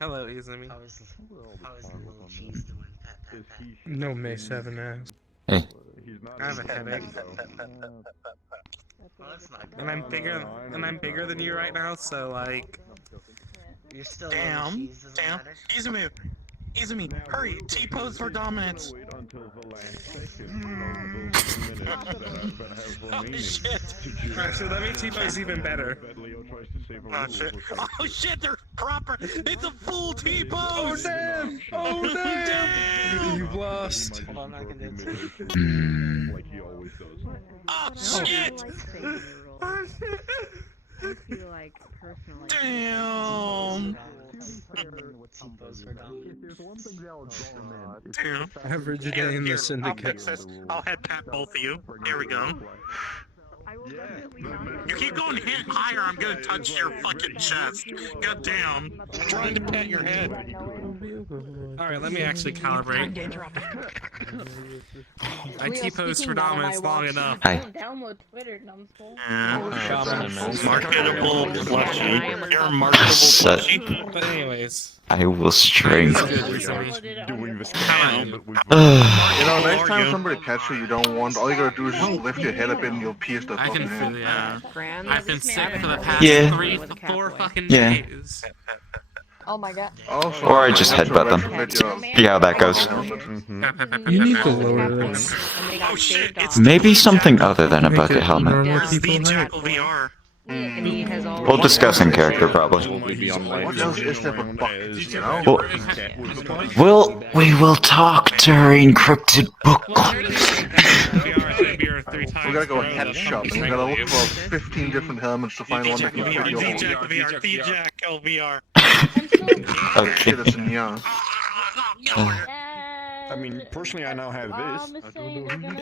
Hello, Izumi. How is the little cheese doing? Pat. No May 7 ass. Hey. I have a headache. Well, that's not good. And I'm bigger than you right now, so like. You're still little cheese, doesn't matter. Izumi, hurry! T-pose for dominance! Oh shit! Actually, let me T-pose even better. Oh shit! Oh shit! They're proper! It's a full T-pose! Oh damn! Oh damn! You've lost. Hold on, I can do it. Like he always does. Oh shit! Oh shit! I feel like personally. Damn! Damn. Average a day in the Syndicate. I'll fix this. I'll head pat both of you. Here we go. You keep going higher, I'm gonna touch your fucking chest. God damn. I'm trying to pat your head. Alright, let me actually calibrate. I T-pose for dominance long enough. Hi. Download Twitter, numbskull. Marketable plushie. You're a marketable plushie. But anyways. I will strangle. Doing this Damn. Next time somebody catches you don't want, all you gotta do is just lift your head up and you'll pierce the I fucking can head. feel, yeah. Grand. I've been sick for the past Yeah. 4 fucking Yeah. days. Oh my god. Also, Or I just have to headbutt them. retrofit your- See how that goes. You need to lower this. Oh shit, it's Maybe something other than a bucket helmet. it's the Jackal VR. And he has all. We'll discuss in character, probably. What else is there but buckets, you know? We will talk during encrypted book club. We gotta go head shopping. We gotta look for 15 different helmets to find one that can fit your whole. The Jackal VR. Okay. Shit, it's in yeah. I mean, personally, I now have this.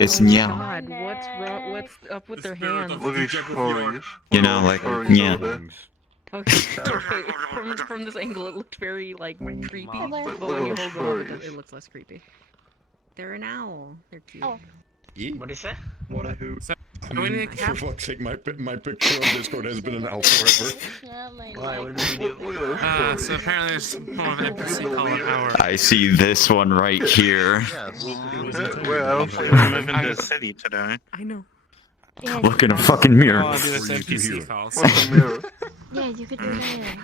It's meow. God, what's wrong? What's up with their hands? Look at these furries. You know, like, Furries yeah. over there. Okay, from this angle, it looked very like creepy. But when you hold on, it looks less creepy. They're an owl. They're cute. What do you say? What a hoot. I we mean, need to for fuck's sake, my picture on Discord has been an owl forever. Why? What did we do? So apparently there's some of an NPC called Hour. I see this one right here. Where else? We live in the city today. I know. Look in a fucking mirror. Oh, I'll do this NPC call. What's the mirror? Yeah, you could do that.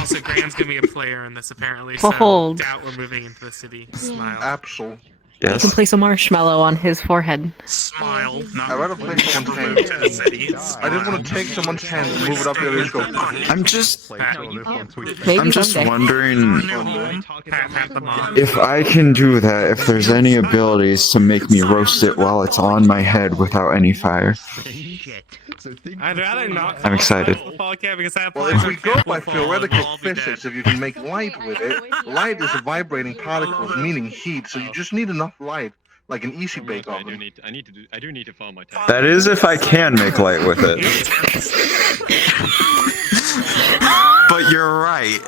Also, Graham's gonna be a player in this apparently, so Behold. doubt we're moving into the city. Smile. Absol. You can Yes. place a marshmallow on his forehead. Smile, not I'd rather play someone's hand. to the city. I just want to take someone's hand and move it up there and just go. I'm just Maybe someday. wondering Pat the mom. if I can do that, if there's any abilities to make me roast it while it's on my head without any fire. I'd rather not. I'm excited. Because I Well, if we go by theoretical physics, if you can make light with it, light is vibrating particles, meaning heat, so you just need enough light, like an easy bake I oven. do need to follow my task. That is if I can make light with it. But you're right.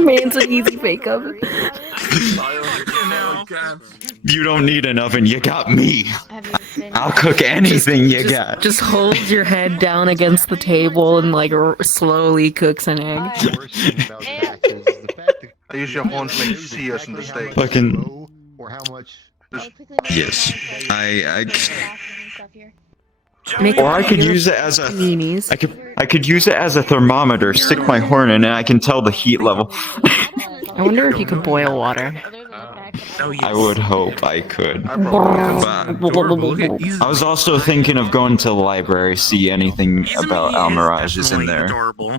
Man's an easy bake oven. You don't need an oven, you got me. I'll cook anything you got. Just hold your head down against the table and like slowly cooks an egg. I use your horn to make sears in the steak. Fucking Or how much? yes. Make Or I could use it as a meanies. I could use it as a thermometer, stick my horn in and I can tell the heat level. I wonder if you could boil water. I would hope I could. I probably But I was also thinking of going to the library, see anything about Almirages in there. Adorable.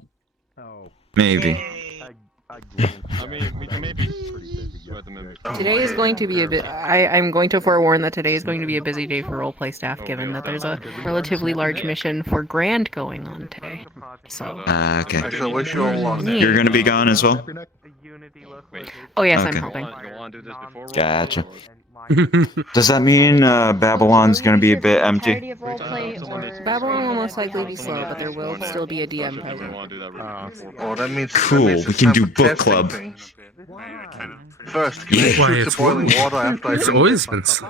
Maybe. I mean, we can maybe at the moment. Today is going to be a bit. I'm going to forewarn that today is going to be a busy day for roleplay staff, given that there's a relatively large mission for Grand going on today. So. Okay. Actually, I wish you all luck. You're gonna be gone as well? Oh yes, Okay. I'm helping. You want to do this before? Gotcha. Does that mean Babylon's gonna be a bit empty? Babylon will most likely be slow, but there will still be a DM You present. want to do that right before? Oh, that means Cool, that means we it's can time do for book testing club. things. First, can you Why, shoot the it's boiling warm. water after I It's drink always it? been slow.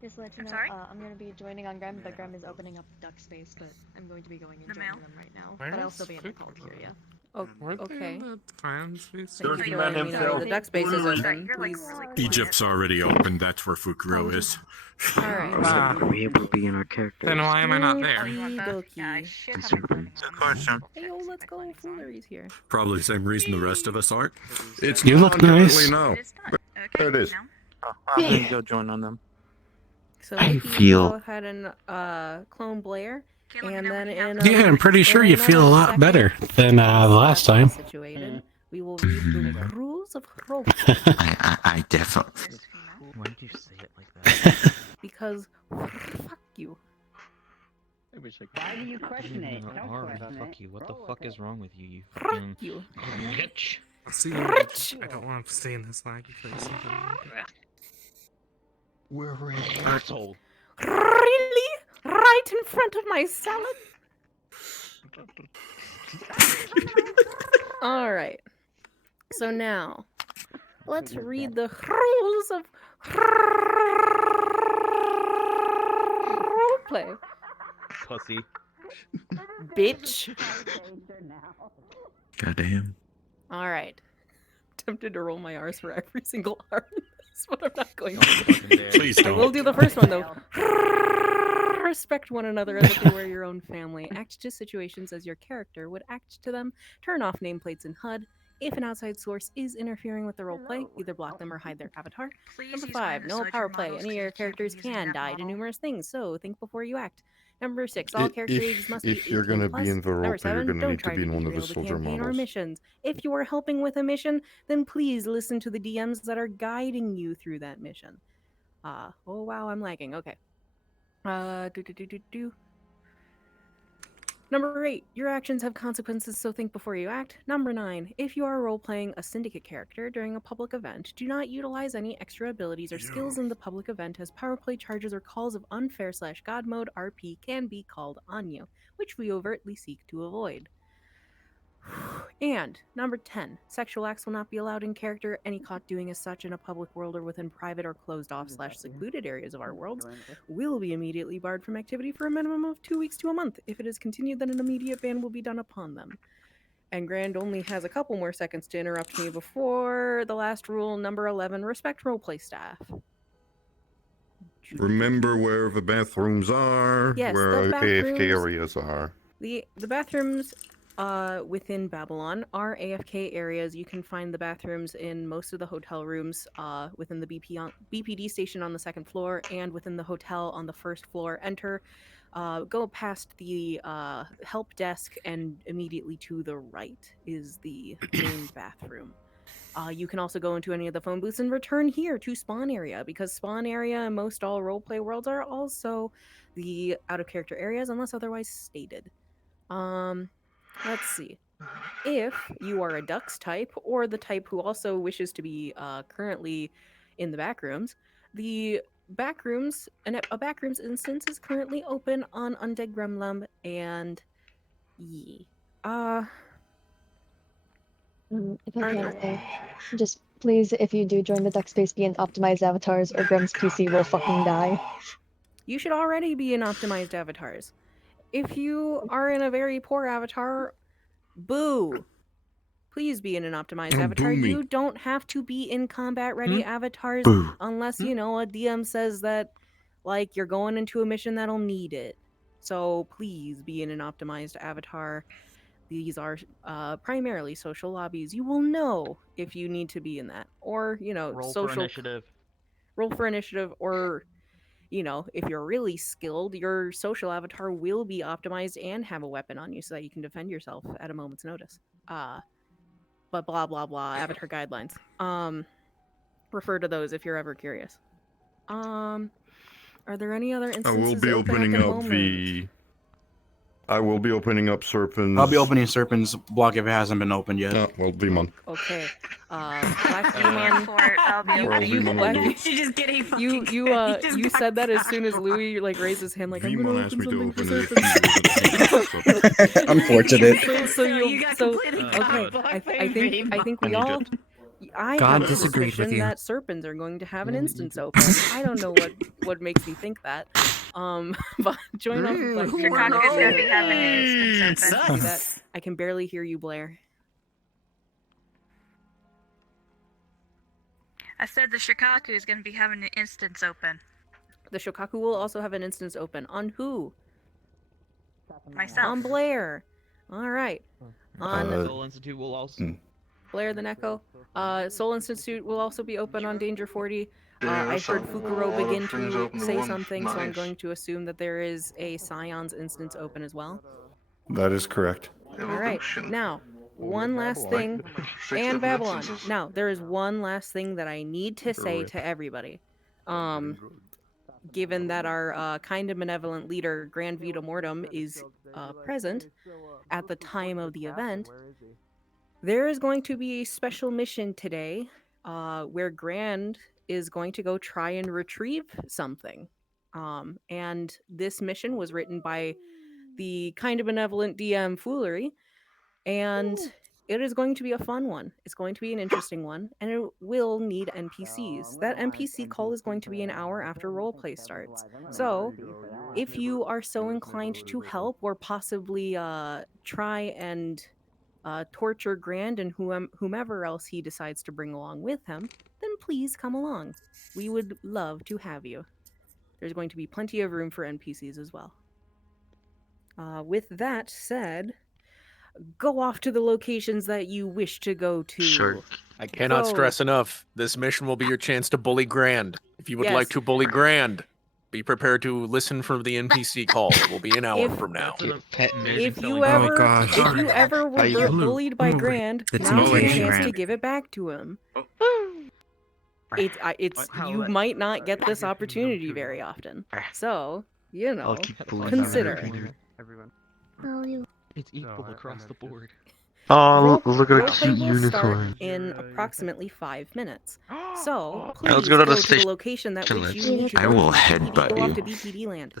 Just to let you know, I'm going to be joining on Grem, but Grem is opening up duck space, but I'm going to be going and joining them right now. But I'll still be in the call queue, yeah. Oh, okay. There's men himself. The duck space is open. Please. Egypt's already open. That's where Fukuro is. Alright. We will be in our character. Then why am I not there? Okey-dokey. Question. Hey, yo, let's go. Foolery's here. Probably the same reason the rest of us aren't. It's You look nice. No. There it is. I'm gonna go join on them. So I you feel- go ahead and clone Blair, and then in Yeah, I'm pretty sure you feel a lot better than the last time. Situated, we will read the rules of role. I definitely. Why did you say it like that? Because fuck you. Why do you question it? Don't question fuck it. you. What the fuck is wrong with you, you Fuck fucking you. bitch? See, Rich. I don't want to stay in this laggy place. We're an asshole. Really? Right in front of my salad? Alright. So now, let's read the rules of roleplay. Pussy. Bitch. Goddamn. Alright. Tempted to roll my R's for every single R in this, but I'm not going to. Please I will don't. do the first one though. Respect one another as if they were your own family. Act to situations as your character would act to them. Turn off nameplates in HUD. If an outside source is interfering with the roleplay, either block them or hide their avatar. Number 5, no power play. Any of your characters can die to numerous things, so think before you act. Number 6, all character ages must be 18 If you're gonna plus. be in the Number roleplay, you're 7, gonna don't need to try be in one of the derail soldier campaign or models. missions. If you are helping with a mission, then please listen to the DMs that are guiding you through that mission. Oh wow, I'm lagging. Okay. Number 8, your actions have consequences, so think before you act. Number 9, if you are role-playing a Syndicate character during a public event, do not utilize any extra abilities or skills in the public event, as power play charges or calls of unfair/God mode RP can be called on you, which we overtly seek to avoid. And number 10, sexual acts will not be allowed in character. Any caught doing as such in a public world or within private or closed off/secluded areas of our worlds will be immediately barred from activity for a minimum of 2 weeks to a month. If it is continued, then an immediate ban will be done upon them. And Grand only has a couple more seconds to interrupt me before the last rule, number 11, respect roleplay staff. Remember where the bathrooms are, Yes, where the AFK bathrooms- areas are. The bathrooms within Babylon are AFK areas. You can find the bathrooms in most of the hotel rooms within the BPD station on the second floor and within the hotel on the first floor. Enter, go past the help desk, and immediately to the right is the main bathroom. You can also go into any of the phone booths and return here to spawn area, because spawn area in most all roleplay worlds are also the out of character areas unless otherwise stated. Let's see. If you are a Dux type, or the type who also wishes to be currently in the backrooms, the backrooms, a backrooms instance is currently open on Undead Gremlin, and If I can say, just please, if you do join the duck space, be in optimized avatars, or Grem's PC will fucking die. you should already be in optimized avatars. If you are in a very poor avatar, boo. Please be in an optimized Oh, avatar. boo me. You don't have to be in combat ready avatars Boo. unless, you know, a DM says that, like, you're going into a mission that'll need it. So please be in an optimized avatar. These are primarily social lobbies. You will know if you need to be in that. Or, you know, Roll social for initiative. roll for initiative, or, you know, if you're really skilled, your social avatar will be optimized and have a weapon on you so that you can defend yourself at a moment's notice. But blah blah blah, avatar guidelines. Refer to those if you're ever curious. Are there any other I instances will be open opening at the up moment? the. I will be opening up Serpent's. I'll be opening Serpent's block if it hasn't been opened yet. No, well, Demon. Okay. Black Go Demon. for it. I'll be Or opening you- it. Black- You're just getting You you said that as soon as Louis like raised his hand, like I'm gonna Demon open asked me to something open for it. Serpent. Unfortunate. So You you'll got so completely okay. caught I think we all I God have a disagreed with suspicion you. that serpents are going to have an instance open. I don't know what makes me think that. But join off of like Shikaku's gonna be having an instance open. do that. I can barely hear you, Blair. I said the Shikaku is gonna be having an instance open. The Shokaku will also have an instance open. On who? Myself. On Blair. All right. On Soul Institute will also. Blair the Neko. Soul Institute will also be open on Danger 40. I There's heard a Fukuro lot of begin things to open at say once. something, so I'm Nice. going to assume that there is a Scion's instance open as well. That is correct. All right. Evolution. Now, one last thing. Six And different Babylon. instances. Now, there is one last thing that I need to say to everybody. Given that our kind of benevolent leader, Grand Vita Mortem, is present at the time of the event, there is going to be a special mission today where Grand is going to go try and retrieve something. And this mission was written by the kind of benevolent DM Foolery, and it is going to be a fun one. It's going to be an interesting one, and it will need NPCs. That NPC call is going to be an hour after roleplay starts. So, if you are so inclined to help or possibly try and torture Grand and whomever else he decides to bring along with him, then please come along. We would love to have you. There's going to be plenty of room for NPCs as well. With that said, go off to the locations that you wish to go to. Sure. I cannot stress enough. This mission will be your chance to bully Grand. If you would Yes. like to bully Grand, be prepared to listen for the NPC call. It will be an hour from now. If you ever were bullied by Grand, It's now's your bullying chance to Grand. give it back to him. You might not get this opportunity very often. So, consider. It's equal across the board. Oh, look at a Roleplay cute will start unicorn. in approximately 5 minutes. So, please Let's go to the to station. the location that which you need to I go will to. headbutt Go off you. to BPD land.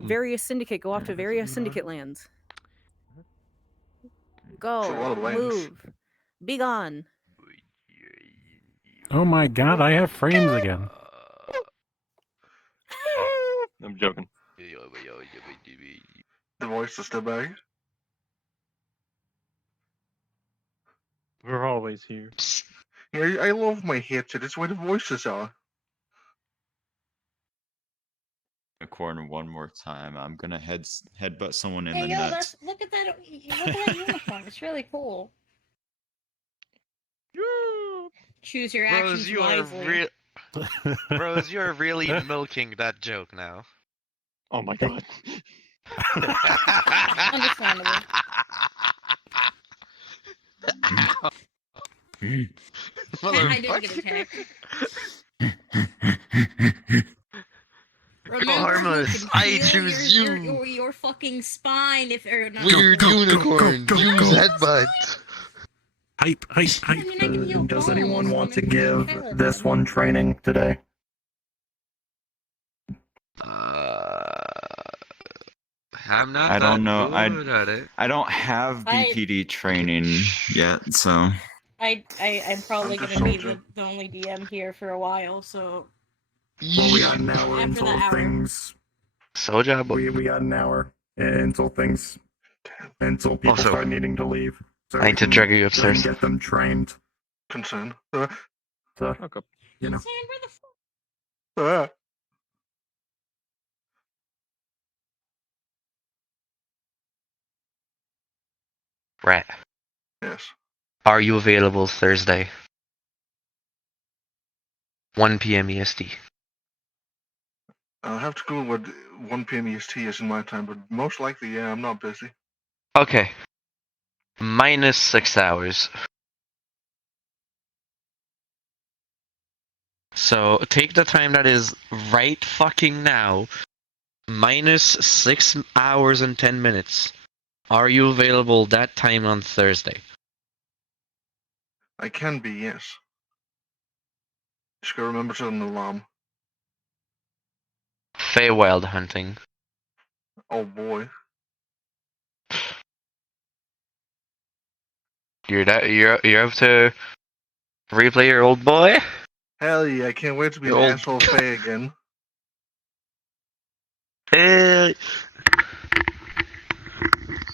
Various Syndicate, go off to various Syndicate lands. It's a lot Go, of lands. move, be gone. Oh my god, I have frames again. I'm joking. The voice is still back. We're always here. Yeah, I love my headset. It's where the voices are. Unicorn one more time. I'm gonna headbutt someone in the Hey, yo, nuts. look at that uniform. It's really cool. Choose your actions Rose, you wisely. Rose, you are really milking that joke now. Oh my god. Understandable. I didn't get attacked. Remember, harmless. you can I feel choose your fucking spine if or not. Weird unicorn. Use headbutt. Hype. Does anyone want to give this one training today? I'm not. I don't know. Good at it. I don't have BPD training yet, so. I'm probably gonna be the only DM here for a while, so. Well, we got an hour After the until hour. things. Soldier. We got an hour until people Also, start needing to leave. So I need to we can drag you try and upstairs. Get them trained. Concern. So, you know. Rat. Yes. Are you available Thursday? 1 p.m. EST. I'll have to go with 1 p.m. EST is in my time, but most likely, yeah, I'm not busy. Okay. Minus 6 hours. So take the time that is right fucking now. Minus 6 hours and 10 minutes. Are you available that time on Thursday? I can be, yes. Just gotta remember to set an alarm. Feywild hunting. Oh boy. You're up to replay your old boy? Hell yeah, I can't wait to be an Old- asshole Faye again.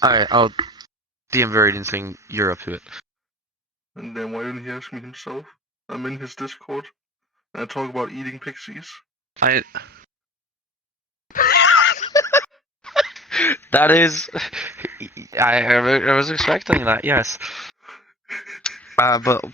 Alright, I'll DM Veridian saying you're up to it. And then why didn't he ask me himself? I'm in his Discord, and I talk about eating pixies. That is, I was expecting that. Yes. But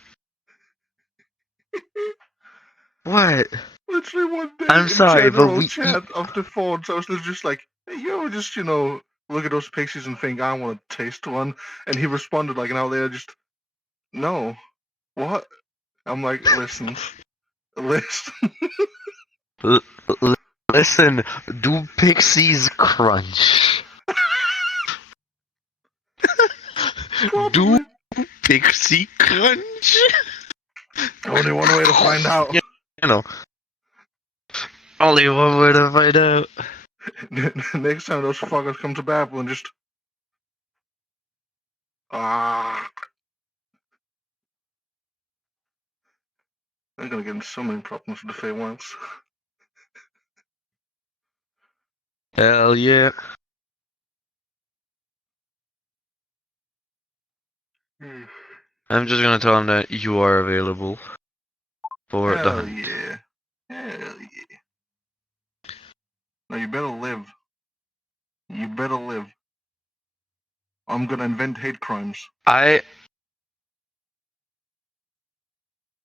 what? Literally one day I'm in sorry, but general chat of the phones, I was literally just like, hey, you ever just, look at those pixies and think, I want to taste one? And he responded like an hour later, just, no. What? I'm like, listen. Listen, do pixies crunch? Do pixie crunch? Only one way to find out. You know. Only one way to find out. Next time those fuckers come to Babylon, just... I'm gonna get in so many problems with the Fey once. Hell yeah. I'm just gonna tell him that you are available for the Hell hunt. yeah. Hell yeah. Now you better live. You better live. I'm gonna invent hate crimes. I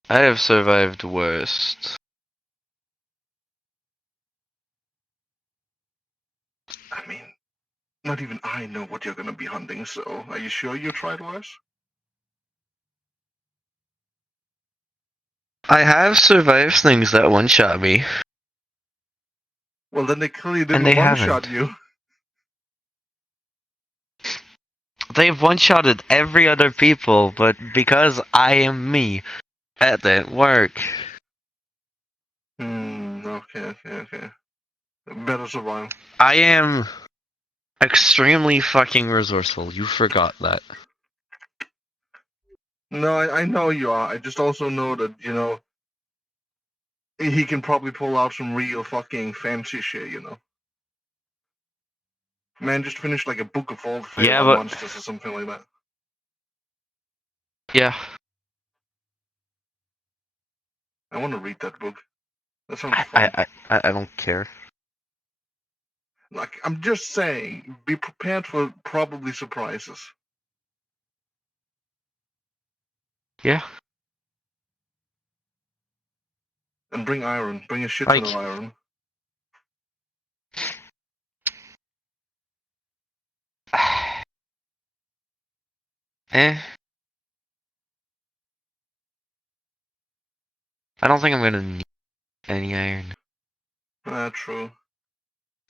have survived worst. I mean, not even I know what you're gonna be hunting, so are you sure you tried worse? I have survived things that one-shot me. Well, then they clearly didn't And they one-shot haven't. you. They've one-shotted every other people, but because I am me, that didn't work. Okay. Better survive. I am extremely fucking resourceful. You forgot that. No, I know you are. I just also know that, he can probably pull out some real fucking fancy shit, Man just finished like a book of all the favorite monsters or something like that. Yeah. I want to read that book. That sounds fun. I don't care. Like, I'm just saying, be prepared for probably surprises. Yeah. And bring iron. Bring a shit ton of iron. I don't think I'm gonna need any iron. True.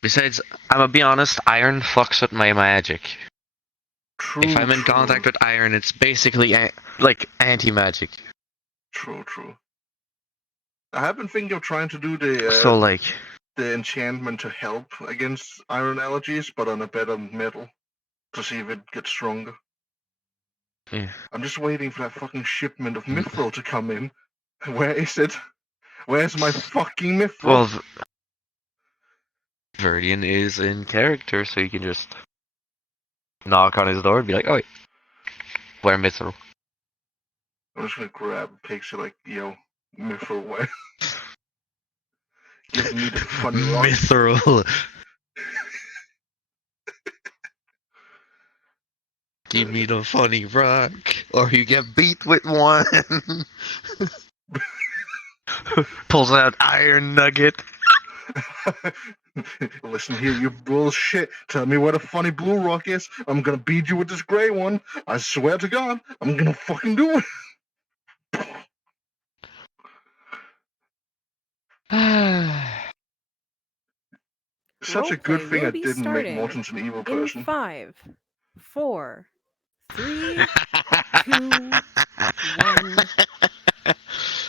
Besides, I'm gonna be honest, iron fucks with my magic. True. If I'm in contact with iron, it's basically like anti-magic. True. I have been thinking of trying to do the the enchantment to help against iron allergies, but on a better metal to see if it gets stronger. Yeah. I'm just waiting for that fucking shipment of mithril to come in. Where is it? Where's my fucking mithril? Well, Verdian is in character, so you can just knock on his door and be like, "Oh, wait, where mithril?" I'm just gonna grab a picture like, yo, mithril, where? Give me the funny rock. Mithril. Give me the funny rock, or you get beat with one. Pulls out iron nugget. Listen here, you bullshit. Tell me where the funny blue rock is. I'm gonna beat you with this gray one. I swear to God, I'm gonna fucking do it. Such a good thing I didn't make Morton's an evil person. 5, 4, 3, 2, 1.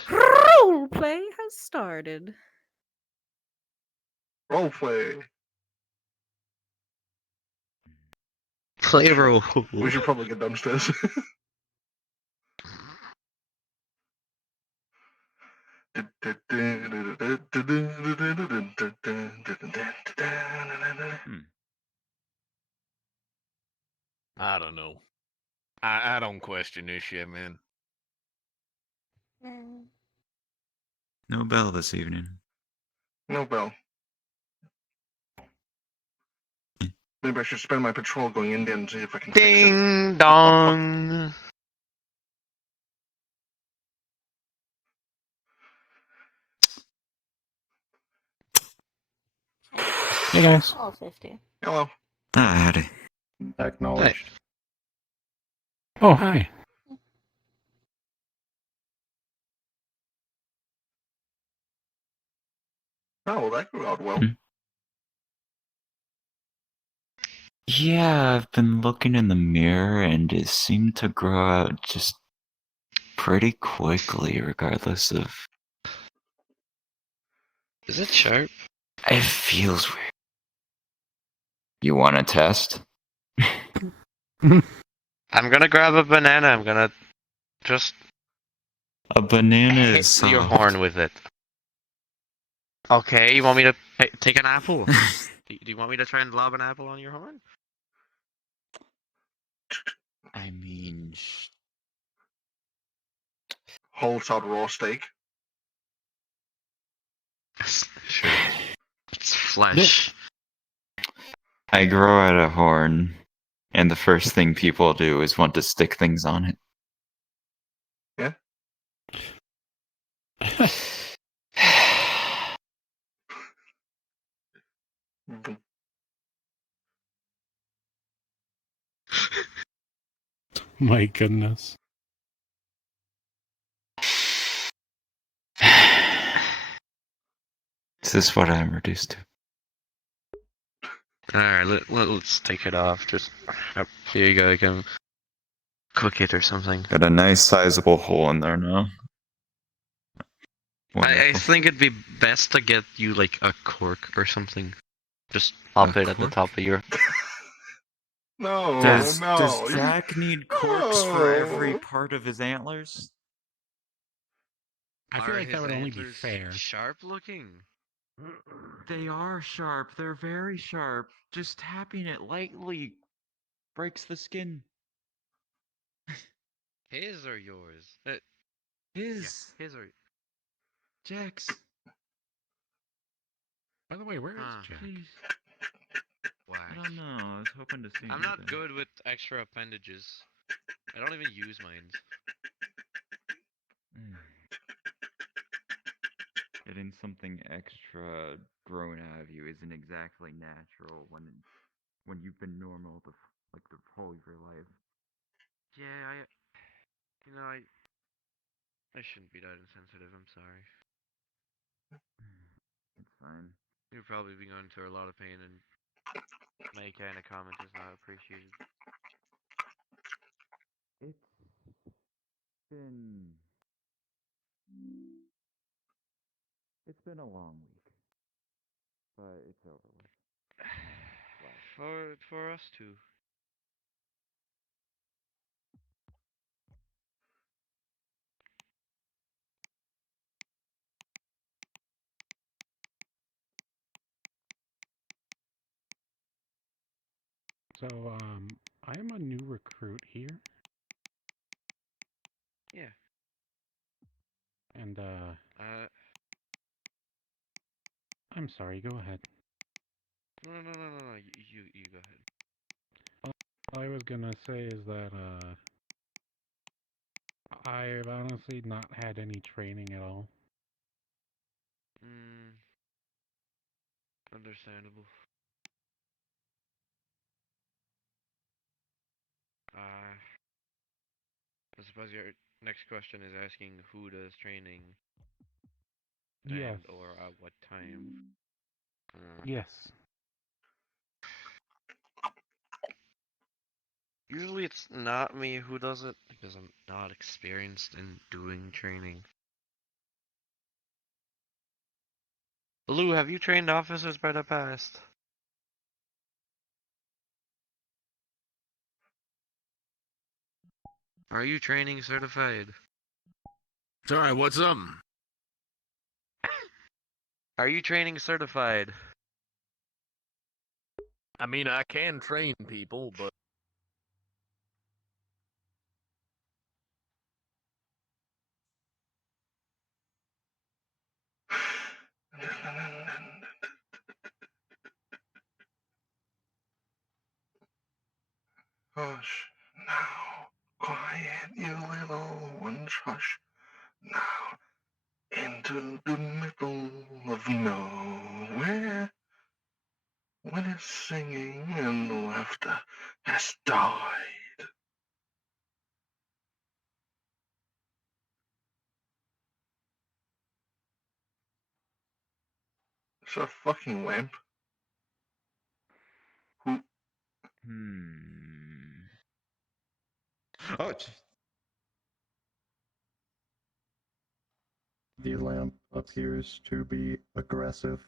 Roleplay has started. Roleplay. Play role. We should probably get downstairs. I don't know. I don't question this shit, man. No bell this evening. No bell. Maybe I should spend my patrol going in there and see if I can fix it. Ding dong. Hey guys. All 50. Hello. Ah, howdy. Acknowledged. Oh, hi. Oh, well, that grew out well. Yeah, I've been looking in the mirror and it seemed to grow out just pretty quickly, regardless of. Is it sharp? It feels weird. You want to test? I'm gonna grab a banana. I'm gonna just A banana hit is your soft. horn with it. Okay, you want me to take an apple? Do you want me to try and lob an apple on your horn? I mean, Holds out raw steak. Sure. It's flesh. I grow out a horn, and the first thing people do is want to stick things on it. Yeah. My goodness. Is this what I'm reduced to? Alright, let's take it off. Just here you go. You can cook it or something. Got a nice sizable hole in there now. I think it'd be best to get you like a cork or something. Just pop it at the top of your. No, Does no. Jack need corks for every part of his antlers? I feel like that would only be fair. Sharp looking. They are sharp. They're very sharp. Just tapping it lightly breaks the skin. His or yours? His. Yeah, his or Jack's. By the way, where is Jack? whack. I don't know. I was hoping to see I'm not anything. good with extra appendages. I don't even use mine. Getting something extra grown out of you isn't exactly natural when you've been normal the whole of your life. Yeah, I shouldn't be that insensitive. I'm sorry. It's fine. You'll probably be going through a lot of pain, and my kind of comment is not appreciated. It's been a long week, but it's over with. For us too. So, I am a new recruit here. Yeah. And, I'm sorry, go ahead. No. You go ahead. All I was gonna say is that, I've honestly not had any training at all. Understandable. I suppose your next question is asking who does training. Yes. And or at what time. Yes. Usually it's not me who does it, because I'm not experienced in doing training. Lou, have you trained officers by the past? Are you training certified? Sorry, what's up? Are you training certified? I mean, I can train people, but Hush now. Quiet, you little ones, hush now. Into the middle of nowhere. When it's singing and the laughter has died. It's a fucking lamp. Who? Oh, The lamp appears to be aggressive.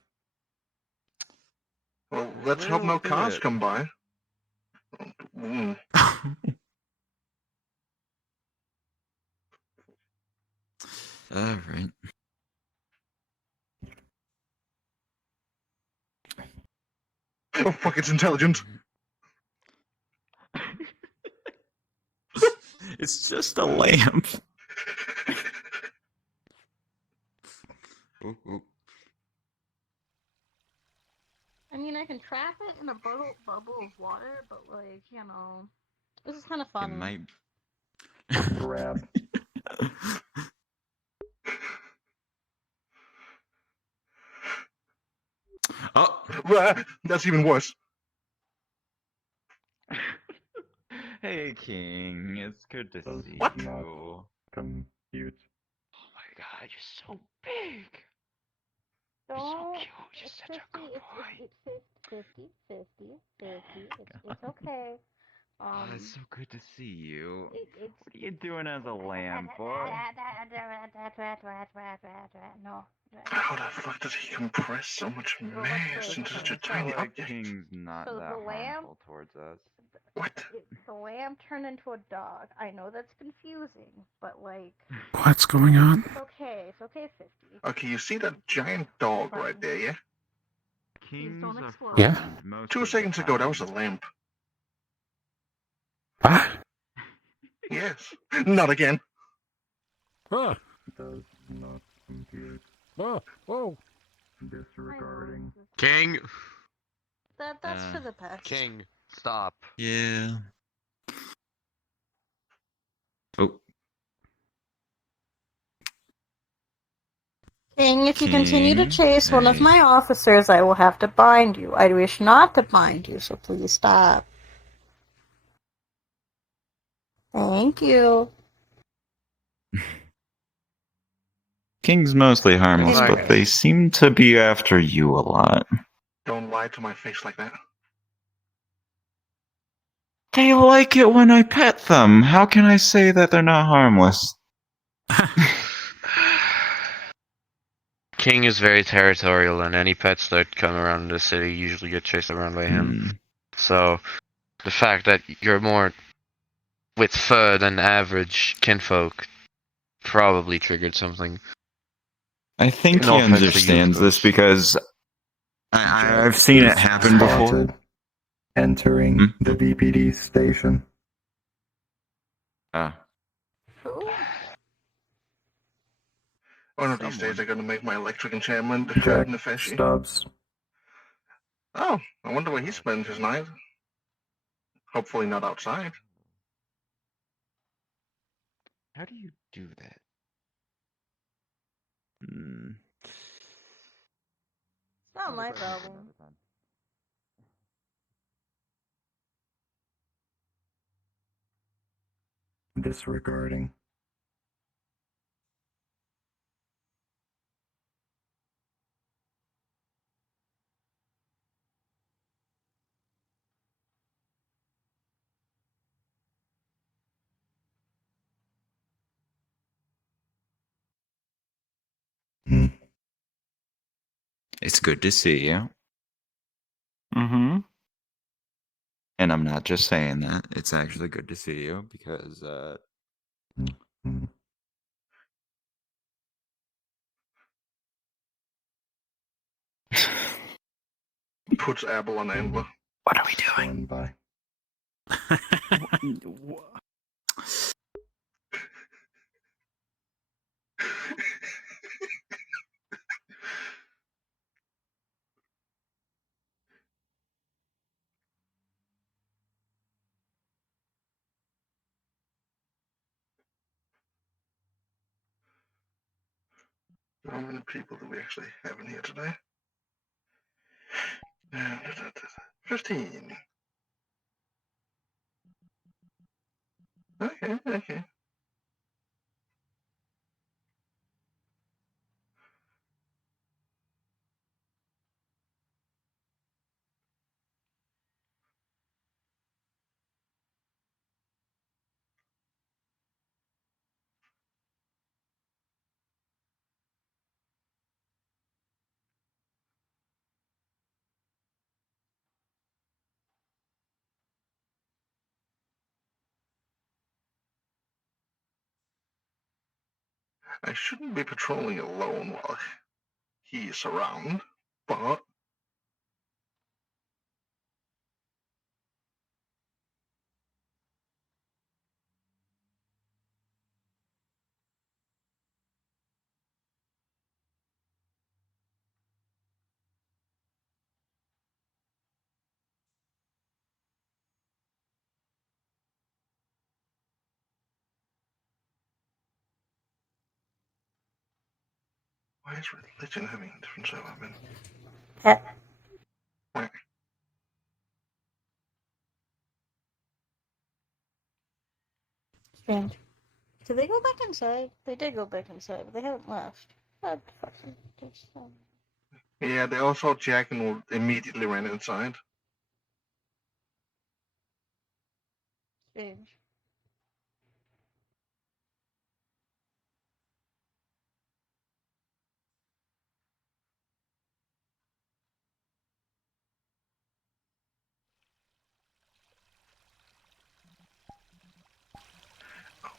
Well, let's hope no cars bit. come by. Mm. Alright. Oh fuck, it's intelligent. It's just a lamp. Ooh, ooh. I mean, I can trap it in a bubble of water, but like, you know, this is kind of fun. It might. Grab. Oh, That's even worse. Hey, King. It's good to see What? you. Compute. Oh my god, you're so big. You're so Don't. cute. You're It's such a 50. good boy. It's 50. It's okay. Oh, it's so good to see you. It's What are you doing as a lamb, boy? No. How the fuck does he compress so much mass into such a tiny object? King's not So that the lamb- harmful towards us. What? The lamb turned into a dog. I know that's confusing, but like, What's going on? it's okay. It's okay, 50. Okay, you see that giant dog right there, yeah? Kings don't are explode. Yeah? frightened most 2 of the seconds ago, that time. was a lamp. What? Yes. Not again. Huh. Does not compute. Oh, whoa. Disregarding. King. That's for the best. King, stop. yeah. Oh, King, if you continue to King, chase one of hey. my officers, I will have to bind you. I wish not to bind you, so please stop. Thank you. King's mostly harmless, Sorry. but they seem to be after you a lot. Don't lie to my face like that. They like it when I pet them. How can I say that they're not harmless? King is very territorial, and any pets that come around the city usually get chased around by him. So, the fact that you're more with fur than average kinfolk probably triggered something. I think No he offense to you, of understands this course. because I've seen it happen before. Spotted. Entering the VPD station. One of these days, they're gonna make my electric enchantment Jack Nefeshi. Stubbs. Oh, I wonder where he spends his night. Hopefully not outside. How do you do that? Not my problem. Disregarding. It's good to see you. Mm-hmm. And I'm not just saying that. It's actually good to see you because puts apple on antler. What are we doing? By. How many people do we actually have in here today? 15. Okay. I shouldn't be patrolling alone while he's around, but why is religion having a different server? Strange. Did they go back inside? They did go back inside, but they haven't left. That fucking just, Yeah, they all saw Jack and immediately ran inside. strange.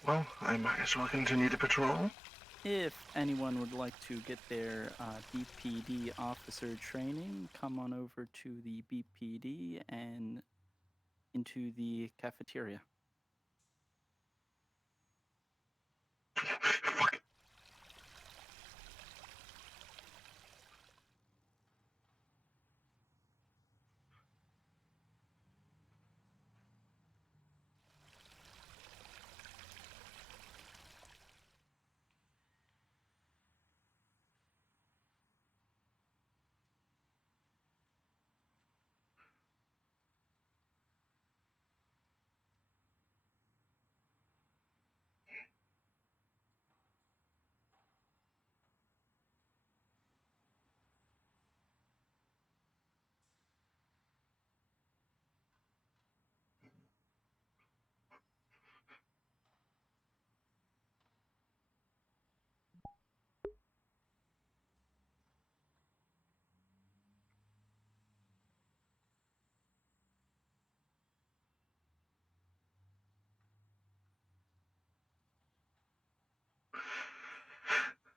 Well, I might as well continue the patrol. If anyone would like to get their BPD officer training, come on over to the BPD and into the cafeteria.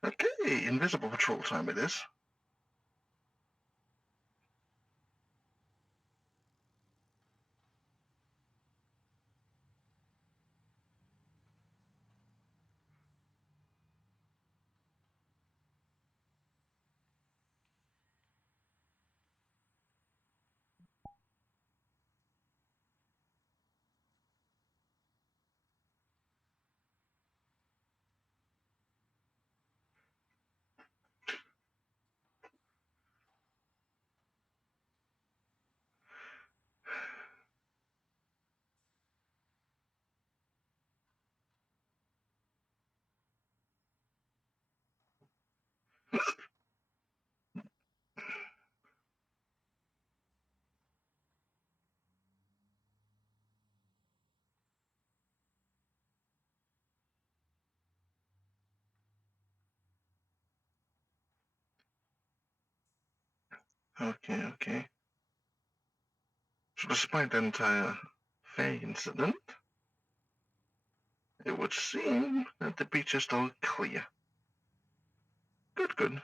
Okay, invisible patrol time it is. Okay. So despite the entire Faye incident, it would seem that the beach is still clear. Good.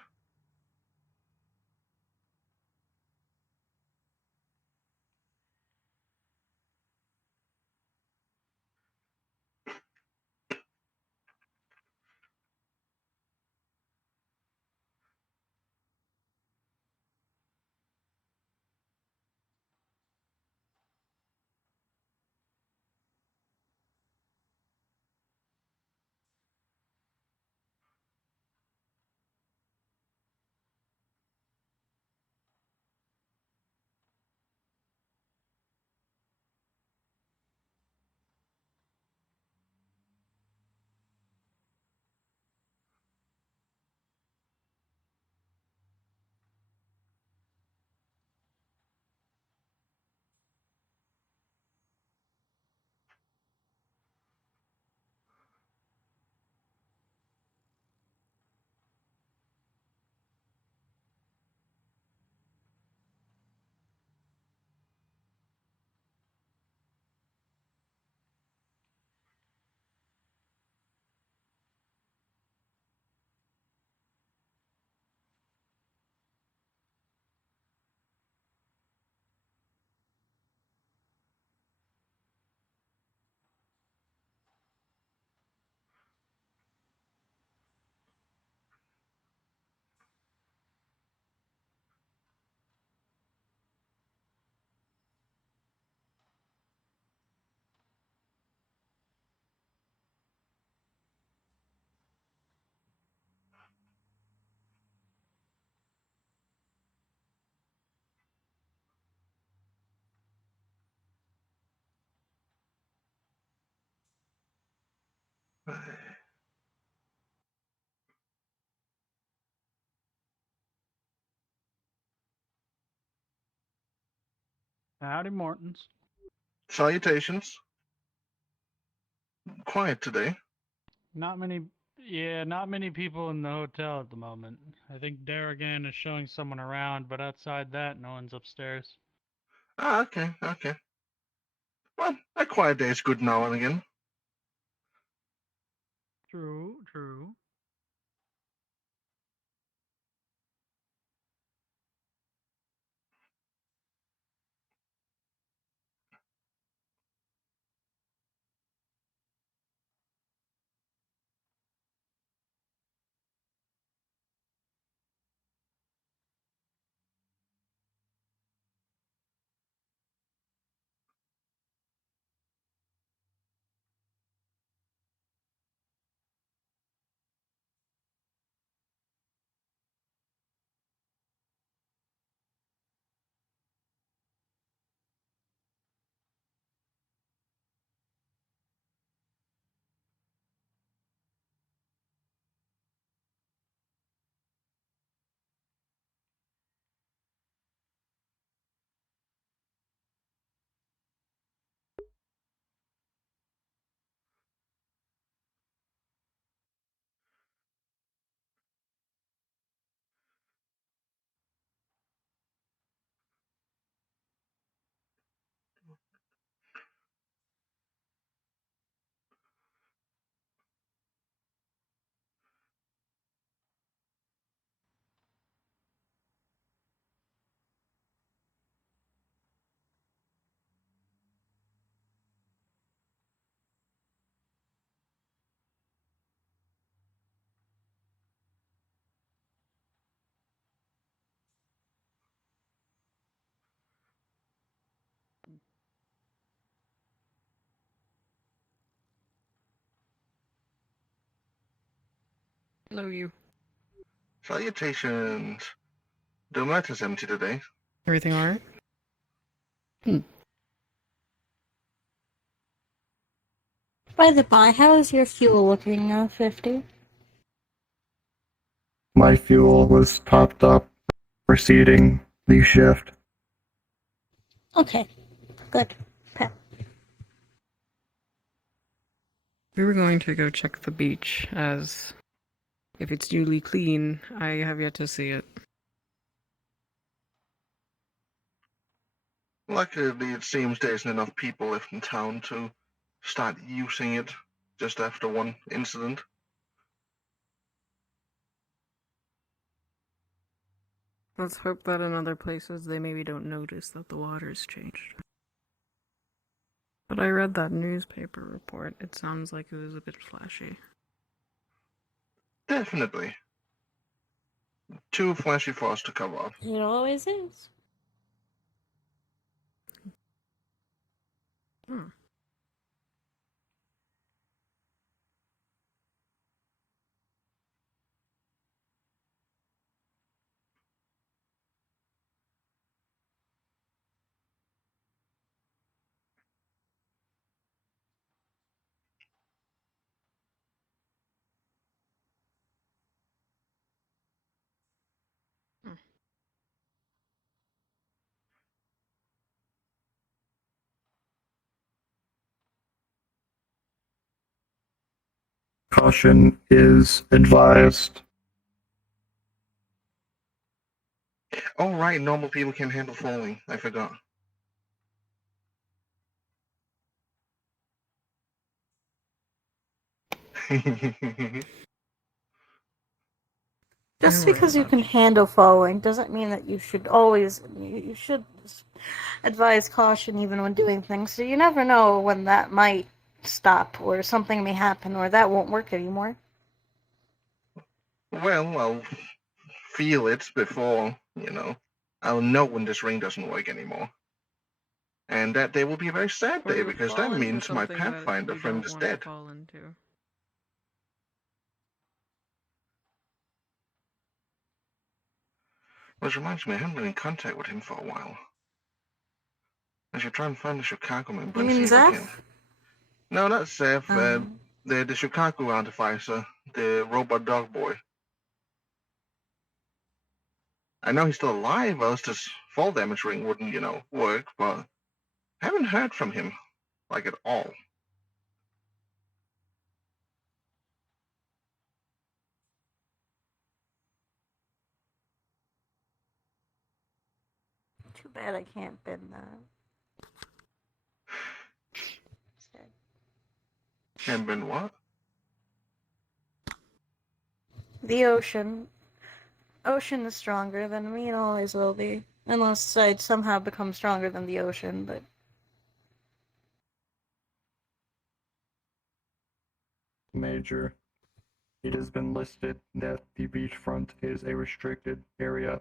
Howdy, Mortons. Salutations. Quiet today. Not many, yeah, not many people in the hotel at the moment. I think Darrigan is showing someone around, but outside that, no one's upstairs. Ah, okay, okay. Well, a quiet day is good now and again. True, true. Hello, you. Salutations. The mat is empty today. Everything alright? By the by, how is your fuel looking, 50? My fuel was topped up, preceding the shift. Okay, good. We were going to go check the beach, as if it's newly clean, I have yet to see it. Luckily, it seems there isn't enough people left in town to start using it just after one incident. Let's hope that in other places they maybe don't notice that the water's changed. But I read that newspaper report. It sounds like it was a bit flashy. Definitely. Too flashy for us to cover up. It always is. Hmm. Caution is advised. Oh, right, normal people can handle falling. I forgot. Just because you can handle falling doesn't mean that you should always. You should advise caution even when doing things, so you never know when that might stop, or something may happen, or that won't work anymore. Well, I'll feel it before, I'll know when this ring doesn't work anymore. And that day will be a very sad day, because that means my Pathfinder friend is dead. Which reminds me, I haven't been in contact with him for a while. I should try and find the Chicago member and see if I can. No, not Seth. the Chicago artificer, the robot dog boy. I know he's still alive, else this fall damage ring wouldn't, work, but I haven't heard from him, like at all. Too bad I can't bend that. Can't been what? The ocean. Ocean is stronger than me and always will be. Unless I somehow become stronger than the ocean, but... Major. It has been listed that the beachfront is a restricted area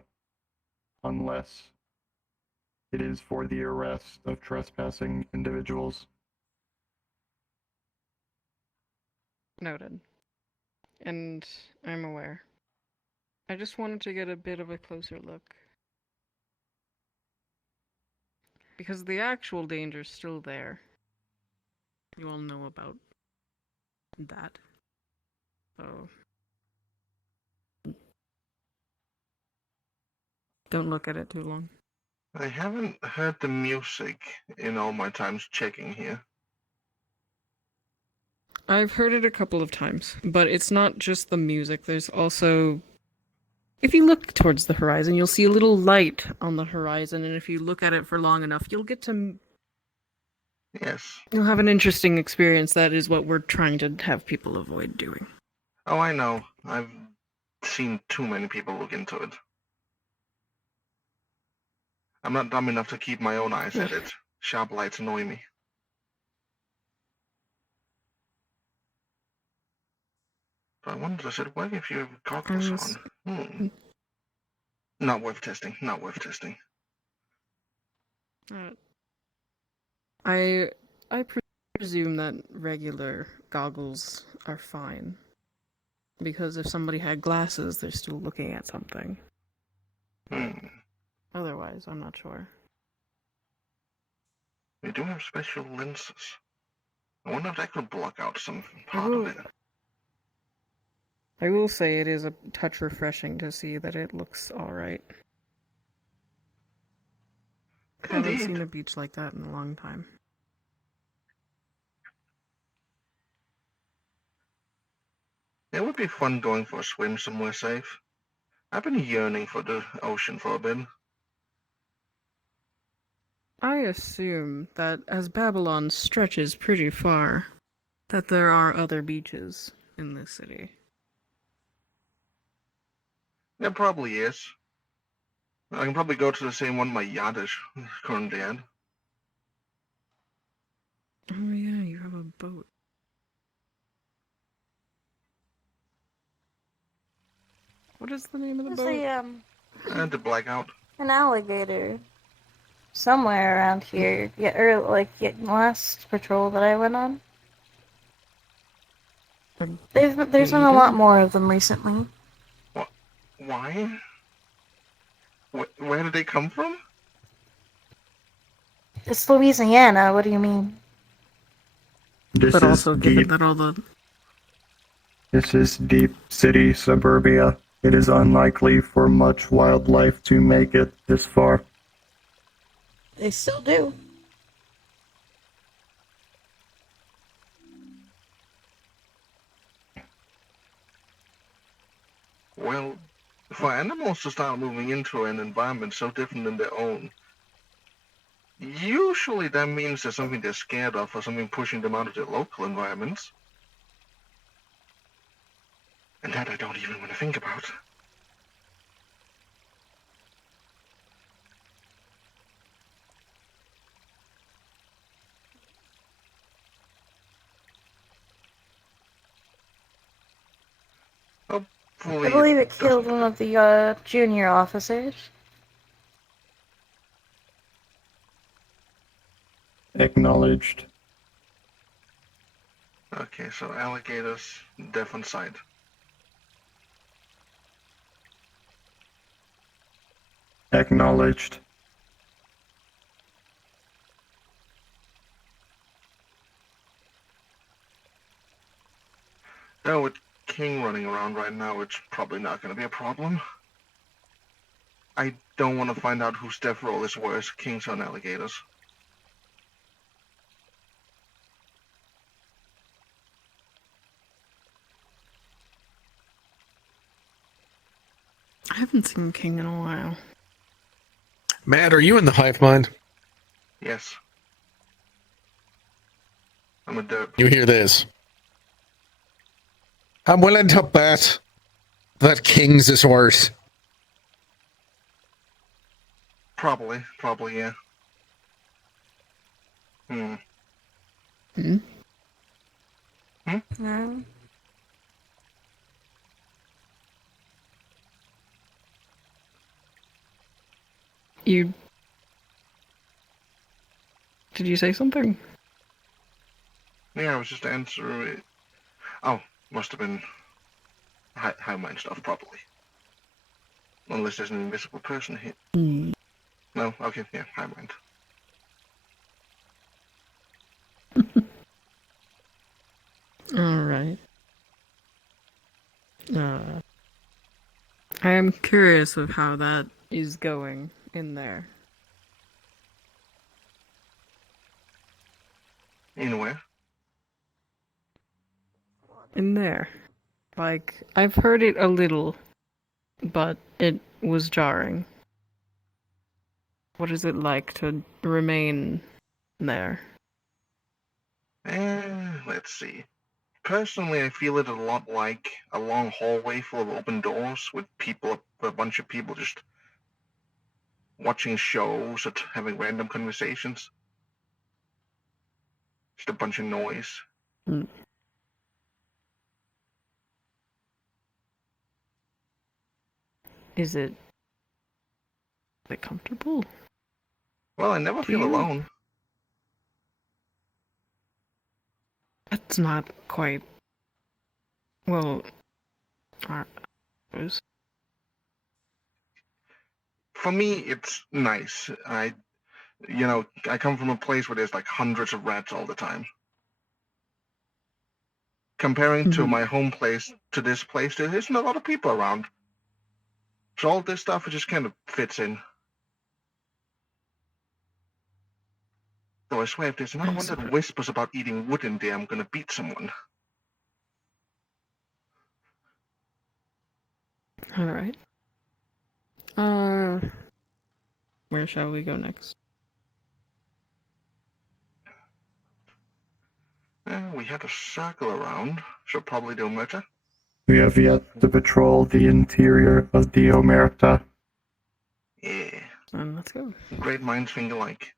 unless it is for the arrest of trespassing individuals. Noted. And I'm aware. I just wanted to get a bit of a closer look. Because the actual danger's still there. You all know about that. So... don't look at it too long. I haven't heard the music in all my times checking here. I've heard it a couple of times, but it's not just the music. There's also... if you look towards the horizon, you'll see a little light on the horizon, and if you look at it for long enough, you'll get to... yes. you'll have an interesting experience. That is what we're trying to have people avoid doing. Oh, I know. I've seen too many people look into it. I'm not dumb enough to keep my own eyes at it. Sharp lights annoy me. But I wonder, does it work if you have goggles on? Not worth testing. Not worth testing. I presume that regular goggles are fine. Because if somebody had glasses, they're still looking at something. Otherwise, I'm not sure. We do have special lenses. I wonder if that could block out some part of it. I will say it is a touch refreshing to see that it looks alright. I haven't seen a beach like that in a long time. It would be fun going for a swim somewhere safe. I've been yearning for the ocean for a bit. I assume that as Babylon stretches pretty far, that there are other beaches in this city. There probably is. I can probably go to the same one my yacht is currently at. Oh yeah, you have a boat. What is the name of the boat? There's The Blackout. an alligator somewhere around here. Yeah, last patrol that I went on. There's been a lot more of them recently. Why? Where did they come from? It's Louisiana. What do you mean? This But is also, given deep. that all the... This is deep city suburbia. It is unlikely for much wildlife to make it this far. They still do. Well, for animals to start moving into an environment so different than their own, usually that means there's something they're scared of or something pushing them out of their local environments. And that I don't even want to think about. I believe it killed one of the junior officers. Acknowledged. Okay, so alligators, deaf on sight. Acknowledged. No, with King running around right now, it's probably not going to be a problem. I don't want to find out whose death roll is worse, Kings or alligators. I haven't seen King in a while. Matt, are you in the hive mind? Yes. I'm a derp. You hear this? I'm willing to bet that King's is worse. Probably, yeah. Hmm. Hmm? No. You... Did you say something? Yeah, I was just answering. Oh, must have been high mind stuff, probably. Unless there's an invisible person here. Hmm. No, okay, yeah, high mind. Alright. I am curious of how that is going in there. In where? In there. Like, I've heard it a little, but it was jarring. What is it like to remain there? Let's see. Personally, I feel it a lot like a long hallway full of open doors with a bunch of people just watching shows or having random conversations. Just a bunch of noise. Hmm. Is it comfortable? Well, I never feel alone. That's not quite... Well... I suppose. For me, it's nice. I come from a place where there's like hundreds of rats all the time. Comparing to my home place to this place, there isn't a lot of people around. So all this stuff, it just kind of fits in. Though I swear, if there's another one that whispers about eating wood in there, I'm gonna beat someone. Alright. Where shall we go next? We had a circle around. Should probably do Omerta. We have yet to patrol the interior of the Omerta. Yeah. Let's go. Great minds think alike.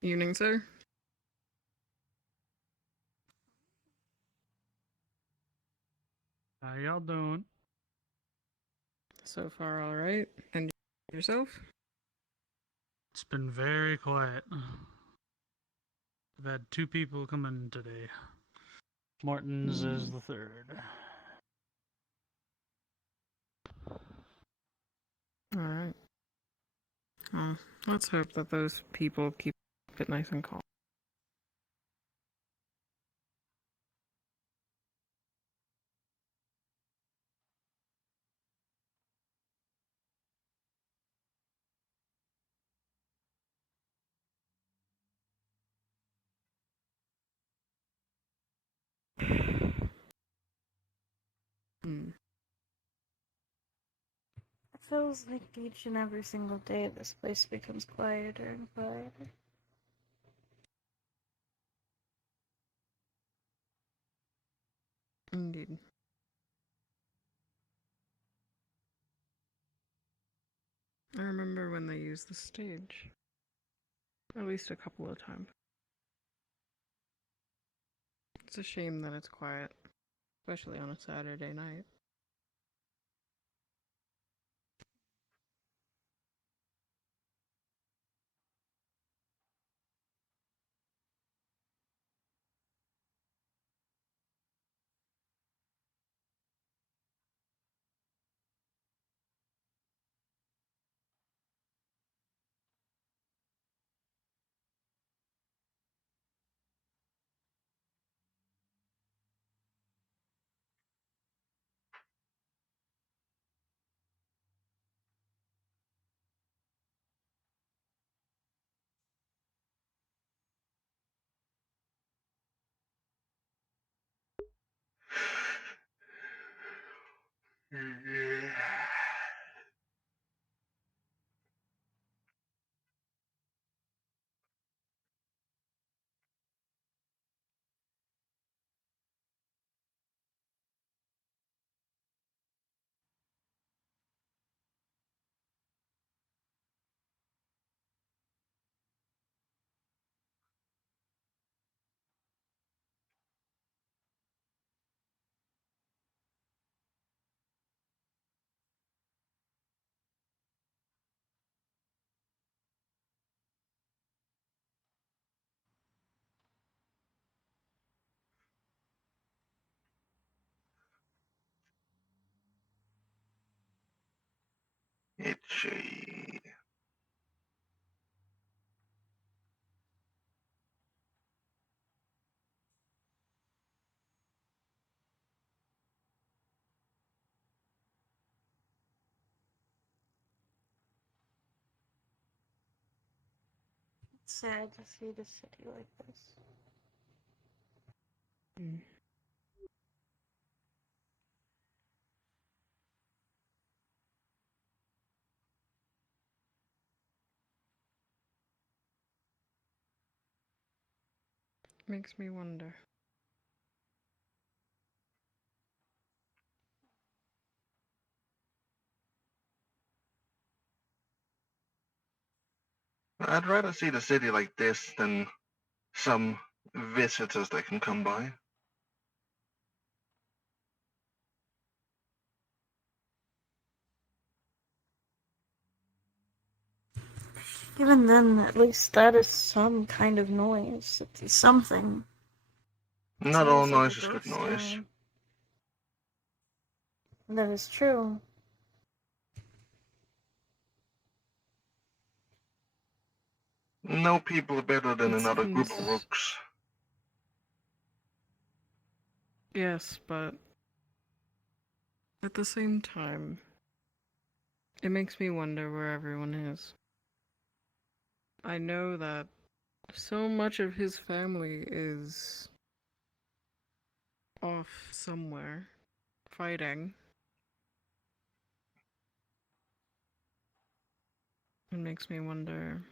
Evening, sir. How y'all doing? So far, alright. And yourself? It's been very quiet. I've had 2 people come in today. Martin's is the 3rd. Alright. Well, let's hope that those people keep it nice and calm. Hmm. It feels like each and every single day this place becomes quieter and quieter. Indeed. I remember when they used the stage. At least a couple of times. It's a shame that it's quiet, especially on a Saturday night. Itchy. It's sad to see the city like this. Makes me wonder. I'd rather see the city like this than some visitors that can come by. Even then, at least that is some kind of noise. It's something. Not all Sounds like a noise is good ghost noise. town. That is true. No people are better than It another group of seems- rooks. Yes, but at the same time, it makes me wonder where everyone is. I know that so much of his family is off somewhere, fighting. It makes me wonder.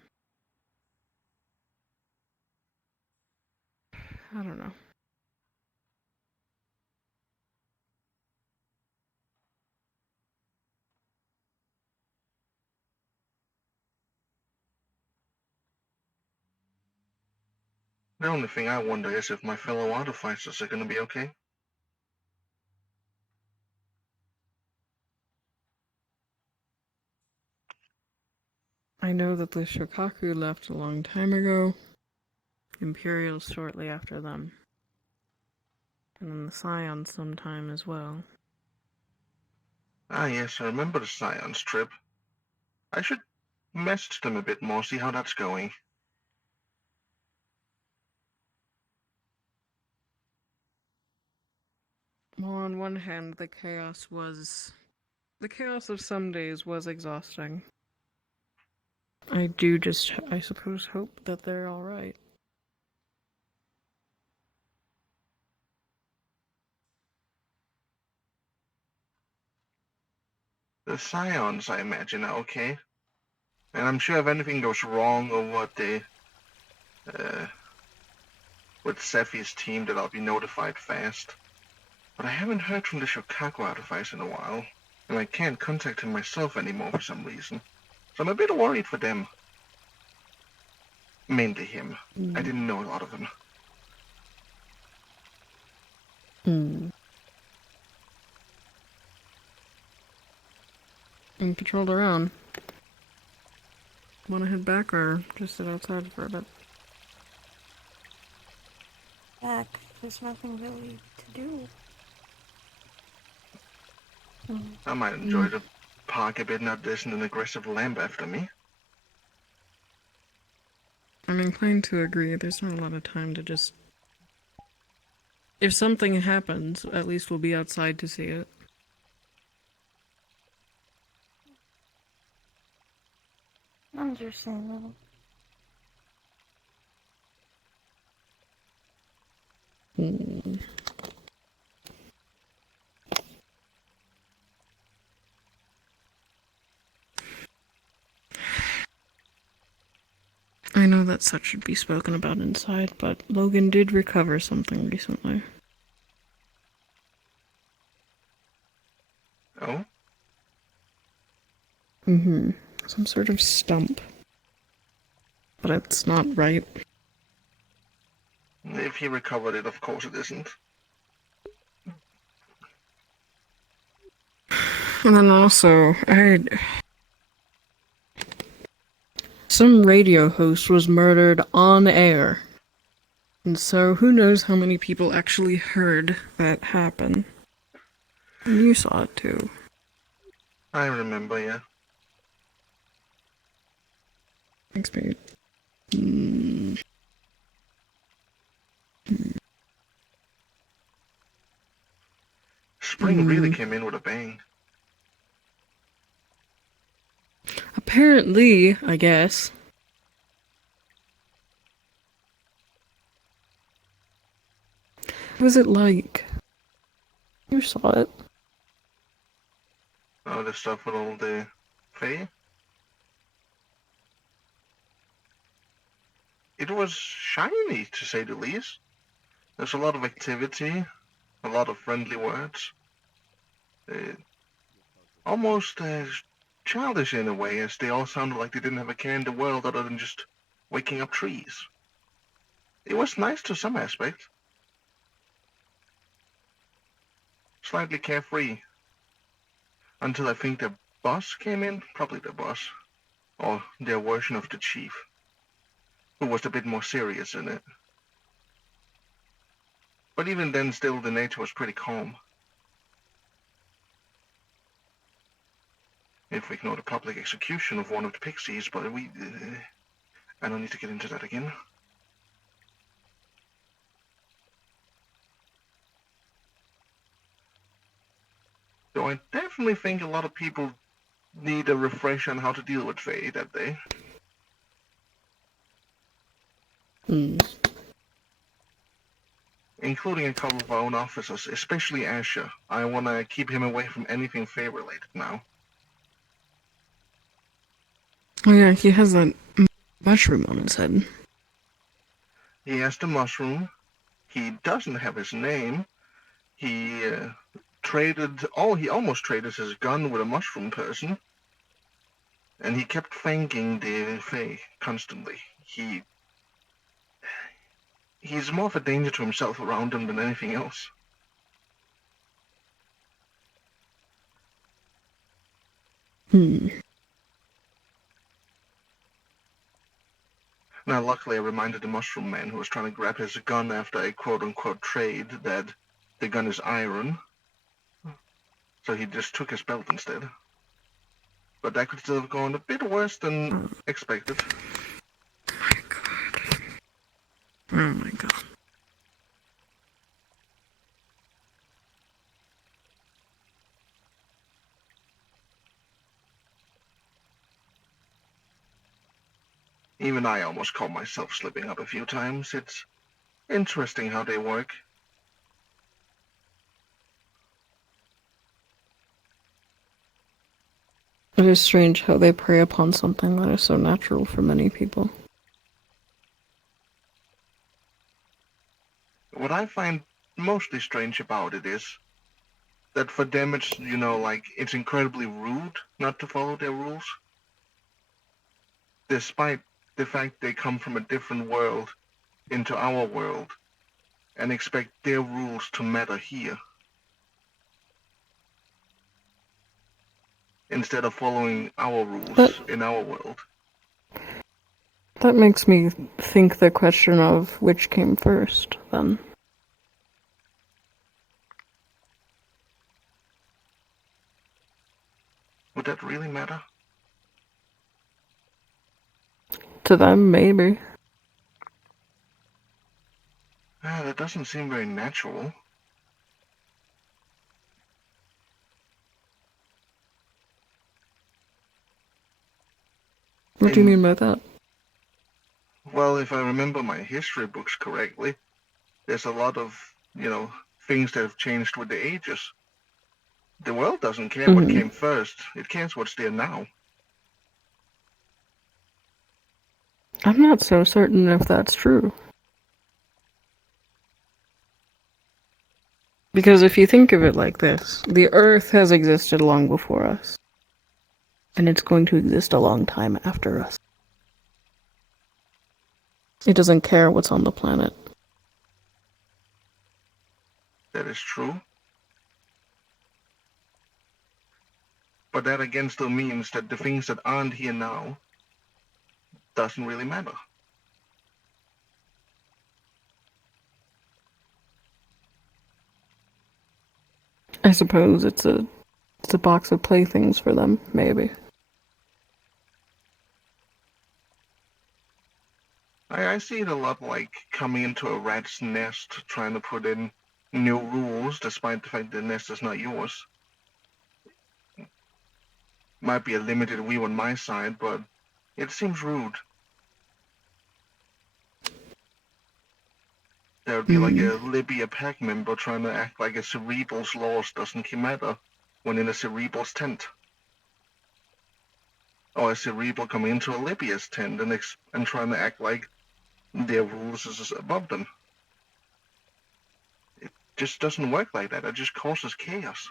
I don't know. The only thing I wonder is if my fellow artificers are gonna be okay. I know that the Shokaku left a long time ago. Imperials shortly after them. And then the Scions sometime as well. Ah yes, I remember the Scions trip. I should message them a bit more, see how that's going. Well, on one hand, the chaos of some days was exhausting. I do just, I suppose, hope that they're alright. The Scions, I imagine, are okay. And I'm sure if anything goes wrong or what they, with Sephi's team, that I'll be notified fast. But I haven't heard from the Chicago artificer in a while, and I can't contact him myself anymore for some reason. So I'm a bit worried for them. Mainly him. I didn't know a lot of them. I'm patrolled around. Want to head back or just sit outside for a bit? Back. There's nothing really to do. I might enjoy the park a bit, not there's an aggressive lamb after me. I'm inclined to agree. There's not a lot of time to just... If something happens, at least we'll be outside to see it. Understandable. I know that such should be spoken about inside, but Logan did recover something recently. Oh? Some sort of stump. But it's not right. If he recovered it, of course it isn't. And then also, some radio host was murdered on air. And so who knows how many people actually heard that happen. And you saw it too. I remember, yeah. Thanks, mate. Spring really came in with a bang. Apparently, I guess. What was it like? You saw it. Oh, the stuff with all the Fae? It was shiny, to say the least. There's a lot of activity, a lot of friendly words. Almost childish in a way, as they all sounded like they didn't have a care in the world other than just waking up trees. It was nice to some aspect. Slightly carefree. Until I think the boss came in, probably the boss. Or their version of the chief. Who was a bit more serious in it. But even then, still, the nature was pretty calm. If we ignore the public execution of one of the pixies, but I don't need to get into that again. So I definitely think a lot of people need a refresh on how to deal with Fae that day. Including a couple of our own officers, especially Asher. I want to keep him away from anything Fae-related now. Oh yeah, he has that mushroom on his head. He has the mushroom. He doesn't have his name. He he almost traded his gun with a mushroom person. And he kept thanking the Fae constantly. He's more of a danger to himself around him than anything else. Now, luckily, I reminded the mushroom man who was trying to grab his gun after a quote-unquote trade that the gun is iron. So he just took his belt instead. But that could still have gone a bit worse than expected. Oh my god. Even I almost caught myself slipping up a few times. It's interesting how they work. It is strange how they prey upon something that is so natural for many people. What I find mostly strange about it is that for them it's, like, it's incredibly rude not to follow their rules. Despite the fact they come from a different world into our world and expect their rules to matter here. Instead of following our rules in our world. That makes me think the question of which came first, then. Would that really matter? To them, maybe. That doesn't seem very natural. What do you mean by that? Well, if I remember my history books correctly, there's a lot of, things that have changed with the ages. The world doesn't care what came first, it cares what's there now. I'm not so certain if that's true. Because if you think of it like this, the Earth has existed long before us. And it's going to exist a long time after us. It doesn't care what's on the planet. That is true. But that again still means that the things that aren't here now doesn't really matter. I suppose it's a box of playthings for them, maybe. I see it a lot like coming into a rat's nest, trying to put in new rules, despite the fact the nest is not yours. Might be a limited view on my side, but it seems rude. There would be like a Libya pack member trying to act like a cerebral's laws doesn't matter when in a cerebral's tent. Or a cerebral coming into a Libya's tent and trying to act like their rules is above them. It just doesn't work like that. It just causes chaos.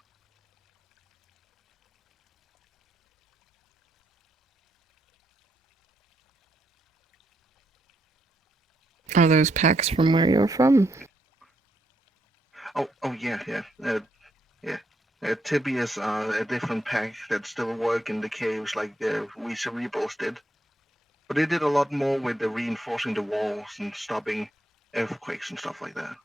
Are those packs from where you're from? Oh yeah. Tibias are a different pack that still work in the caves like we cerebrals did. But they did a lot more with the reinforcing the walls and stopping earthquakes and stuff like that.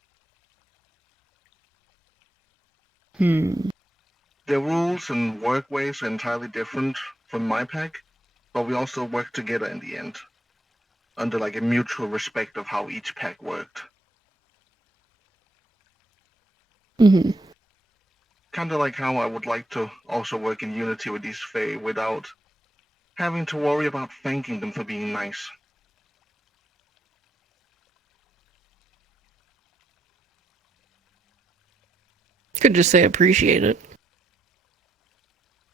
Their rules and workways are entirely different from my pack, but we also worked together in the end, under like a mutual respect of how each pack worked. Kind of like how I would like to also work in unity with these Fae without having to worry about thanking them for being nice. Could just say appreciate it.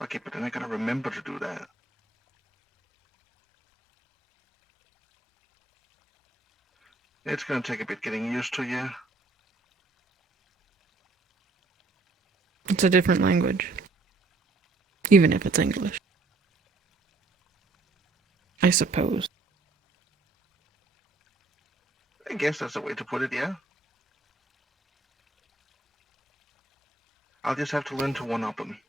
Okay, but then I gotta remember to do that. It's gonna take a bit getting used to, yeah. It's a different language. Even if it's English. I suppose. I guess that's a way to put it, yeah. I'll just have to learn to one-up them.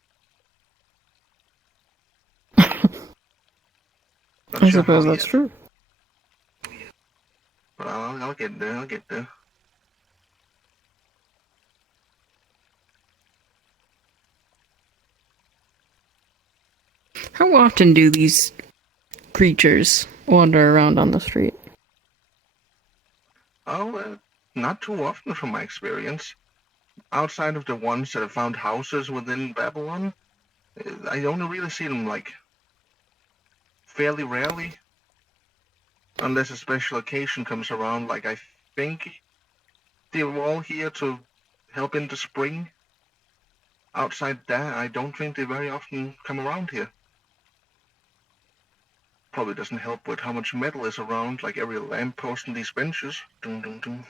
I suppose that's true. But I'll get there, How often do these creatures wander around on the street? Oh, not too often from my experience. Outside of the ones that have found houses within Babylon, I only really see them, like, fairly rarely. Unless a special occasion comes around, like I think they were all here to help in the spring. Outside that, I don't think they very often come around here. Probably doesn't help with how much metal is around, like every lamppost in these benches. Dun, dun, dun.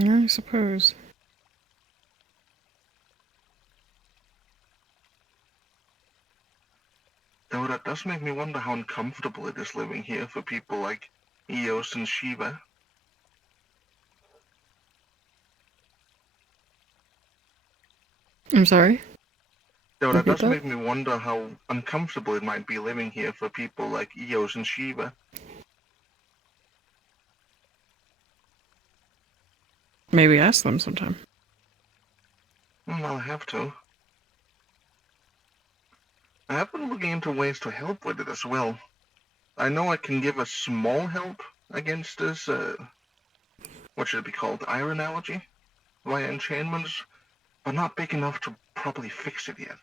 I suppose. Though that does make me wonder how uncomfortable it is living here for people like Eos and Shiva. I'm sorry? Though that Repeat does that? make me wonder how uncomfortable it might be living here for people like Eos and Shiva. Maybe ask them sometime. I'll have to. I have been looking into ways to help with it as well. I know I can give a small help against this, what should it be called, iron allergy? Via enchantments, but not big enough to properly fix it yet.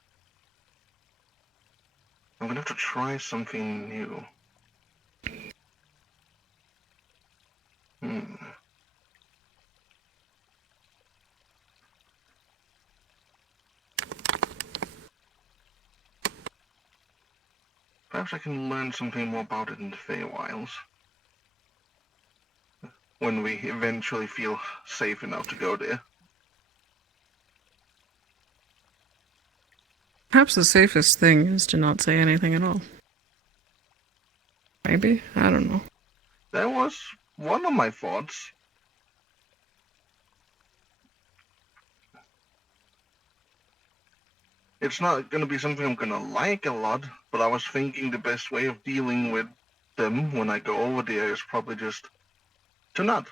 I'm gonna have to try something new. Perhaps I can learn something more about it in the Feywilds. When we eventually feel safe enough to go there. Perhaps the safest thing is to not say anything at all. Maybe? I don't know. That was one of my thoughts. It's not going to be something I'm going to like a lot, but I was thinking the best way of dealing with them when I go over there is probably just to not.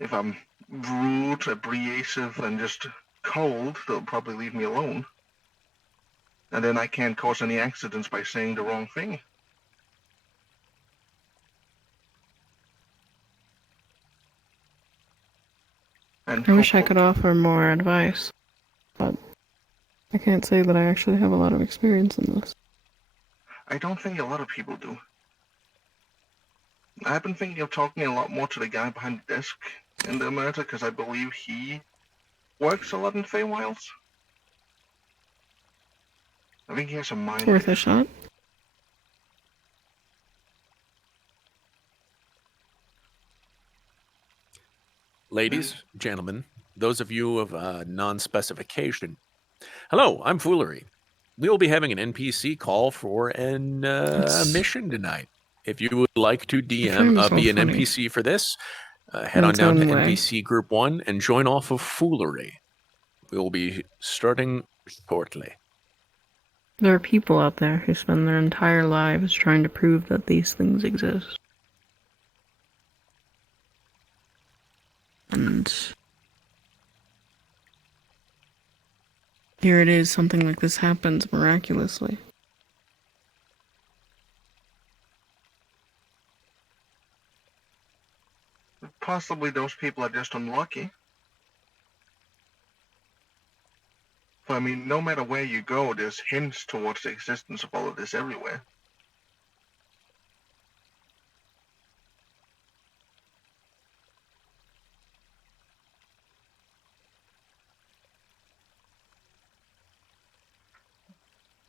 If I'm rude, abrasive, and just cold, they'll probably leave me alone. And then I can't cause any accidents by saying the wrong thing. And I wish I could offer more advice, but I can't say that I actually have a lot of experience in this. I don't think a lot of people do. I've been thinking of talking a lot more to the guy behind the desk in the matter, because I believe he works a lot in Feywilds. I think he has a mind. It's worth a shot. Ladies, gentlemen, those of you of non-specification. Hello, I'm Foolery. We'll be having an NPC call for a mission tonight. If you would like to be an NPC for this, head on down to NPC Group 1 and join off of Foolery. We will be starting shortly. There are people out there who spend their entire lives trying to prove that these things exist. And here it is, something like this happens miraculously. Possibly those people are just unlucky. But I mean, no matter where you go, there's hints towards the existence of all of this everywhere.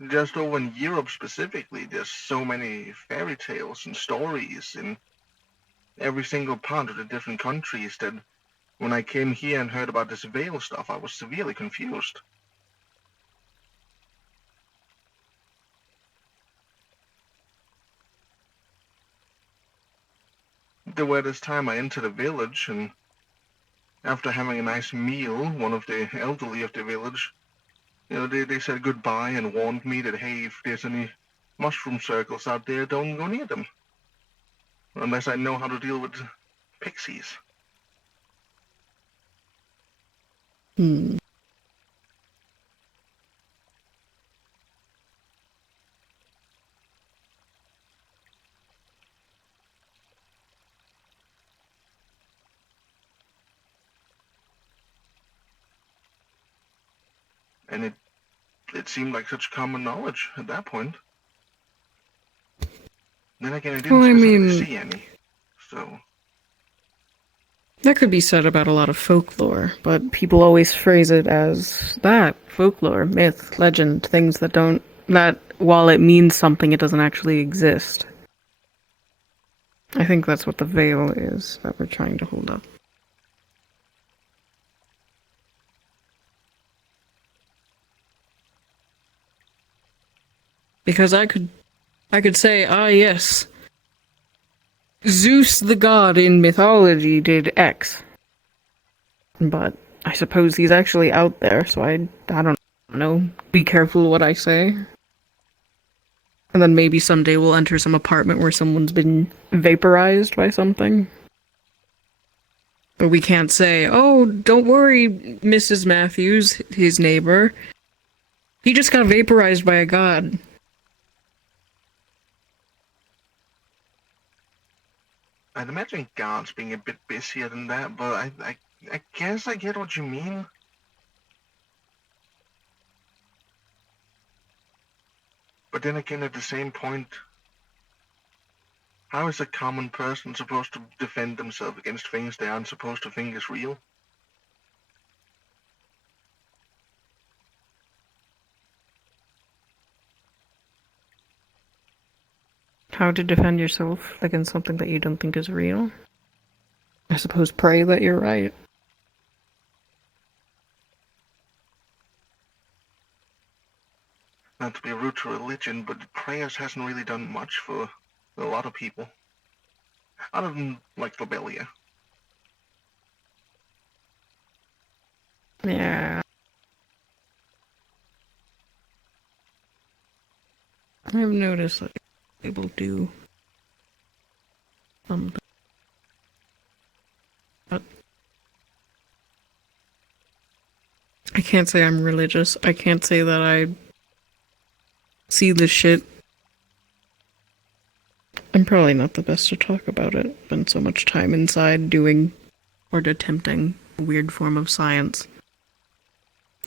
Just over in Europe specifically, there's so many fairy tales and stories in every single part of the different countries that when I came here and heard about this veil stuff, I was severely confused. There were this time I entered a village, and after having a nice meal, one of the elderly of the village, they said goodbye and warned me that, hey, if there's any mushroom circles out there, don't go near them. Unless I know how to deal with pixies. Hmm. And it seemed like such common knowledge at that point. Then again, I didn't specifically see any, so... That could be said about a lot of folklore, but people always phrase it as that, folklore, myth, legend, things that while it means something, it doesn't actually exist. I think that's what the veil is that we're trying to hold up. Because I could say, ah yes, Zeus the god in mythology did X. But I suppose he's actually out there, so I don't know. Be careful what I say. And then maybe someday we'll enter some apartment where someone's been vaporized by something. But we can't say, oh, don't worry, Mrs. Matthews, his neighbor. He just got vaporized by a god. I'd imagine gods being a bit busier than that, but I guess I get what you mean. But then again, at the same point, how is a common person supposed to defend themselves against things they aren't supposed to think is real? How to defend yourself against something that you don't think is real? I suppose pray that you're right. Not to be rude to religion, but prayers hasn't really done much for a lot of people. Other than, like, Lobelia. Yeah. I've noticed that people do something. But I can't say I'm religious. I can't say that I see this shit. I'm probably not the best to talk about it. Spent so much time inside doing or attempting a weird form of science.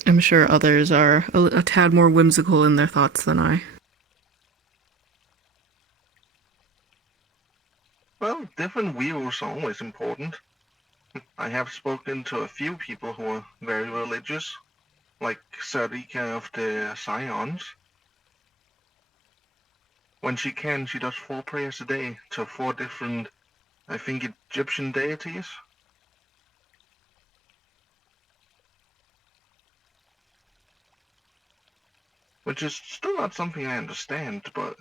I'm sure others are a tad more whimsical in their thoughts than I. Well, different views are always important. I have spoken to a few people who are very religious, like Sarika of the Scions. When she can, she does 4 prayers a day to 4 different, I think, Egyptian deities. Which is still not something I understand, but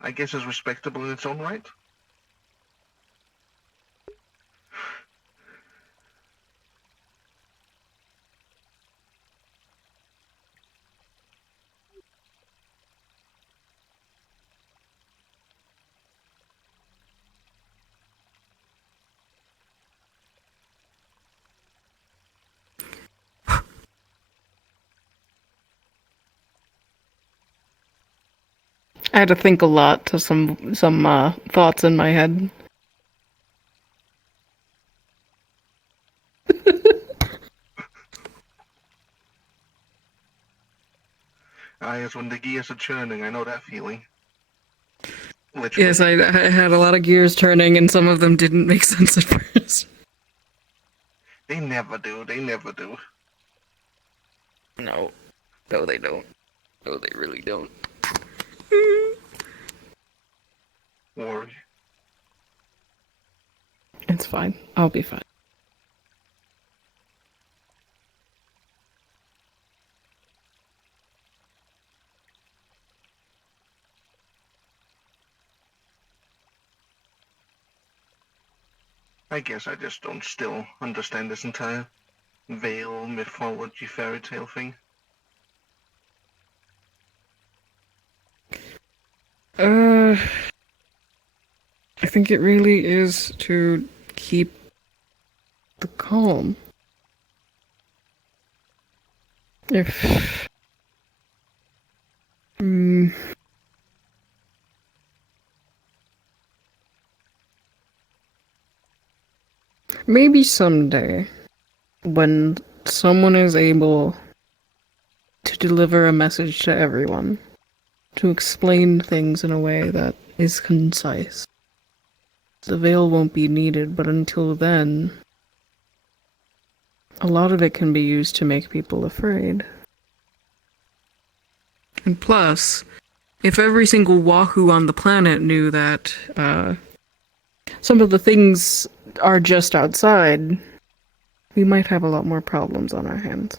I guess is respectable in its own right. I had to think a lot to some thoughts in my head. It's when the gears are churning, I know that feeling. Literally. Yes, I had a lot of gears turning, and some of them didn't make sense at first. They never do, they never do. No. No, they don't. No, they really don't. Worry. It's fine. I'll be fine. I guess I just don't still understand this entire veil, mythology, fairy tale thing. I think it really is to keep the calm. If... Maybe someday, when someone is able to deliver a message to everyone, to explain things in a way that is concise, the veil won't be needed, but until then, a lot of it can be used to make people afraid. And plus, if every single Wahoo on the planet knew that some of the things are just outside, we might have a lot more problems on our hands.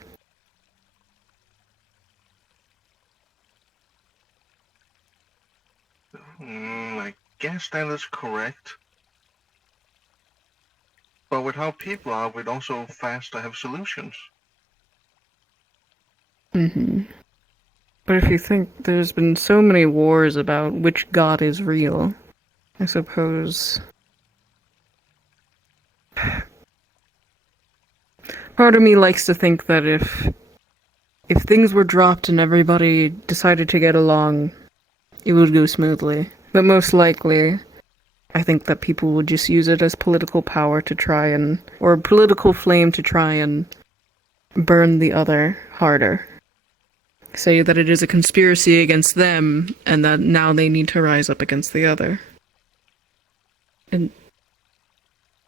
I guess that is correct. But with how people are, we'd also fast to have solutions. Mm-hmm. But if you think there's been so many wars about which god is real, I suppose part of me likes to think that if things were dropped and everybody decided to get along, it would go smoothly. But most likely, I think that people would just use it as political power to try and, or political flame to try and burn the other harder. Say that it is a conspiracy against them, and that now they need to rise up against the other. And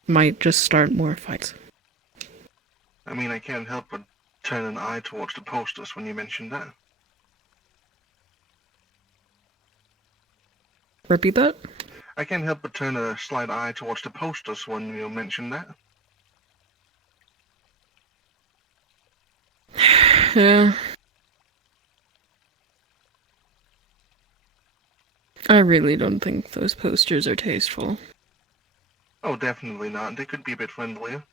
might just start more fights. I mean, I can't help but turn an eye towards the posters when you mention that. Repeat that? I can't help but turn a slight eye towards the posters when you mention that. Yeah. I really don't think those posters are tasteful. Oh, definitely not. They could be a bit friendlier.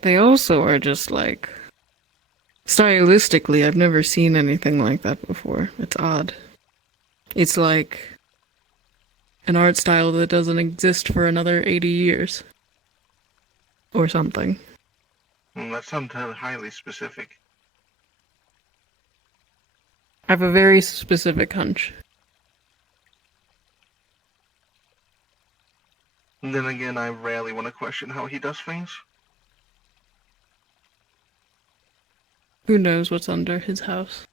They also are just like... Stylistically, I've never seen anything like that before. It's odd. It's like an art style that doesn't exist for another 80 years. Or something. That sounds highly specific. I have a very specific hunch. And then again, I rarely want to question how he does things. Who knows what's under his house?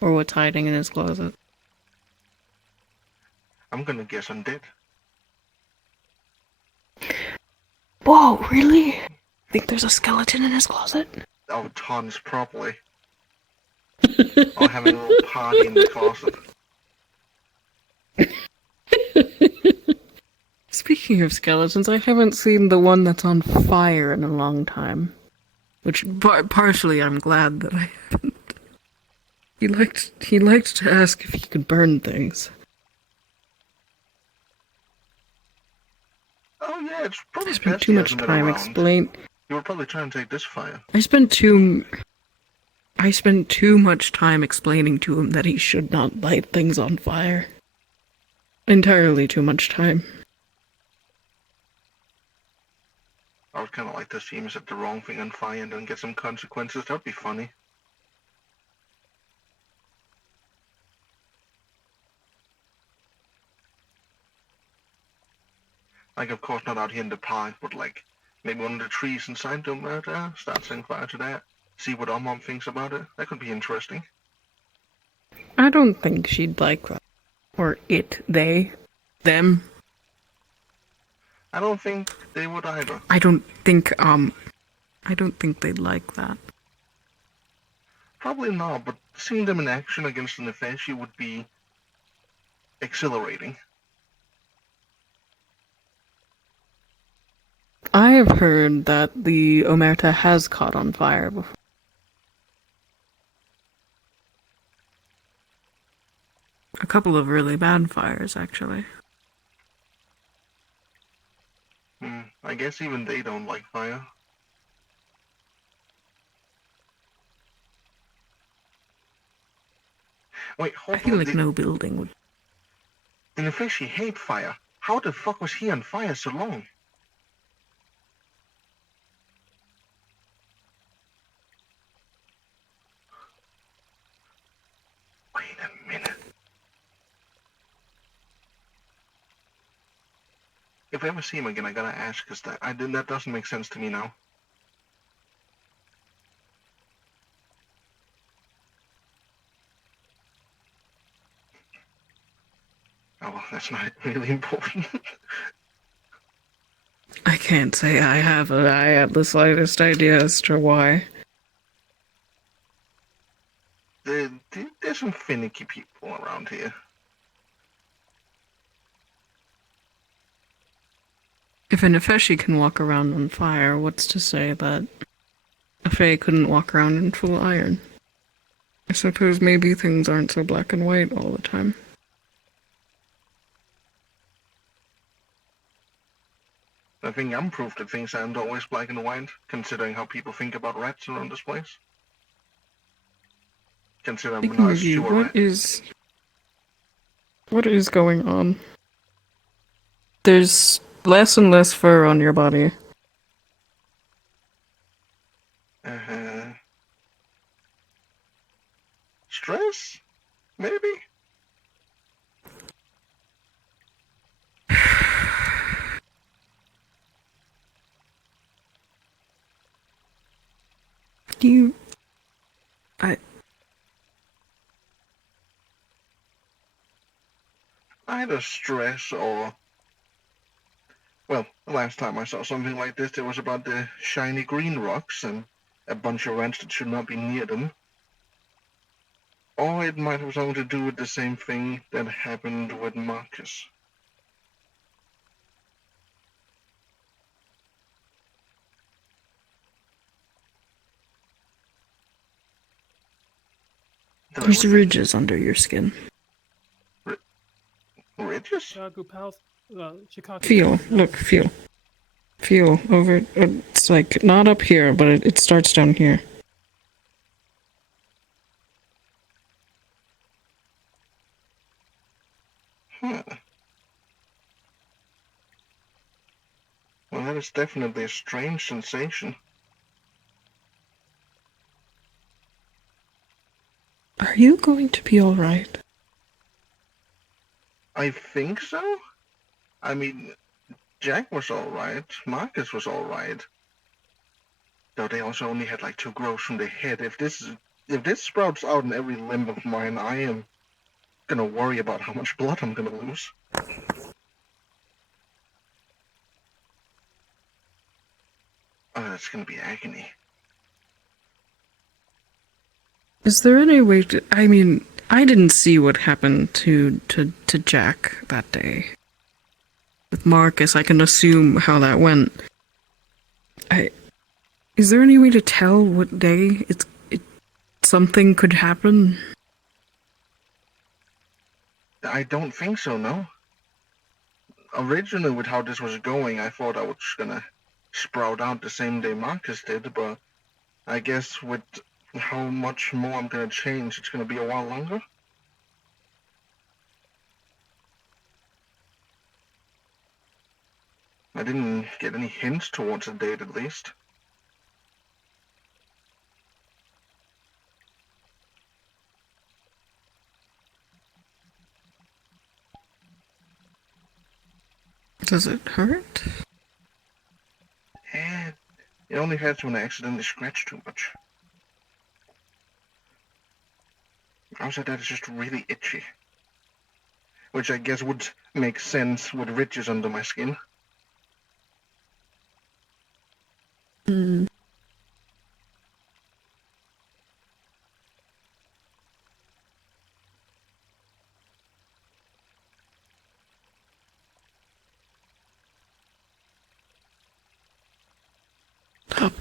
Or what's hiding in his closet? I'm gonna guess I'm dead. Whoa, really? Think there's a skeleton in his closet? Oh, tons, probably. Or having a little party in the closet. Speaking of skeletons, I haven't seen the one that's on fire in a long time. Which, partially, I'm glad that I haven't. He liked to ask if he could burn things. Oh yeah, it's probably I spent best too he much hasn't been time around. You were probably trying to take this fire. I spent too much time explaining to him that he should not light things on fire. Entirely too much time. I would kind of like to see him set the wrong thing on fire and then get some consequences. That'd be funny. Like, of course, not out here in the park, but like maybe one of the trees inside them start setting fire to that. See what our mom thinks about it. That could be interesting. I don't think she'd like that. Or it, they, them. I don't think they would either. I don't think they'd like that. Probably not, but seeing them in action against an Nefeshi would be exhilarating. I have heard that the Omerta has caught on fire before. A couple of really bad fires, actually. I guess even they don't like fire. Wait, hold I feel on. like no building would. The Nefeshi hate fire. How the fuck was he on fire so long? Wait a minute. If I ever see him again, I gotta ask, because that doesn't make sense to me now. Oh, well, that's not really important. I can't say I have the slightest idea as to why. There's some finicky people around here. If a Nefeshi can walk around on fire, what's to say that a Fae couldn't walk around in full iron? I suppose maybe things aren't so black and white all the time. I think I'm proof that things aren't always black and white, considering how people think about rats around this place. Consider I'm Speaking not a of you, sewer rat. what is going on? There's less and less fur on your body. Stress? Maybe? Do you... Either stress or... Well, the last time I saw something like this, it was about the shiny green rocks and a bunch of rats that should not be near them. Or it might have something to do with the same thing that happened with Marcus. There's ridges under your skin. Ridges? Feel. Look, feel. Feel over... It's like, not up here, but it starts down here. Huh. Well, that is definitely a strange sensation. Are you going to be alright? I think so? I mean, Jack was alright, Marcus was alright. Though they also only had like 2 growths from the head. If this sprouts out in every limb of mine, I am gonna worry about how much blood I'm gonna lose. Oh, that's gonna be agony. Is there any way to... I mean, I didn't see what happened to Jack that day. With Marcus, I can assume how that went. Is there any way to tell what day something could happen? I don't think so, no. Originally, with how this was going, I thought I was gonna sprout out the same day Marcus did, but I guess with how much more I'm gonna change, it's gonna be a while longer. I didn't get any hints towards a date, at least. Does it hurt? It only hurts when I accidentally scratch too much. Outside that, it's just really itchy. Which I guess would make sense with ridges under my skin. Hmm. Stop.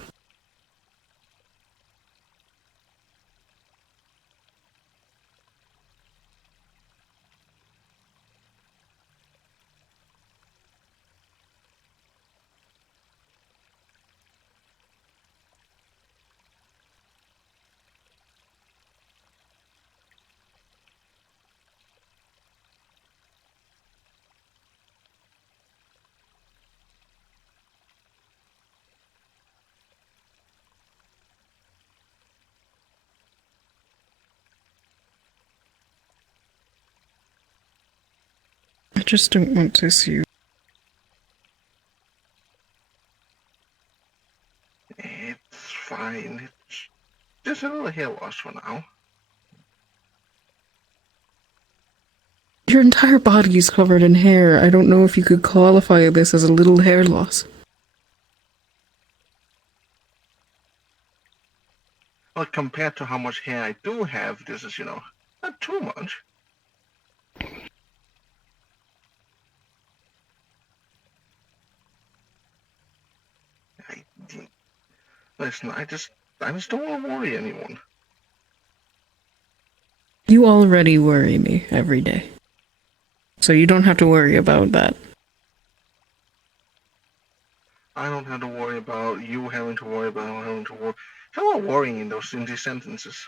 I just don't want to see you. It's fine. It's just a little hair loss for now. Your entire body is covered in hair. I don't know if you could qualify this as a little hair loss. Well, compared to how much hair I do have, this is, not too much. Listen, I just don't want to worry anyone. You already worry me every day. So you don't have to worry about that. I don't have to worry about you having to worry about having to worry. How about worrying in those sentences?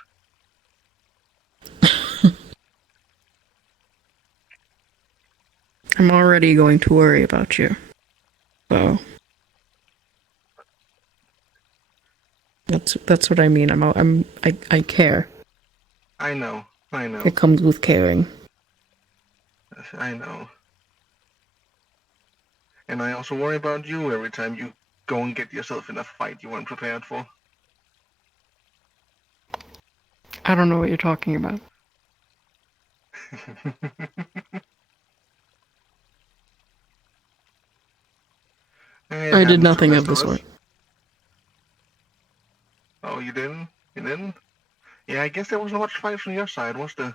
I'm already going to worry about you. So that's what I mean. I care. I know. It comes with caring. I know. And I also worry about you every time you go and get yourself in a fight you weren't prepared for. I don't know what you're talking about. I did nothing of the sort. Oh, you didn't? You didn't? Yeah, I guess there wasn't much fight from your side, was there?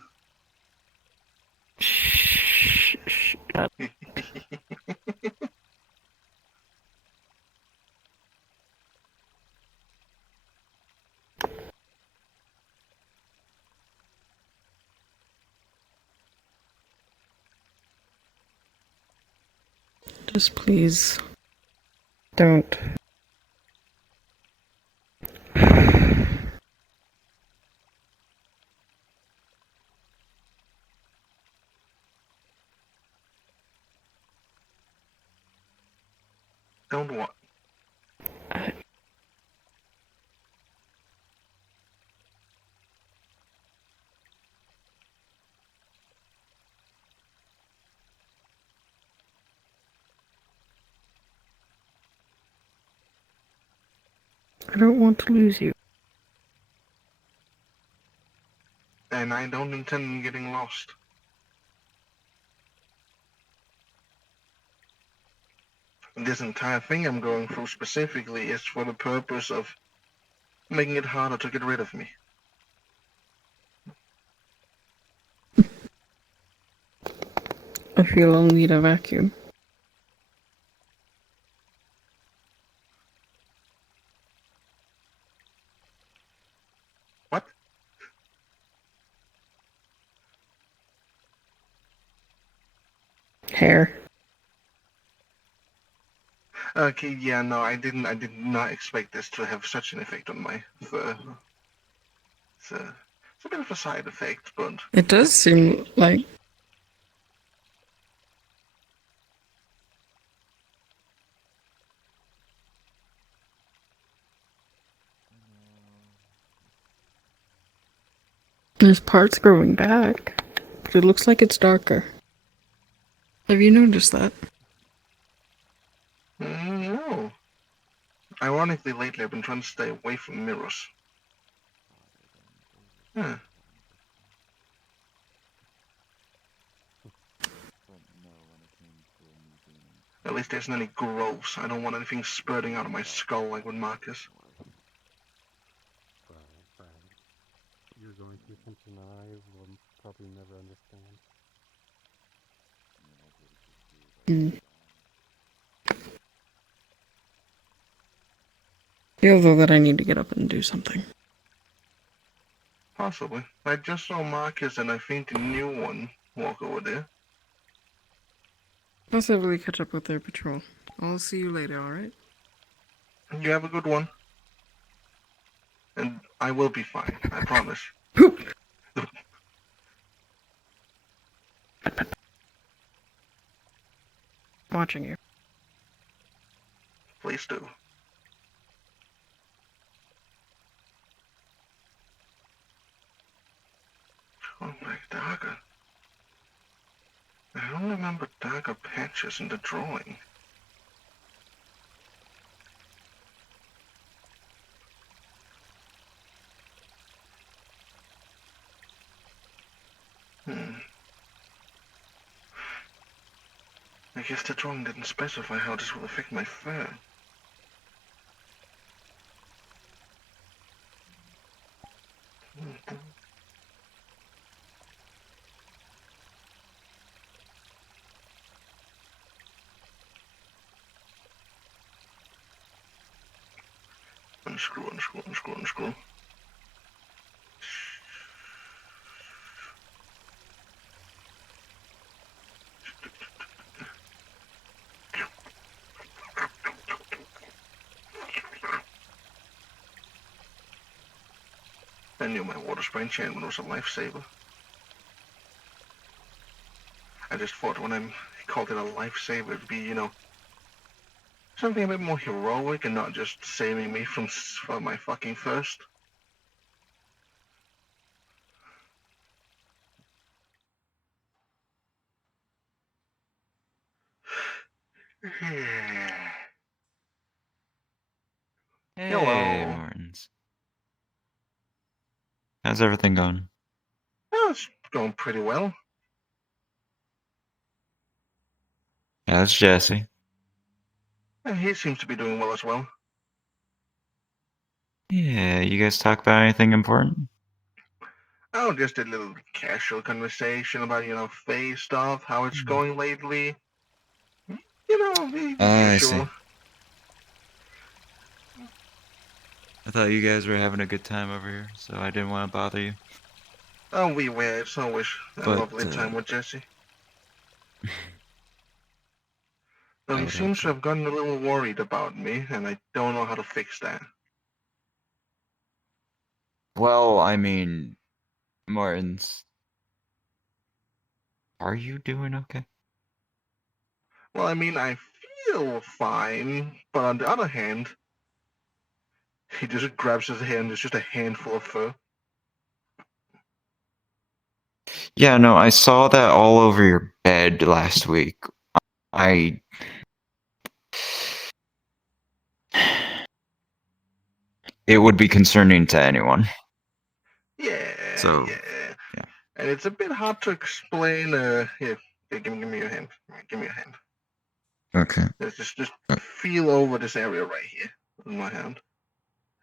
Just please don't. Don't what? I don't want to lose you. And I don't intend on getting lost. This entire thing I'm going through specifically is for the purpose of making it harder to get rid of me. I feel I'll need a vacuum. What? Hair. Okay, yeah, no, I did not expect this to have such an effect on my fur. It's a bit of a side effect, but... It does seem like... There's parts growing back, but it looks like it's darker. Have you noticed that? No. Ironically, lately I've been trying to stay away from mirrors. Huh. At least there isn't any growths. I don't want anything spurting out of my skull like with Marcus. Right. You're going through something I will probably never understand. Feel though that I need to get up and do something. Possibly. I just saw Marcus and I think a new one walk over there. Possibly catch up with their patrol. I'll see you later, alright? You have a good one. And I will be fine, I promise. Watching you. Please do. Oh my darker. I don't remember darker patches in the drawing. I guess the drawing didn't specify how this will affect my fur. Unscrew. I knew my water spray enchantment was a lifesaver. I just thought when I called it a lifesaver, it'd be, you know, something a bit more heroic and not just saving me from my fucking thirst. Hey, Hello. Martins. How's everything going? Oh, it's going pretty well. How's Jesse? He seems to be doing well as well. Yeah, you guys talk about anything important? Oh, just a little casual conversation about, you know, phase stuff, how it's going lately. You know, the I usual. see. I thought you guys were having a good time over here, so I didn't want to bother you. Oh, we were. It's always a But, lovely time with Jesse. Though I he would hope seems so. to have gotten a little worried about me, and I don't know how to fix that. Well, I mean, Martins, are you doing okay? Well, I mean, I feel fine, but on the other hand, he just grabs his hand. It's just a handful of fur. Yeah, no, I saw that all over your bed last week. It would be concerning to anyone. Yeah, So, yeah. And it's a bit hard to explain. Here, give me your hand. Give me your hand. Okay. Just feel over this area right here in my hand.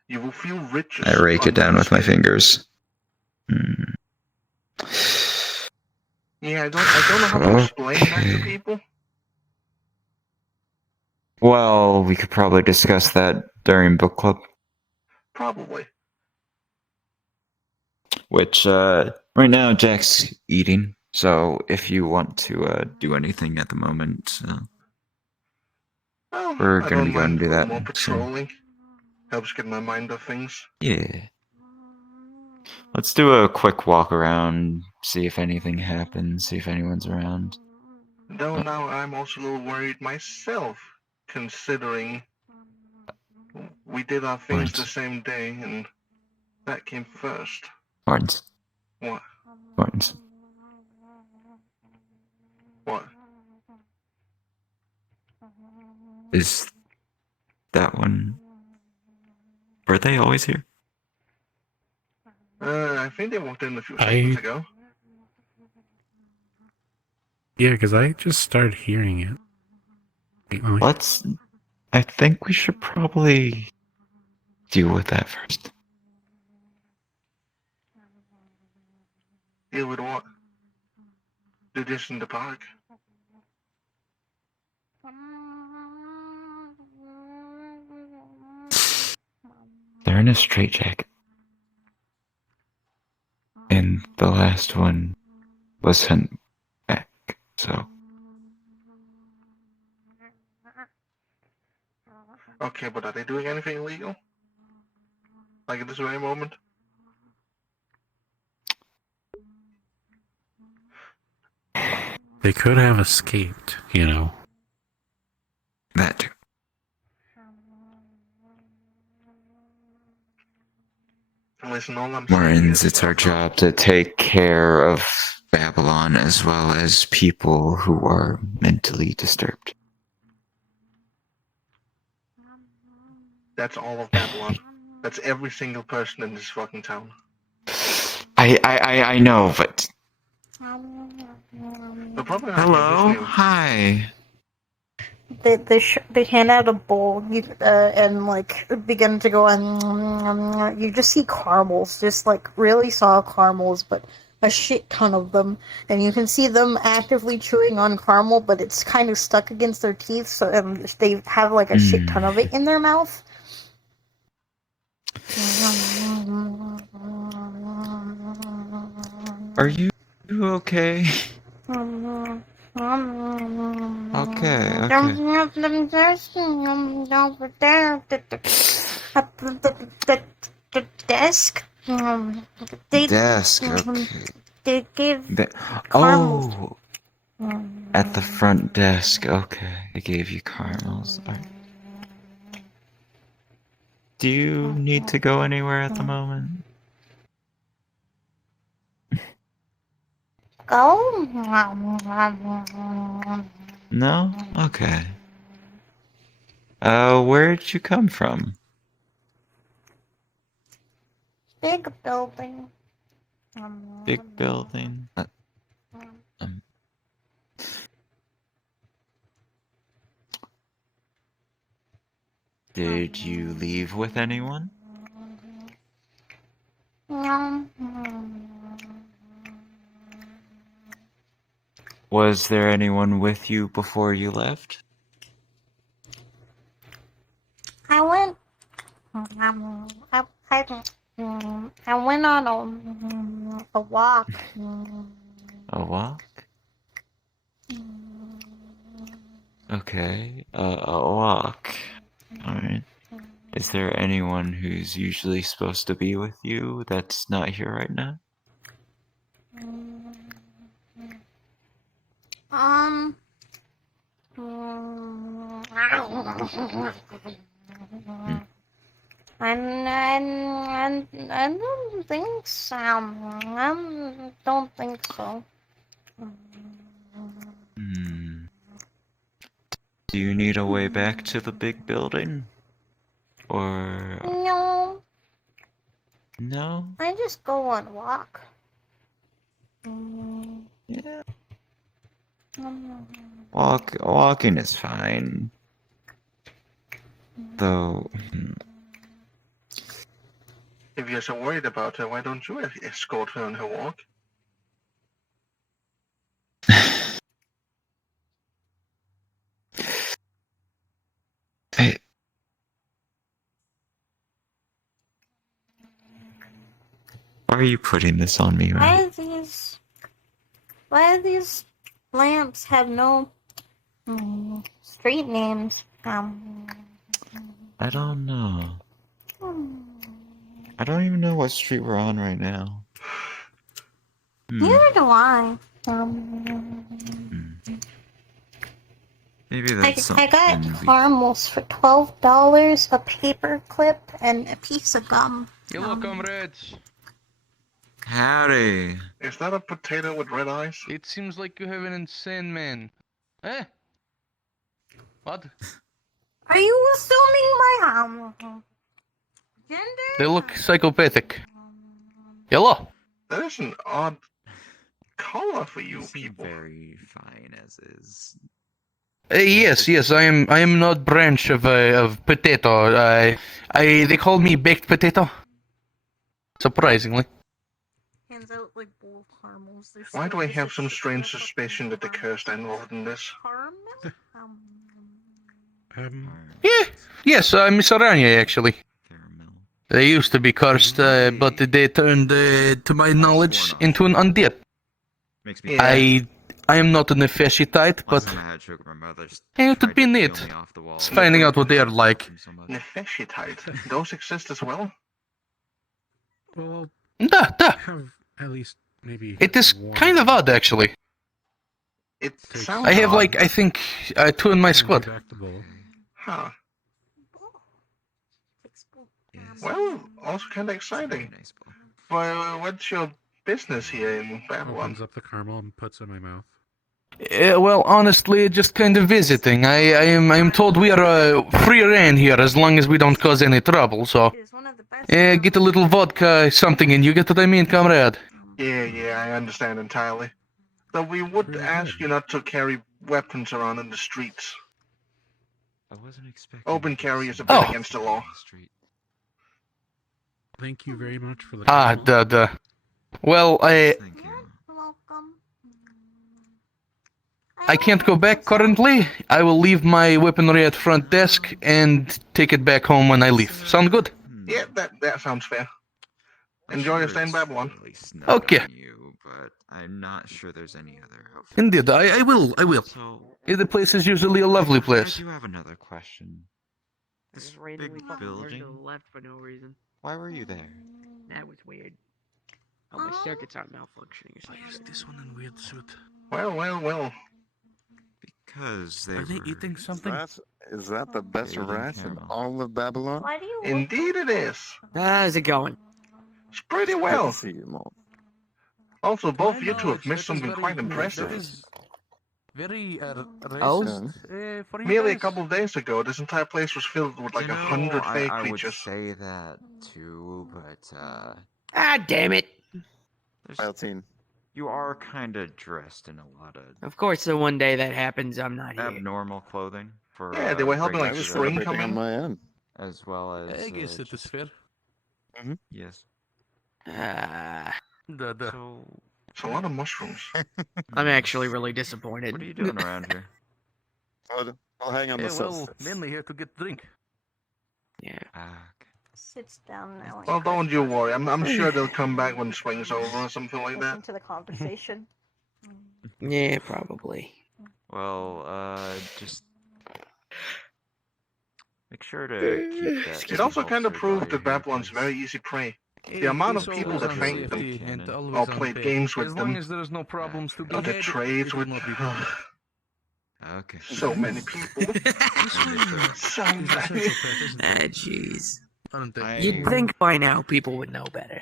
You will feel riches. I rake it under down the with my skin. fingers. Yeah, I don't know how to explain that to Okay. people. Well, we could probably discuss that during book club, Probably. which right now Jack's eating. So if you want to do anything at the moment, Well, we're I gonna don't be going mind to a do little that. more So patrolling. Helps get my mind off things. yeah, let's do a quick walk around, see if anything happens, see if anyone's around. Though now I'm also a little worried myself, considering we did our things the same day, and that came first. Martins. What? Martins. What? Is that one? Were they always here? I think they walked in a few seconds ago. Yeah, because I just started hearing it. I think we should probably deal with that first. Deal with what? Do this in the park. They're in a straitjacket. And the last one was sent back, so. Okay, but are they doing anything illegal? Like at this very moment? They could have escaped, you know. That too. Listen, all I'm saying Martins, is it's our job to take care of Babylon as well as people who are mentally disturbed. that's all of Babylon. That's every single person in this fucking town. I know, but. The problem Hello? Hi. They hand out a bowl and like begin to go on. You just see caramels, just like really soft caramels, but a shit ton of them, and you can see them actively chewing on caramel, but it's kind of stuck against their teeth, so and they have like a shit ton of it in their mouth. Are you okay? Okay. Over there, the desk. They Desk. um, Okay. they gave The- caramels. oh, at the front desk. Okay, they gave you caramels. Alright. Do you need to go anywhere at the moment? Go. No? Okay. Where'd you come from? Big building. Big building. Did you leave with anyone? Was there anyone with you before you left? I went. I went on a walk. A walk? Okay, a walk. Alright. Is there anyone who's usually supposed to be with you that's not here right now? I don't think so. I don't think so. Do you need a way back to the big building? Or... No, No? I just go on a walk. Yeah. Walking is fine. Though... If you're so worried about her, why don't you escort her on her walk? Why are you putting this on me, right? Why do these lamps have no street names? I don't know. I don't even know what street we're on right now. Neither do I. Maybe I that's something got we... caramels for $12, a paper clip, and a piece of gum. Hello, comrades. Howdy. Is that a potato with red eyes? It seems like you have an insane man. Eh? What? Are you assuming my gender? They look psychopathic. Hello. That is an odd color for you seem people. very fine as is. Yes, I am not branch of potato. They call me baked potato. Surprisingly. Hands out like bowl of caramels. Why do I have some strange suspicion that the cursed are involved in this? Yes, Miss Aranya actually. They used to be cursed, but they turned, to my knowledge, into an undead. Makes me I am not an officiate, but it would be neat. Finding out what they are like. Nepheshitite. Those exist as well? Well, Da. have at least maybe. It is kind of odd, actually. It sounds I have, odd. like, I think, 2 in my squad. Huh. Well, also kind of exciting. Well, what's your business here in Babylon? Opens up the caramel and puts it in my mouth. Well, honestly, just kind of visiting. I am told we are free reign here as long as we don't cause any trouble, so... get a little vodka, something, and you get what I mean, comrade? Yeah, I understand entirely. Though we would ask you not to carry weapons around in the streets. I wasn't expecting... Open carry is a bit against the law. Thank you very much for the Duh. Well, I can't go back currently. I will leave my weaponry at front desk and take it back home when I leave. Sound good? Yeah, that sounds fair. Enjoy your stay in Babylon. Okay. But I'm not sure there's any other hope. Indeed, I will. The place is usually a lovely place. I do have another question. This big building? left for no reason. Why were you there? That was weird. Oh, my circuits aren't malfunctioning. Why is this one in weird suit? Well. Because they Are they were eating something? Is that the best eating rat in camel. all of Babylon? Why do you? Indeed it is. How's it going? It's pretty Good well. to see you, Mom. Also, To both my you two have knowledge, missed that is something very- quite impressive. That is very Oh? racist for you Merely a guys. couple of days ago, this entire place was filled with like 100 fake I would creatures. say that too, but Ah, damn it! Beltine. you are kind of dressed in a lot of Of course, the one day that happens, I'm not here. abnormal clothing for. Yeah, they were helping like regular spring civilians, come in. my end. as well as. I guess it is fair. Yes. So, It's a lot of mushrooms. I'm actually really disappointed. What are you doing around here? I'll hang on the well, substance. mainly here to get drink. Yeah. Sits down now. Well, don't you worry. I'm sure they'll come back when spring's over or something like Listen that. to the conversation. Yeah, probably. Well, just make sure to keep that. It also kind of holstered proved while that you're here, Babylon's very easy prey. Hey, The amount it's of people always that on thanked safety them and always or on played pay. games with As long them, as there's no problems to be or did had, trades it will with not be bad. Okay. so many people. So many. Ah, jeez. Aren't they? You'd think by now people would know better.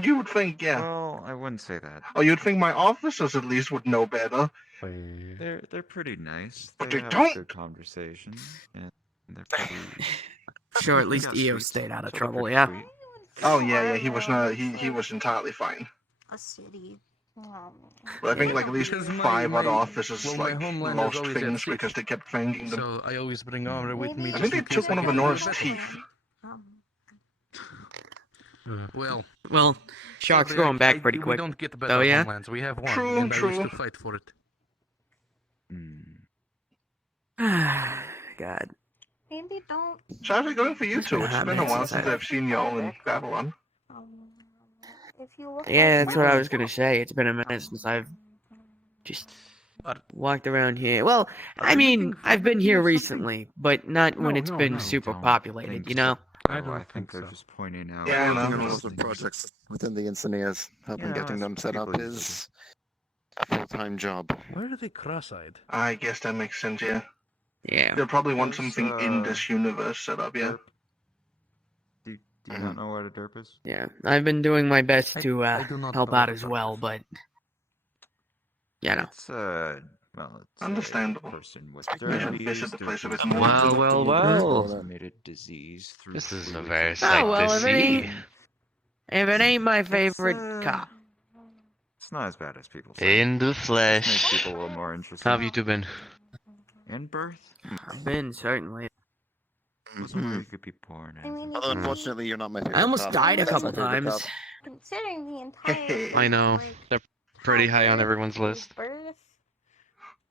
You would think, yeah. Well, I wouldn't say that. Or you'd think my officers at least would know better. They're pretty nice. But They they have don't. good conversation, and they're pretty. Sure, at least got EO sweets, stayed out of so they're trouble, pretty yeah? sweet. Oh yeah, he was not. He was entirely fine. A city. But I think like at least Because 5 other officers my like homeland is lost always at things sea. because they kept thanking them. So I always bring armor with me. I just think they in case took one I of get Honora's better. teeth. Well, Shark's sadly, going back pretty we quick. don't get better Oh, yeah? homelands. We have one, True, and I used true. to fight for it. God. Maybe don't. So how's it going for you two? It's hot been a minute while since since I've seen y'all in Babylon. If you look Yeah, that's what I was gonna say. It's been a minute since I've just walked around here. Well, I mean, I've been here recently, but not when it's been super populated, you know? I think they're just pointing out. Yeah, I know. Working on lots of projects within the engineers, helping Yeah, getting them set up people is a full-time job. Why are they cross-eyed? I guess that makes sense, yeah. Yeah. They'll probably want There's, something in this universe set up, yeah. Do you not know what a derp is? Yeah, I've been doing my best to I do not help know out what as that well, is. but you know. It's well, it's Understandable. a person with Maybe I should derbies, visit the place a bit derbies more. Well. transmitted disease through This is a fluids very or sight Oh, well, to if it ain't- see. If it ain't my It's, favorite cop. It's not as bad as people say. In the Just makes flesh. people a little more interesting. How have you two been? In birth? I've been, certainly. Wasn't where you could be born I mean, Although unfortunately you're not my favorite I almost cop. died a That's couple my favorite times. cop. considering the entire I know. like, They're pretty high on everyone's list. birth,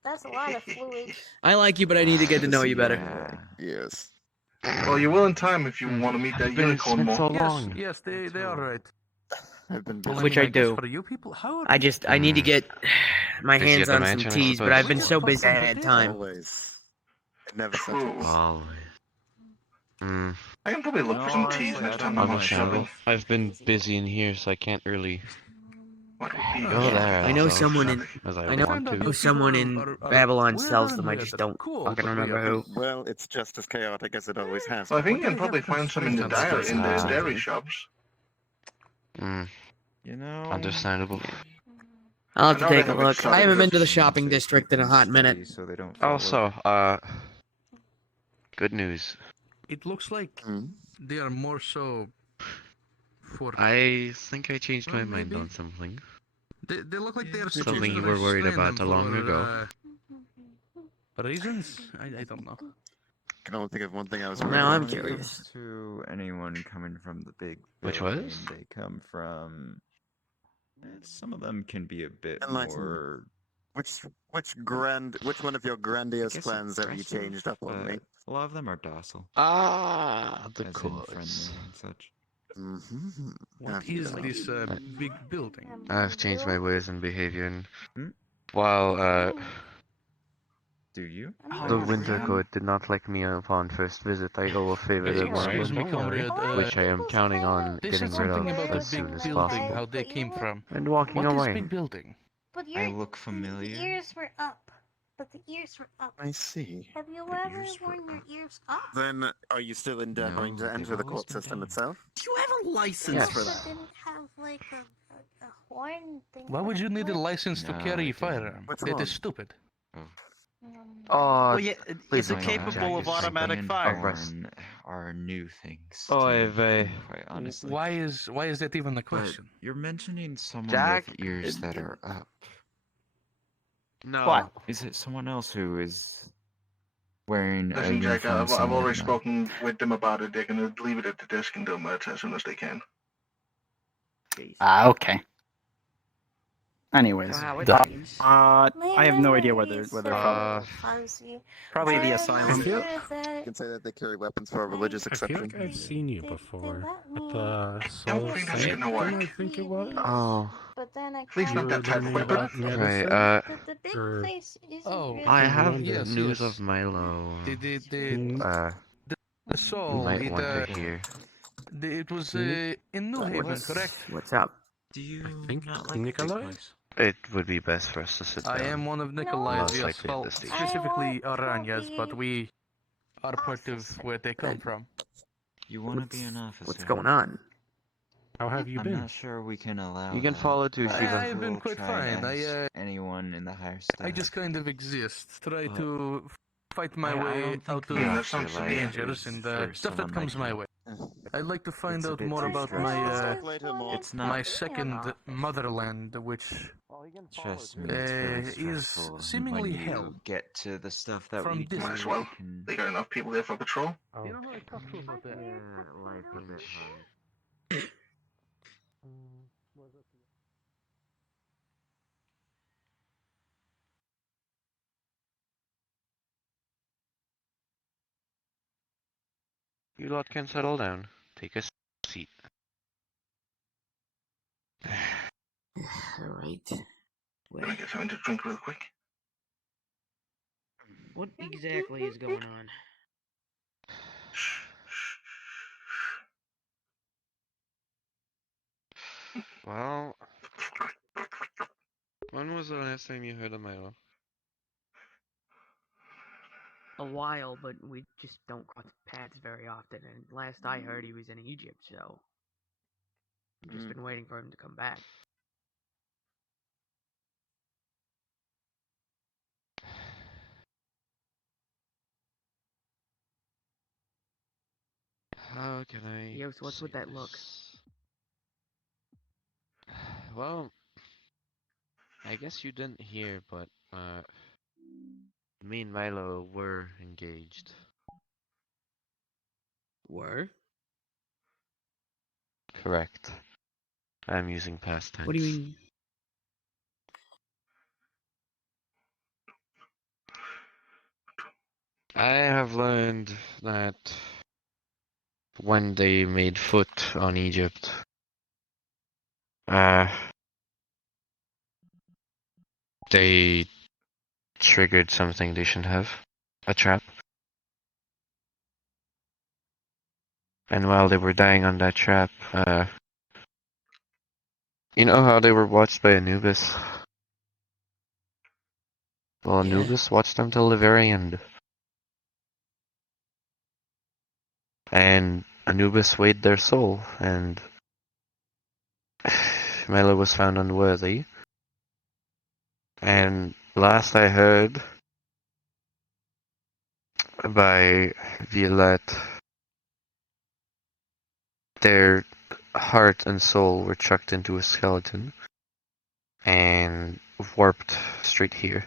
that's a lot of fluid. I like you, but I need to get to know you better. Yes. Well, you will in time if you want to meet that unicorn more. Yes, they are right. I've been Well, busy. Which mean, I guess do. For you people, how are I need to get my Busy hands at the on some mansion, I teas, but suppose. I've been so busy I haven't had time. Always. It never True. settles. Always. Mm, I can probably look for some teas next time I'm out shopping. understandable. I've been busy in here, so I can't really What would be go there. I know as someone in as I I know want to. someone in Babylon sells them. I just don't fucking remember who. Well, it's just as chaotic as it always has. Well, I think you can probably find some in the dairy shops. Mm, You know, understandable. I'll have to I know they take a have look. exotic I haven't been to the goods. shopping district in a hot minute. So they don't follow. Also, good news. It looks like they are more so for. I think I changed my Well, mind maybe. on something. They look like they are Something supposed you to were worried restrain about them a long for, ago. Reasons? I don't know. I can only think of one thing I was Now worried I'm about. When it curious. comes to anyone coming from the big Which building, was? they come from. Some of them can be a bit Enlighten me. more. Which one of your grandiose guess plans have you aggressive, changed up on me? A lot of them are docile. Ah, the as in course. friendly and such. Mm-hmm. What is this big building? I've changed my ways and behavior, and Hmm? while Do you? The winter court did not like me upon first visit. I owe a favor to one of Excuse me, them, comrade. which I am counting on They getting said rid something of about the as big soon as building, possible. how they came from. And walking What is away. big building? But I look familiar. The ears were up. But the ears were up. I see. Have you The ever ears were worn your up. ears up? Then, are you still endeavoring No, to enter they've the always court been system down. itself? Do you have a license Yes. for It that? didn't have like a horn thing. Why for would the you need a foot. license to No, carry a it didn't. firearm? Which It one? is stupid. Oh, Well, yeah, please is it don't capable of Jack. automatic and fire? horn are new things. Oh, to me, Eve. quite honestly. Why is that even the But question? you're mentioning someone Jack, with ears that are up. No. What? Is it someone else who is wearing a Listen, Jack, uniform I've similar already to mine? spoken with them about it. They're going to leave it at the desk and do it as soon as they can. Okay. Anyways, So how it I seems. have no idea where they're from. Fuzzy. Probably the I'm asylum. sure You that can say that they carry weapons for a religious I feel exception. like I've seen you before. they At the Don't Soul think that's gonna Sanctum, work. I think it was. Oh. But then I Please not You were that type of learning weapon. about Right, medicine. the big Or place isn't Oh, really. I have wonder. news of Milo. The soul. You might want to hear. It was in New Haven, correct? What's up? Do you I think not like Nikolai? It would be best for us to sit down. I am one of Nikolai's, Most yes. likely at Well, this stage. specifically Aranya's, but we are part of where they come from. You want to be an officer? What's going on? How have you I'm been? not sure we can allow. You can that, follow too, but Shiva. I've been we'll quite try and fine. ask anyone in the higher staff. I just kind of exist. Try But to fight my I way don't out think of the that sounds afterlife dangers is and for stuff that someone comes like my you. way. I'd like to find It's a out bit more too about stressful. my It's not. my second motherland, which Trust me, it's very is stressful. seemingly when you hell. get to the stuff that From we do. Might distance. as well. it can- They got enough people there for patrol. Oh. You know how I talked to you about that? Life a bit hard. You lot can settle down. Take a seat. Alright. Can I get something to drink real quick? What exactly is going on? Well, when was the last time you heard of Milo? A while, but we just don't cross paths very often. And last I heard, he was in Egypt, so I've just been waiting for him to come back. How can I? Yos, what's with say that look? this? Well, I guess you didn't hear, but me and Milo were engaged. Were? Correct. I'm using past tense. What do you mean? I have learned that when they made foot on Egypt, they triggered something they shouldn't have. A trap. And while they were dying on that trap, you know how they were watched by Anubis? Well, Yeah. Anubis watched them till the very end. And Anubis weighed their soul, and Milo was found unworthy. And last I heard by Violette, their heart and soul were chucked into a skeleton and warped straight here.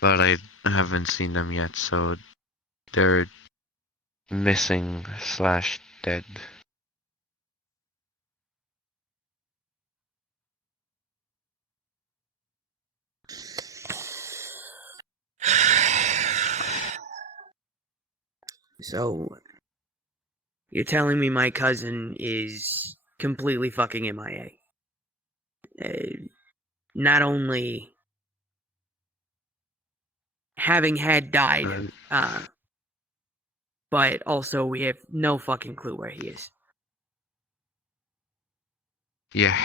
But I haven't seen them yet, so they're missing / dead. So, you're telling me my cousin is completely fucking MIA? not only having had died, but also we have no fucking clue where he is. Yeah.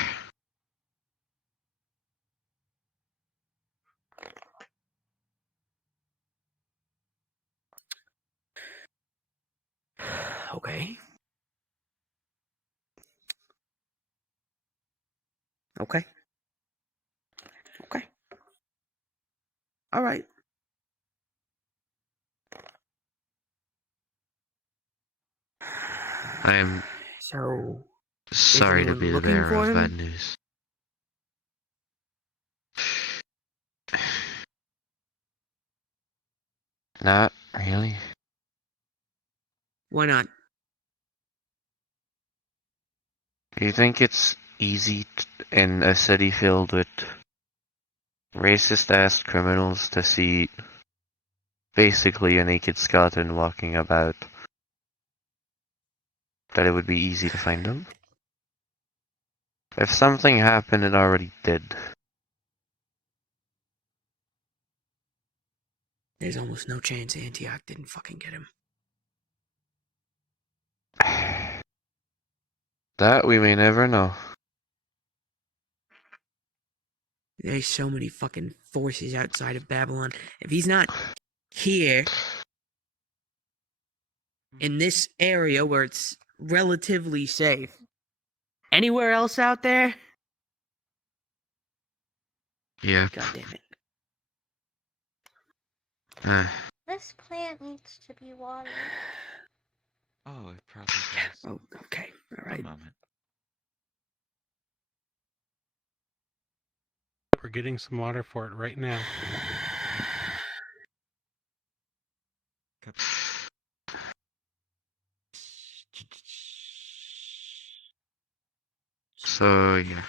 Okay. Okay. Okay. All right. I am So, sorry to anyone be the looking bearer for of him? bad news. Not really. Why not? You think it's easy in a city filled with racist-ass criminals to see basically a naked skeleton walking about, that it would be easy to find him? If something happened, it already did. There's almost no chance Antioch didn't fucking get him. That we may never know. There's so many fucking forces outside of Babylon. If he's not here, in this area where it's relatively safe, anywhere else out there? Yeah. God damn it. This plant needs to be watered. Oh, it probably does. Oh, okay. All right. A moment. We're getting some water for it right now. So, yeah.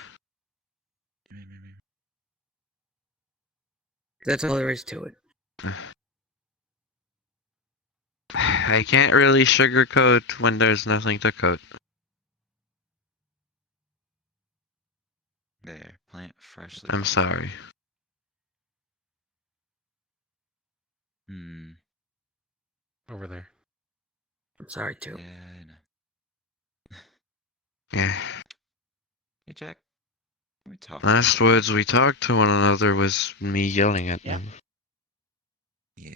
That's all there is to it. I can't really sugarcoat when there's nothing to coat. There, plant freshly. I'm sorry. Over there. I'm sorry too. Yeah, I know. Yeah. Hey, Jack. Can we talk? Last words we talked to one another was me yelling at them. Yeah.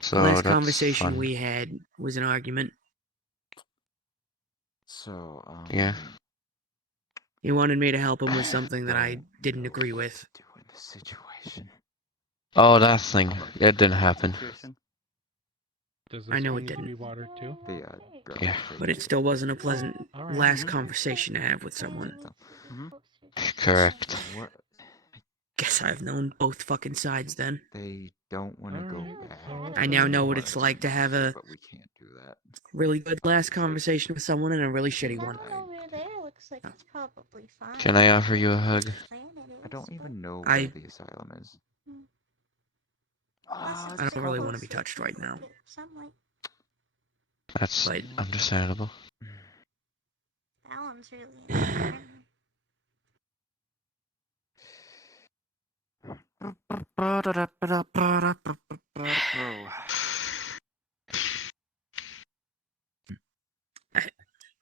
So The last that's conversation fun. we had was an argument. So, Yeah. He wanted me to help him with something that I didn't agree with. do in this situation. Oh, that thing. It didn't happen. Does I this know one it need to didn't. be watered too? The Yeah. But it still wasn't a pleasant Alright. last conversation to have with someone. Correct. What? Guess I've known both fucking sides then. They don't want to go back. I now know what They it's wanna like to change have it, a but we can't do that. really good last conversation with someone and a really shitty one. That one over there looks like it's probably fine. Can I offer you a hug? I don't even know I- where the asylum is. I don't really want to be touched right now. That's understandable. That one's really important.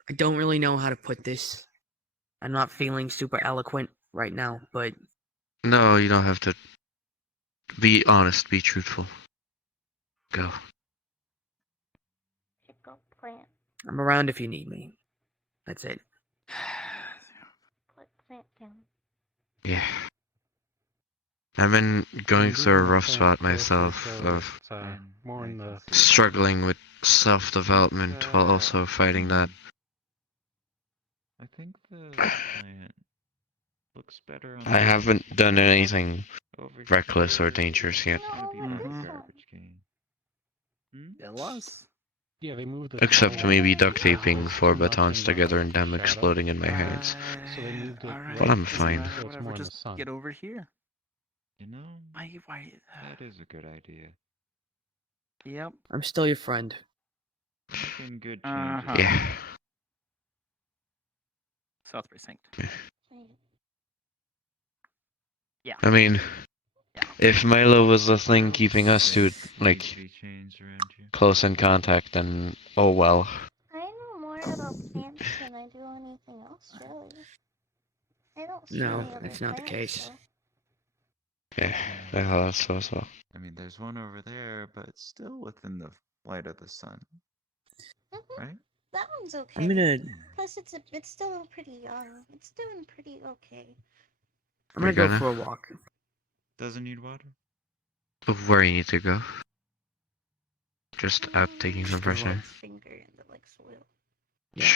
I don't really know how to put this. I'm not feeling super eloquent right now, but No, you don't have to. Be honest, be truthful. Go. Pick up plant. I'm around if you need me. That's it. Put plant down. Yeah. I've been going Moving through a the rough plant spot closer myself so of it's, more in the struggling with self-development while also fighting that. I think the plant looks better on I the haven't done anything over reckless or here. dangerous yet. It's gonna be by the garbage can. It was. Yeah, they moved the Except tall maybe one duct because it taping was 4 too much batons in the together and them shadow. exploding in my hands. So they moved it Alright, But I'm right fine. here, so it's whatever, more in the just sun. get over here. You know, Why? that is a good idea. Yep. I'm still your friend. Making good changes. Yeah. South Precinct. I mean, if Milo was the thing keeping us to, like, close in contact, then oh well. I know more about plants than I do anything else, really. I don't see No, any other it's not the plants, case. so. Yeah, I thought so. I mean, there's one over there, but it's still within the light of the sun. Right? That one's okay. I'm gonna Plus, it's still pretty young. It's doing pretty okay. I'm gonna go for a walk. Doesn't need water? Where you need to go? Just out taking some fresh air. Finger into like soil. Yeah.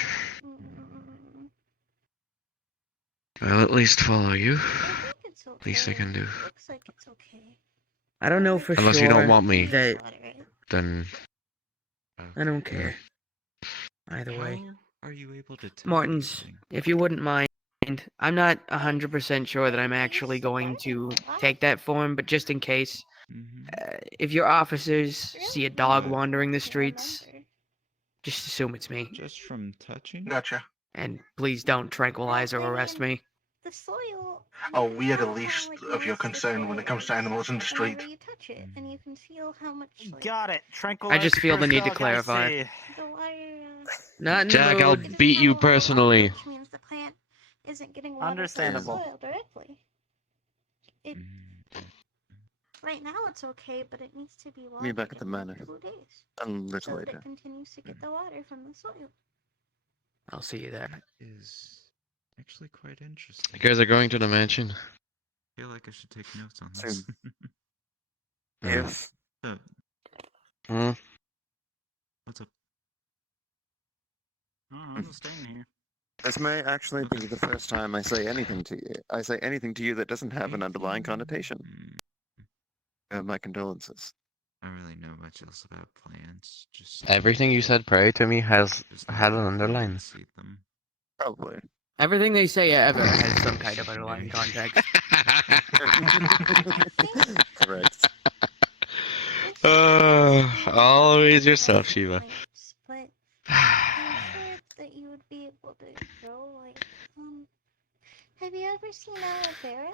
I'll at least follow you. It's okay. Least I can do. Looks like it's okay. I don't know for Unless sure. you don't want me, That then I don't care. Either way. How are you able to tell Martins, if you wouldn't mind, I'm not 100% sure that I'm actually going to take that form, but just in case, if your officers see a dog wandering the streets, just assume it's me. Just from touching? Gotcha. And please don't tranquilize or arrest me. The soil. Oh, we are the least of your concern when it comes to animals in the street. Whenever you touch it, and you can feel how much. Like, Got it. Tranquilize. I just feel the need to dog, I clarify. see. the water. Not in the Jack, I'll mood. beat you personally. Which means the plant isn't getting water Understandable. from the soil directly. It. Right now it's okay, but it needs to be watered. Me back at the manor. 2 days. A little So that later. it continues to get the water from the soil. I'll see you there. Is actually quite interesting. You guys are going to the mansion? I feel like I should take notes on this. If Hmm? What's up? I'm just staying here. this may actually be the first time I say anything to you. I say anything to you that doesn't have an underlying connotation. My condolences. I don't really know much else about plants. Just Everything you said prior to me has had an underline. see them. Probably. Everything they say ever has some kind of underlying context. Correct. Always yourself, Shiva. But I'm sure that you would be able to grow like have you ever seen aloe vera?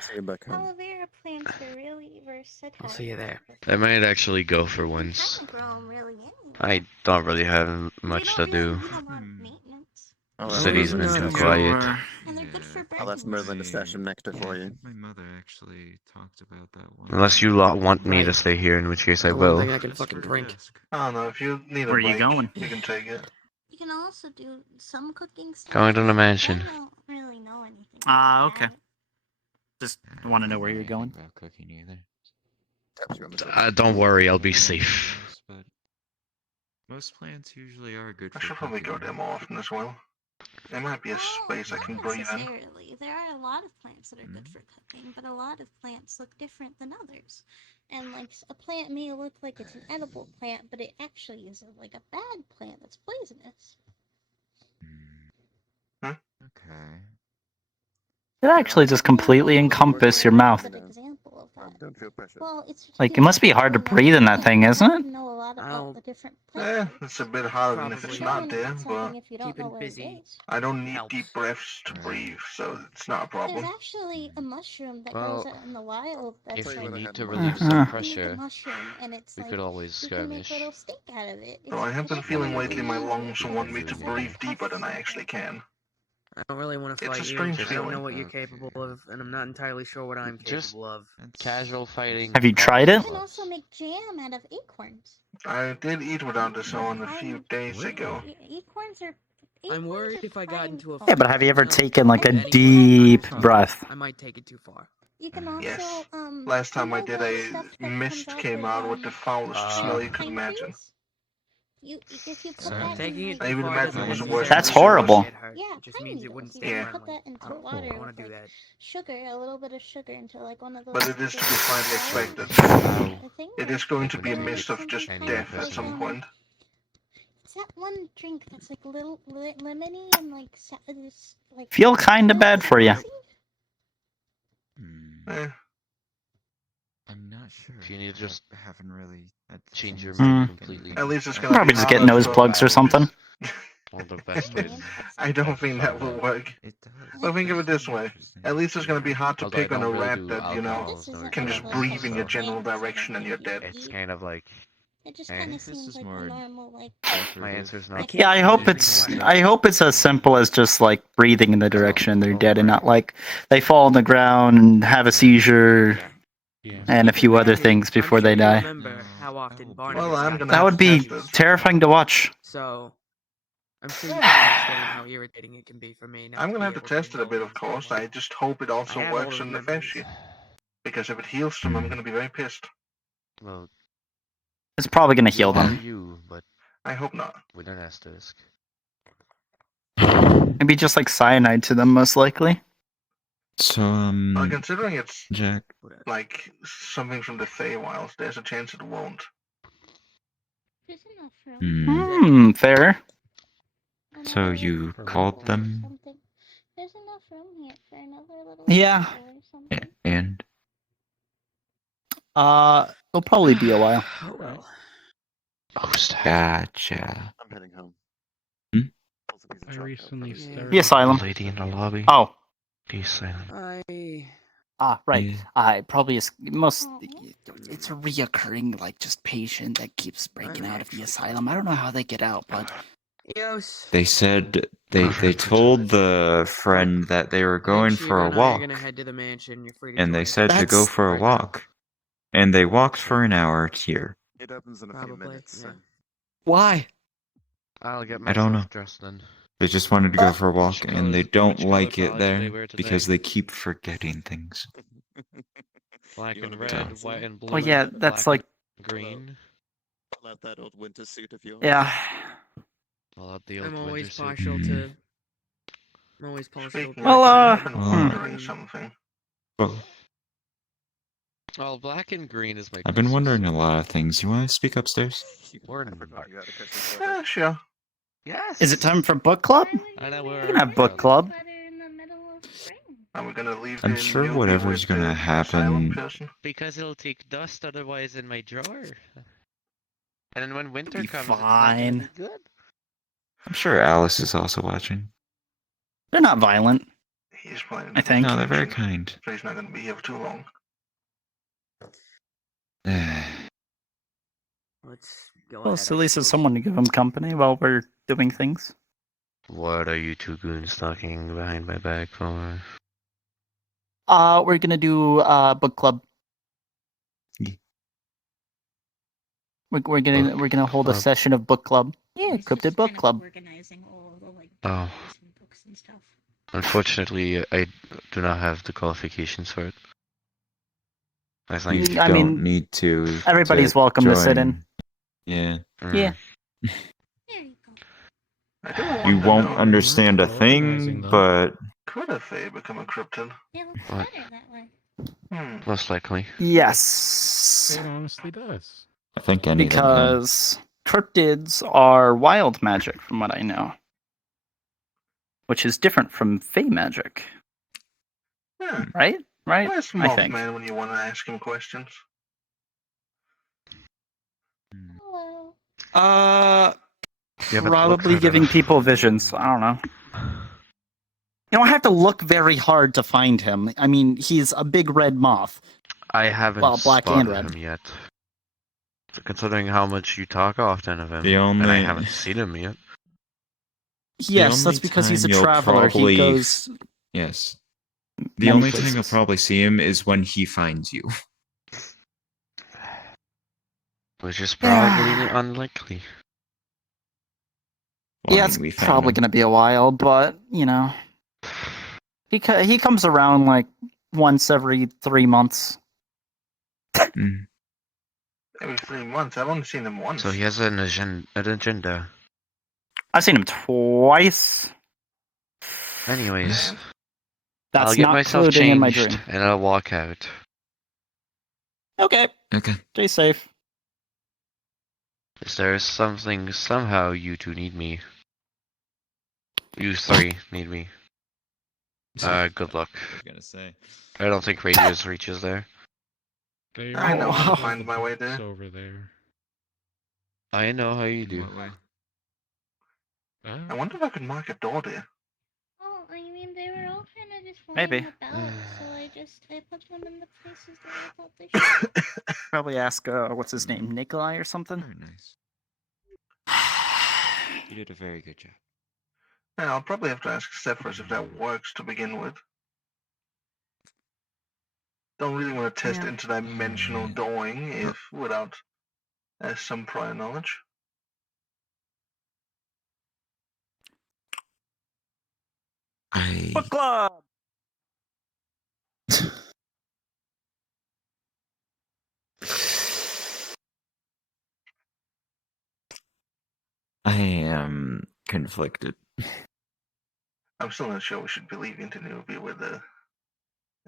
See you back home. Aloe vera plants are really versatile. I'll see you there. I might actually go for once. You can grow 'em really anywhere. I don't really have much to do. Need a lot of maintenance. Oh, The city's been too quiet. And they're good for birds. I'll ask Merlin to stash some nectar for you. My mother actually talked about that one. Unless you lot want me to stay here, in which case I The one will. thing I can fucking drink. I don't know, if you need a Where are you break, going? you can take it. You can also do some cooking stuff. Going to the mansion. I don't really know anything. Ah, about okay. Just want to know where you're going. About cooking either. Don't worry, I'll be safe. But most plants usually are good I for should probably go cooking. there more often as well. There might be a space I can breathe in. Necessarily. There are a lot of plants that are good for cooking, but a lot of plants look different than others. And like a plant may look like it's an edible plant, but it actually is like a bad plant that's poisonous. Okay. It actually just completely encompass your mouth. Good example of that. Don't feel pressure. Well, it's Like, it must be hard to breathe in that thing, isn't it? know a lot about the different Yeah, plants. it's a bit harder than if it's not there, but If you don't know what it is. I don't need deep breaths to breathe, so it's not a There's problem. actually a mushroom that Well, grows out in the wild that's If like we need to you relieve can some make a pressure, mushroom and it's we like could always you can make skirmish. little steak out of it. So I have been feeling lately my lungs want me to breathe deeper than I actually can. I don't really want to It's a fight you. strange I don't know feeling. what you're capable of, and I'm not entirely sure what I'm Just capable of. casual fighting. Have you tried You it? can also make jam out of acorns. I did eat without this on a few days ago. Acorns are. I'm worried if I got into a Yeah, but have you ever taken like a deep breath? I might take it too far. You can also Yes. Last time I did, a mist came out with the foulest smell you could imagine. If you put that Taking in, it I too even far imagine doesn't it was necessarily worse. That's than it was. horrible. yeah, It just tiny means it dose. wouldn't You stay can Yeah. put that into I don't water want with to do like that. sugar, a little bit of sugar into like one of those. But it is to be finally expected. The thing It is going to be a mist of just death at some point. It's that one drink that's like little lemony and like it's like. Feel kinda bad for you. Eh. I'm not sure. If you need to just I haven't really had change your things mind get completely. At least it's gonna Probably be just get harder nose to- plugs or something. Or the best way. I don't think that will work. It does. But think of it this way. At least it's going to be hard to Although I pick on a don't really rat do that, you know, alcohols, no can just drugs, breathe in your so general direction and you're dead. it's kind of like. It just eh. kind of This seems is like more a normal, like. My answer's not. Yeah, I hope it's as simple as just like breathing in the direction they're dead, and not like they fall on the ground and have a seizure and a few other things before they die. Remember how often Barnabas Well, I'm got gonna That have would to be test it. terrifying to watch. So, I'm sure you can understand how irritating it can be for me. Not I'm going to have be to able test it a indulge bit, in of course. family. I just hope it also I have all works those on the memories. Feshi. Because if it heals them, I'm going to be very pissed. Well, It's probably gonna heal you are them. you, but I hope not. with an asterisk. Maybe just like cyanide to them, most likely. So, Considering it's Jack. like something from the Feywilds, there's a chance it won't. There's enough room. Hmm, fair. So you called them? Something. There's enough room here for another little. Yeah. Or something. And? It'll probably be a while. Oh well. Gotcha. I'm heading home. I recently started. The asylum. Lady in the lobby. Oh. The asylum. Right. Yeah. Probably is most. It's a reoccurring, like, just patient that keeps breaking out of the asylum. I don't know how they get out, but. They said they told the friend that they were going for a You're walk, gonna head to the mansion. You're free to and they join said us. to go for a walk, and they walked for an hour here. It opens in a few minutes. So. Why? I'll get I don't know. myself dressed then. They just wanted to go for a walk, and they don't color like it palette should they wear there today? because they keep forgetting things. Black and red, white and blue. Well, yeah, that's black like. and green. Pull out that old winter suit if you want. Yeah. Pull out the old I'm always winter suit. partial to. I'm always partial to. Speaking Well, of, I've been wondering something. Well, black and green is my. I've been wondering a lot of things. You want to speak upstairs? Yeah, sure. Yes. Is it time for book club? I know We we're. can have book club. Are we gonna leave I'm the sure newbie whatever's with gonna the asylum happen. person? Because it'll take dust otherwise in my drawer. And then when winter Be comes, it's fine. not gonna be good. I'm sure Alice is also watching. They're not violent. He's playing. I think. No, they're very kind. So he's not gonna be here for too long. Let's go Well, ahead. so at least there's someone to give them company while we're doing things. What are you two goons talking behind my back for? We're gonna do book club. We're gonna hold a club. session of book club. Yeah, cryptid book club. Organizing all the like Oh. books and stuff. Unfortunately, I do not have the qualifications for it. As long as You I don't mean, need to. everybody's welcome to sit in. Yeah. Yeah. I do You wonder, won't though, understand a Organizing, thing, though. but could a Fae become a cryptid? It looks What? better that way. Most likely. Yes. It honestly does. I think anything can. Because cryptids are wild magic, from what I know, which is different from fey magic. Yeah. Right? Right? Where's I think. Mothman when you want to ask him questions? Hello. Yeah, but Probably look giving at people visions. I don't know. You don't have to look very hard to find him. I mean, he's a big red moth. I haven't Well, black and spotted red. him yet. So considering how much you talk often of him, The and I only- haven't seen him yet. Yes, The that's because he's a only time you'll traveler. probably- He goes. Yes. The many only time places. you'll probably see him is when he finds you. Which is probably unlikely. Well, Yeah, I it's mean, we found probably him. going to be a while, but, you know. He comes around like once every 3 months. Mm. Every 3 months. I've only seen him once. So he has an agenda. I've seen him twice. Anyways, That's I'll get not myself including in my changed dream. and I'll walk out. Okay. Okay. Stay safe. Is there something, somehow you two need me? You three need me. Good luck. I was gonna say. I don't think radius reaches there. I know how to Oh, find my way It's there. over there. I know how you do. What way? I wonder if I could mark a door there. Oh, I mean, they were all kind of just Maybe. lying about, so I put them in the places that I thought they should. Probably ask, what's his name, Nikolai or something? Very nice. You did a very good job. Yeah, I'll probably have to ask Zephyrus if that works to begin with. Don't really want to test interdimensional dooring if without some prior knowledge. Book club! I am conflicted. I'm still not sure we should be leaving to Nubia with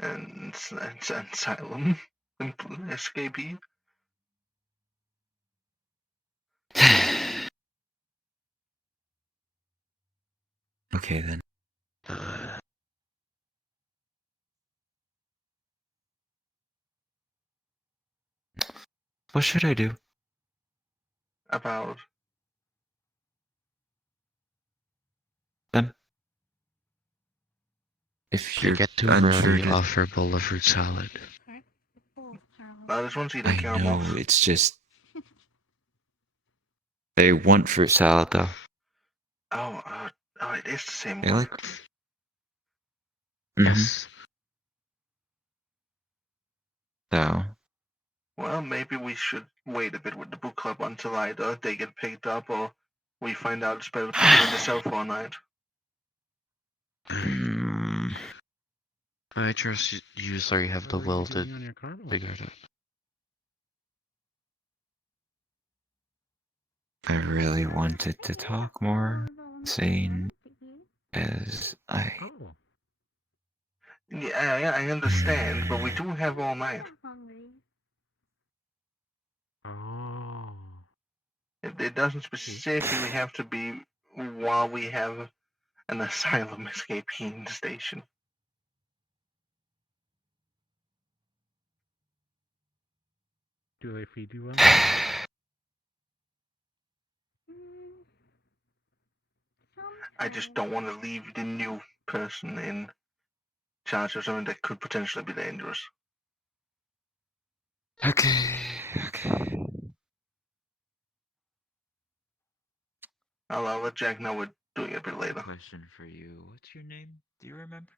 an asylum escapee. Okay then. What should I do? About Then, if you're Get to unsure Brody, to... offer a bowl of fruit salad. I just want to eat I know, it's just... They want fruit salad though. Oh, it is the same They one. like... Yes. So... Well, maybe we should wait a bit with the book club until either they get picked up or we find out it's better to be in the cell for a night. I trust you usually have the will to figure it out. I really wanted to talk more, sane as I... Yeah, I understand, but we do have all night. Oh. It doesn't specifically have to be while we have an asylum escapee in the station. Do they feed you well? I just don't want to leave the new person in charge of something that could potentially be dangerous. Okay. I'll let Jack know we're doing it a bit later. Question for you. What's your name? Do you remember?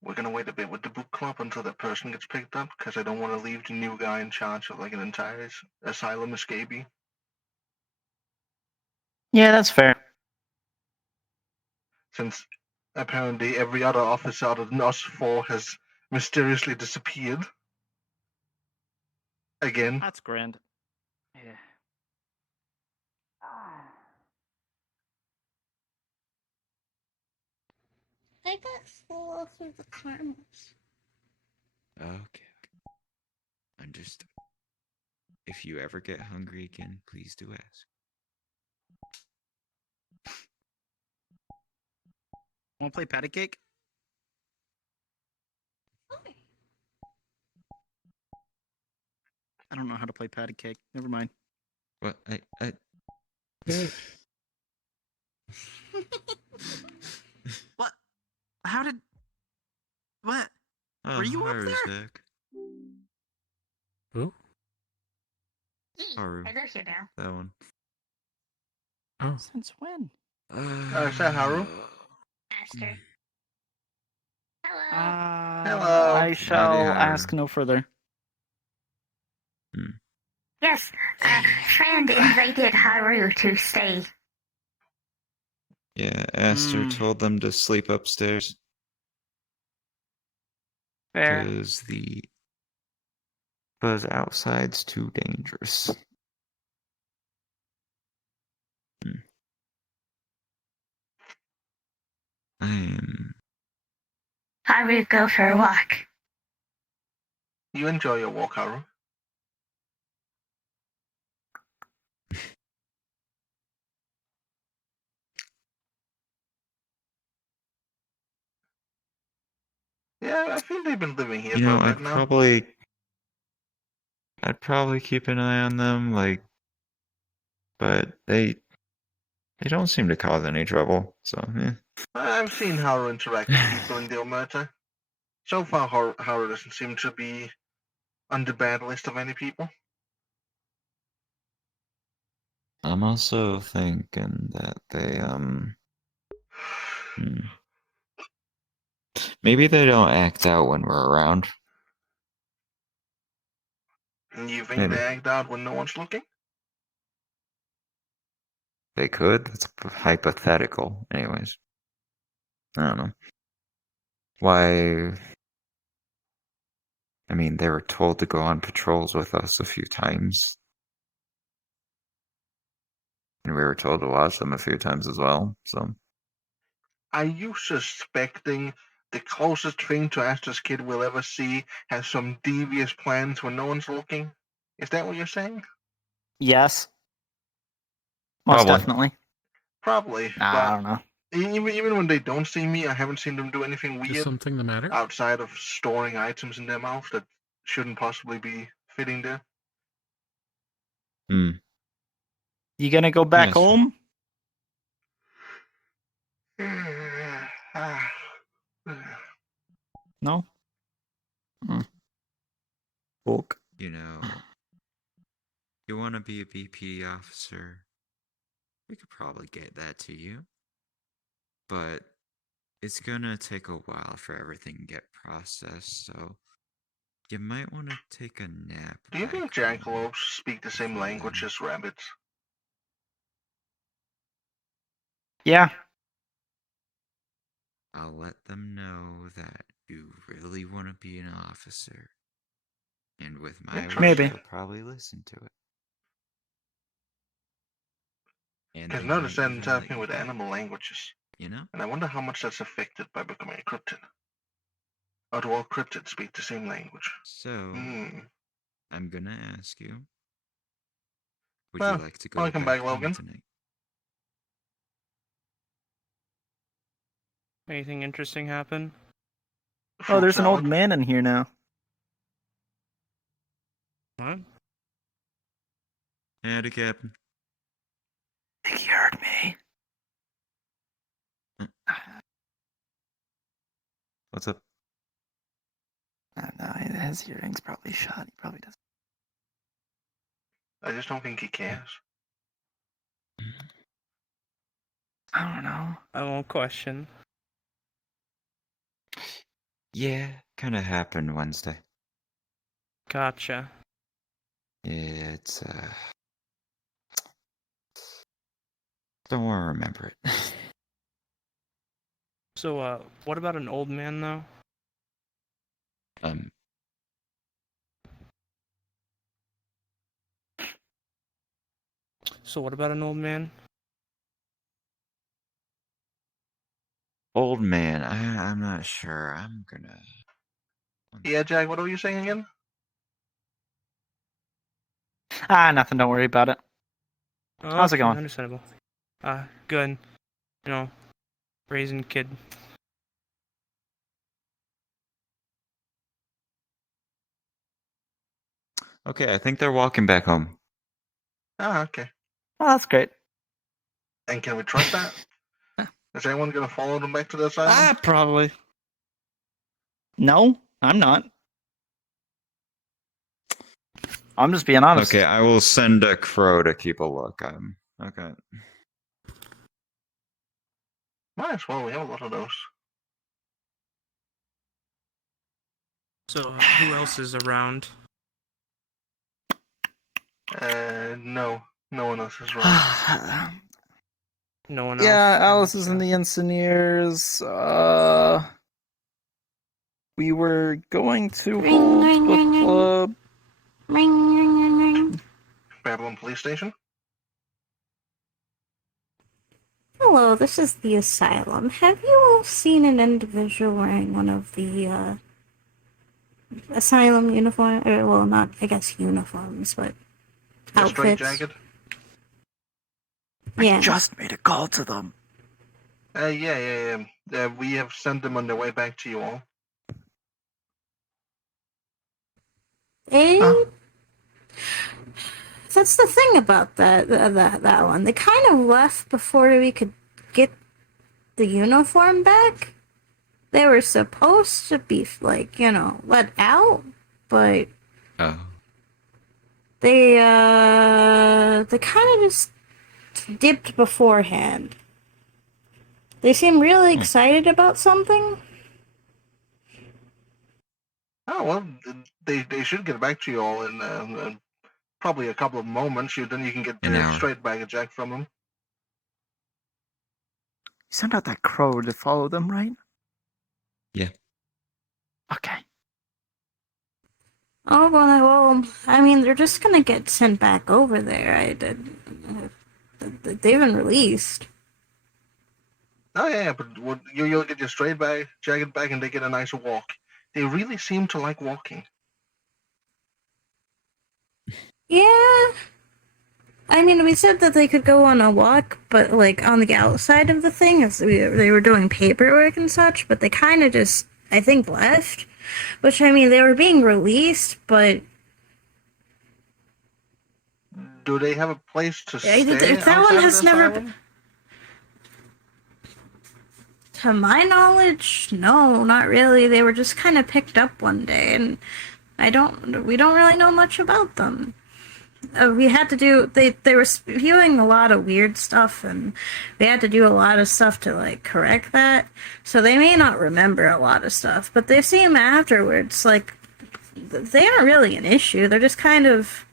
We're gonna wait a bit with the book club until that person gets picked up, because I don't want to leave the new guy in charge of like an entire asylum escapee. Yeah, that's fair. Since apparently every other officer other than us four has mysteriously disappeared. Again. That's grand. Yeah. I got full through the caramels. Okay. Understood. If you ever get hungry again, please do ask. Want to play patty cake? I don't know how to play patty cake. Never mind. What? What? How did... What? Were you up there? Zach. Who? Haru. I live here now. That one. Oh. Since when? Is that Haru? Master. Hello. Hello. I shall ask no further. Yes, friend invited Haru to stay. Yeah, Aster told them to sleep upstairs. Fair. Because outside's too dangerous. Haru, go for a walk. You enjoy your walk, Haru. Yeah, I think they've been living here You for know, a bit now. I'd probably keep an eye on them, like, but they don't seem to cause any trouble. So, I've seen Haru interact with people in the Omerta. So far, Haru doesn't seem to be on the bad list of any people. I'm also thinking that they maybe they don't act out when we're around. And you think Maybe. they act out when no one's looking? They could. That's hypothetical. Anyways. I don't know. Why? I mean, they were told to go on patrols with us a few times. And we were told to watch them a few times as well, so. Are you suspecting the closest thing to Astra's kid we'll ever see has some devious plans when no one's looking? Is that what you're saying? Yes. Most Probably. definitely. Probably. Nah, but I don't know. Even when they don't see me, I haven't seen them do anything weird. Is something the matter? Outside of storing items in their mouth that shouldn't possibly be fitting there. Hmm. You gonna go back Yes. home? No? Bulk. You know, you want to be a BP officer? We could probably get that to you. But it's gonna take a while for everything to get processed, so you might want to take a nap. Do you think jackalopes speak the same language as rabbits? Yeah. I'll let them know that you really want to be an officer. And with my wish, Maybe. they'll probably listen to it. And Because they now might they're even let talking you with back, animal languages. you know? And I wonder how much that's affected by becoming a cryptid. Or do all cryptids speak the same language? So, I'm gonna ask you, would Well, you like to go welcome back back, home Logan. tonight? Anything interesting happen? Oh, there's an old man in here now. What? Howdy, Captain. I think he heard me. What's up? No, his hearing's probably shot. He probably doesn't. I just don't think he cares. I don't know. I won't question. Yeah, kinda happened Wednesday. Gotcha. Yeah, it's, don't want to remember it. So, what about an old man, though? So, what about an old man? Old man, I'm not sure. I'm gonna. Yeah, Jack, what were you saying again? Nothing. Don't worry about it. How's it Okay, going? Understandable. Good. You know, raising kid. Okay, I think they're walking back home. Ah, okay. Oh, that's great. And can we trust that? Is anyone going to follow them back to the asylum? Probably. No, I'm not. I'm just being honest. Okay, I will send a crow to keep a look. Okay. Might as well. We have a lot of those. So, who else is around? No. No one else is around. No one else. Yeah, Alice is in the Engineers. We were going to hold book club. Babylon Police Station? Hello, this is the asylum. Have you all seen an individual wearing one of the asylum uniform? Or, well, not, I guess, uniforms, but A straight outfits? jacket? Yeah. I just made a call to them. Yeah. We have sent them on their way back to you all. They. That's the thing about that one. They kind of left before we could get the uniform back. They were supposed to be like, let out, but Oh. they kind of just dipped beforehand. They seem really excited about something. Oh well, they should get back to you all in probably a couple of moments. Then you can get An the hour. straight baggage jack from them. You sent out that crow to follow them, right? Yeah. Okay. Oh, well, I mean, they're just gonna get sent back over there. They've been released. Oh yeah, but you'll get your straight jacket back, and they get a nicer walk. They really seem to like walking. Yeah. I mean, we said that they could go on a walk, but like on the outside of the thing, as they were doing paperwork and such, but they kind of just, I think, left. Which, I mean, they were being released, but Do they have a place to stay that outside one of has the never. asylum? To my knowledge, no, not really. They were just kind of picked up one day, and we don't really know much about them. We had to do, they were spewing a lot of weird stuff, and we had to do a lot of stuff to, like, correct that. So they may not remember a lot of stuff, but they seem afterwards, like, they aren't really an issue. They're just kind of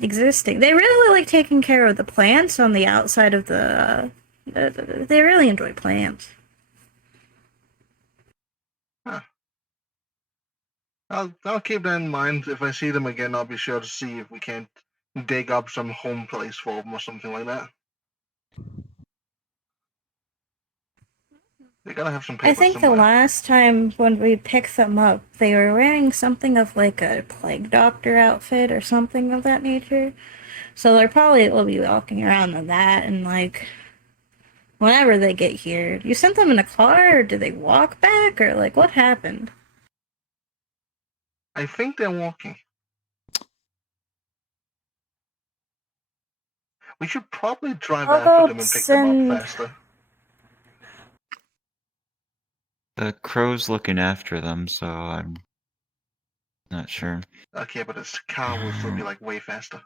existing. They really like taking care of the plants on the outside of the, they really enjoy plants. Huh. I'll keep that in mind. If I see them again, I'll be sure to see if we can't dig up some home place for them or something like that. They gotta have some paper I think somewhere. the last time when we picked them up, they were wearing something of like a plague doctor outfit or something of that nature. So they probably will be walking around in that, and like whenever they get here. You sent them in a car, or did they walk back, or like what happened? I think they're walking. We should probably drive I'll after go them and pick them send- up faster. The crow's looking after them, so I'm not sure. Okay, but his car will still be like way faster.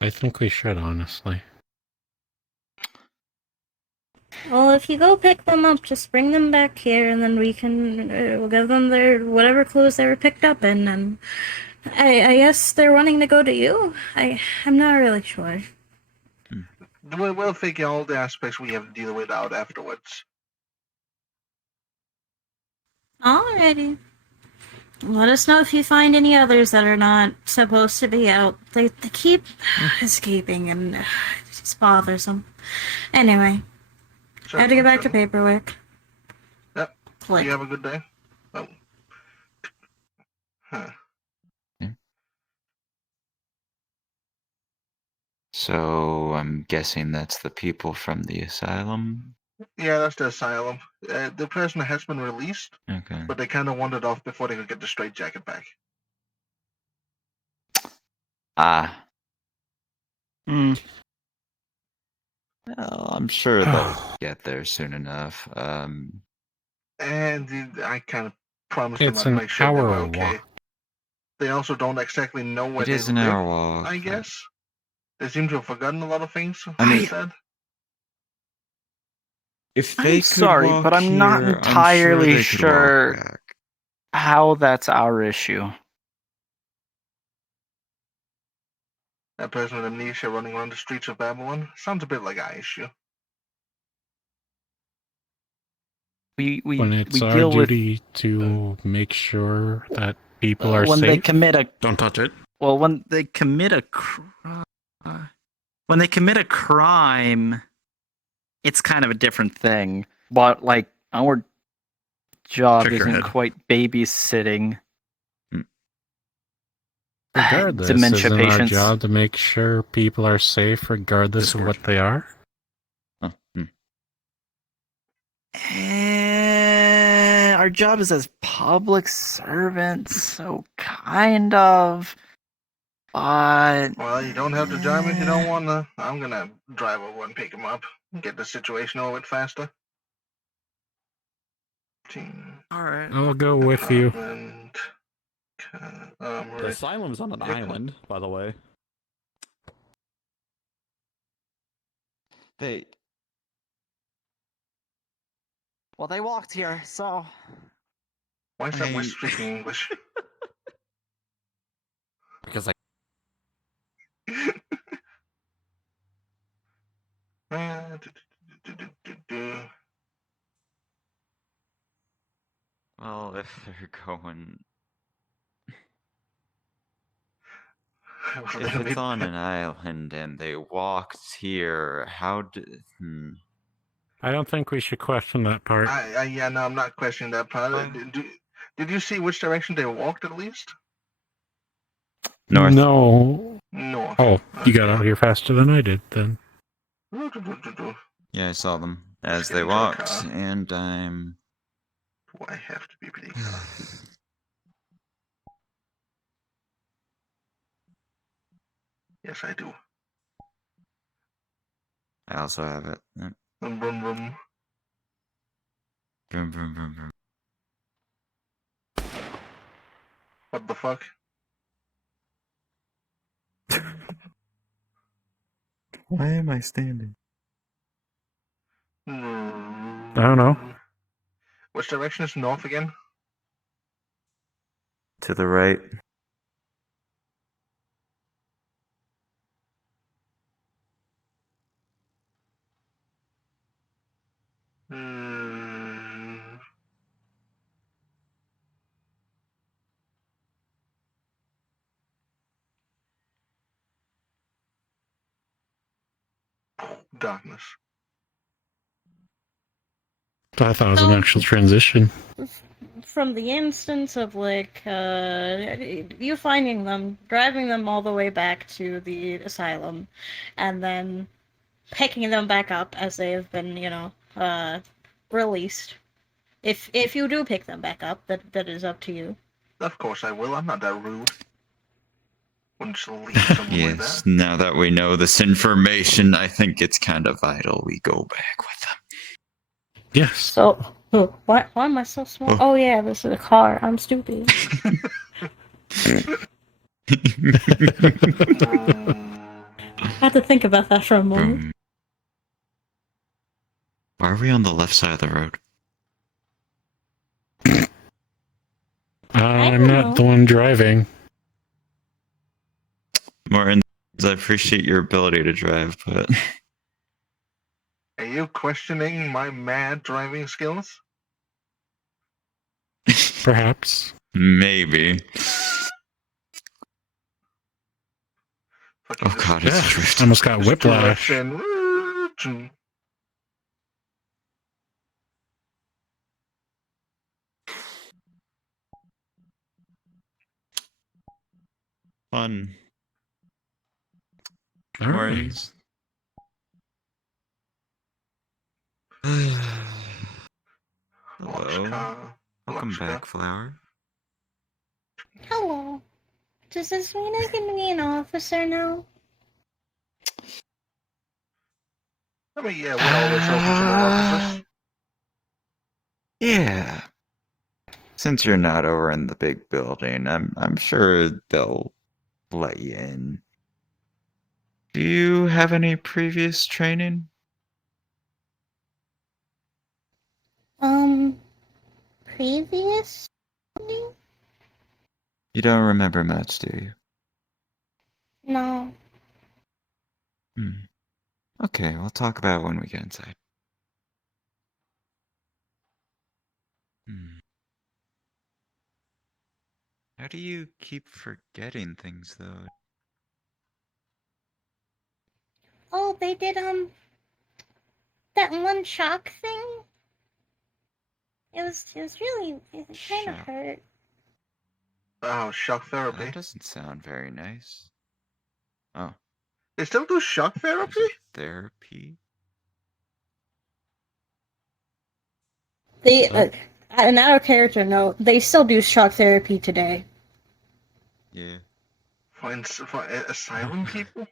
I think we should, honestly. Well, if you go pick them up, just bring them back here, and then we can we'll give them their whatever clothes they were picked up in, and I guess they're wanting to go to you. I'm not really sure. We'll figure all the aspects we have to deal with out afterwards. Alrighty. Let us know if you find any others that are not supposed to be out. They keep escaping, and it's bothersome. Anyway, I have to get back to paperwork. Yep. Click. You have a good day. Oh. Huh. So I'm guessing that's the people from the asylum. Yeah, that's the asylum. The prisoner has been released, Okay. but they kind of wandered off before they could get the straitjacket back. Ah. Hmm. Well, I'm sure they'll get there soon enough. And I kind of promised them It's I'd an make sure they were hour okay. walk. They also don't exactly know where It they is an live, hour walk. I guess. They seem to have forgotten a lot of things. I mean- they said. If I'm they could sorry, walk but I'm not here, entirely I'm sure they could walk sure back. how that's our issue. That person with amnesia running around the streets of Babylon sounds a bit like our issue. We When it's our deal with duty to make sure that people are when safe. they commit a Don't touch it. well when they commit a crime, it's kind of a different thing. But like our job Check your isn't head. quite babysitting Regardless, dementia isn't patients. our job to make sure people are safe regardless of what they are? Our job is as public servants, so kind of. But Well, you don't have to drive if you don't want to. I'm gonna drive over and pick him up. Get the situation over it faster. Alright. I'll go with you. The asylum's on an island, by the way. Well, they walked here, so. Why is that West speaking English? Because I. Well, if they're going. If it's on an island and they walked here, how did. I don't think we should question that part. Yeah, no, I'm not questioning that part. Did you see which direction they walked at least? North. No. North. Oh, you got out here faster than I did then. Yeah, I saw them as they walked, and I'm. Do I have to be pretty Yes, I do. I also have it. Yep. Vroom, vroom, vroom. Vroom, vroom, vroom, vroom. What the fuck? Why am I standing? I don't know. Which direction is north again? To the right. Darkness. I thought it was an actual transition. From the instance of like you finding them, driving them all the way back to the asylum, and then picking them back up as they have been, released. If you do pick them back up, that is up to you. Of course I will. I'm not that rude. Wouldn't just leave someone like Yes, that. now that we know this information, I think it's kind of vital we go back with them. Yes. So, why am I so small? Oh yeah, this is a car. I'm stupid. I had to think about that for a moment. Why are we on the left side of the road? I'm not the one driving. Martin, I appreciate your ability to drive, but Are you questioning my mad driving skills? Perhaps. maybe. Oh god, it's Yeah, drift. almost got whiplash. Direction. Fun. All right. Martins. Hello. Welcome back, Flower. Hello. Does this mean I can be an officer now? I mean, yeah, we're always open to new officers. Yeah. Since you're not over in the big building, I'm sure they'll let you in. Do you have any previous training? Previous? You don't remember much, do you? No. Okay, we'll talk about it when we get inside. How do you keep forgetting things, though? Oh, they did that one shock thing. It was really kind of hurt. Oh, shock therapy. That doesn't sound very nice. Oh. They still do shock therapy? Therapy? They, an out of character note, they still do shock therapy today. Yeah. For asylum people?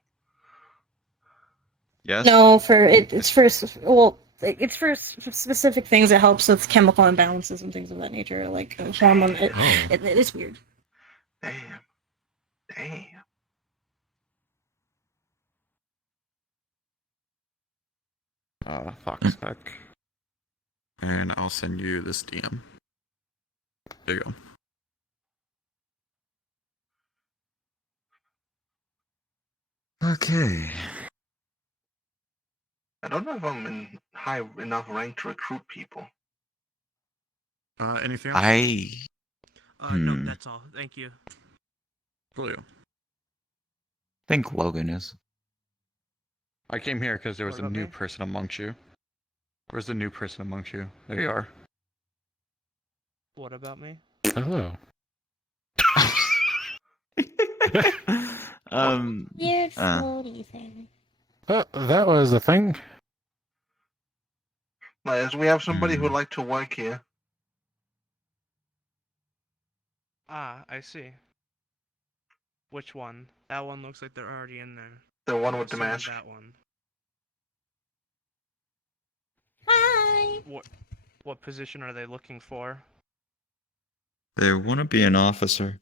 Yes. No, it's for it's for specific things. It helps with chemical imbalances and things of that nature, like hormone. It's weird. Damn. Damn. Fox Tech. And I'll send you this DM. There you go. Okay. I don't know if I'm in high enough rank to recruit people. Anything else? No, that's all. Thank you. Julio. I think Logan is. I came here because there was What a about new me? person amongst you. Where's the new person amongst you? There you are. What about me? Hello. Weird floaty thing. That was the thing. As we have somebody who would like to work here. Ah, I see. Which one? That one looks like they're already in there. The one with the Same mask. That one. Hi. What position are they looking for? They want to be an officer.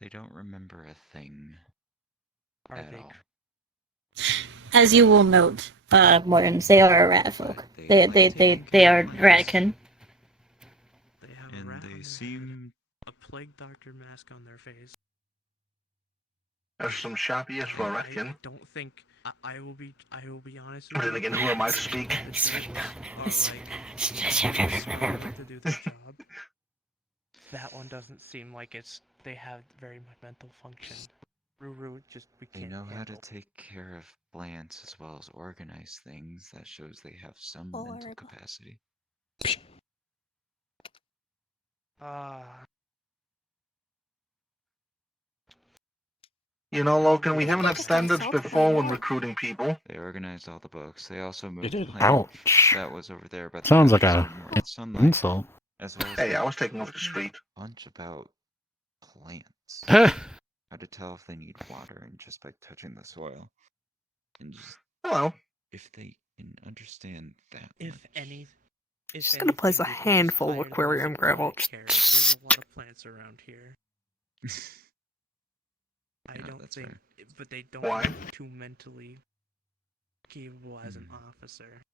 They don't remember a thing. Are at they? all. As you will note, Mortons, they are a rat folk. They are Ratican. They have And a rat they on their seem head, a plague doctor mask on their face. There's some sharpies for a I Ratkin. don't think I will be honest But with then you. again, who am I to speak? Are like smart enough to do their job. That one doesn't seem like they have very much mental function. Ruru, we They can't know how to handle. take care of plants as well as organize things. That shows they have some mental capacity. You know, Logan, we haven't had standards before when recruiting people. They organized all the books. They also moved did. the plant Ouch. that was over there, but Sounds like so a more sunlight, insult. as well as Hey, they I was taken off the street. bunch about plants. How to tell if they need water and just by touching the soil. And just Hello. if they can understand that If much. any, if Just gonna place a anything, handful of hired aquarium those gravel. plant carers. There's a lot of plants around here. I Yeah, don't that's think, fair. but they don't Why? look too mentally capable as an officer.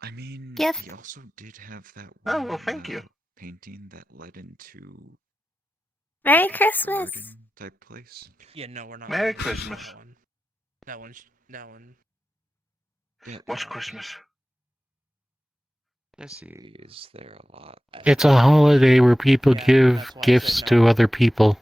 I mean, Gift. he also did have that Oh, one well, thank you. painting that led into Merry a Christmas. garden type place. Yeah, no, we're not. Merry gonna do Christmas. That one. That one. Yeah, What's Christmas? Jesse is there a lot. It's a holiday where people Yeah, give that's why I gifts said to no. other people.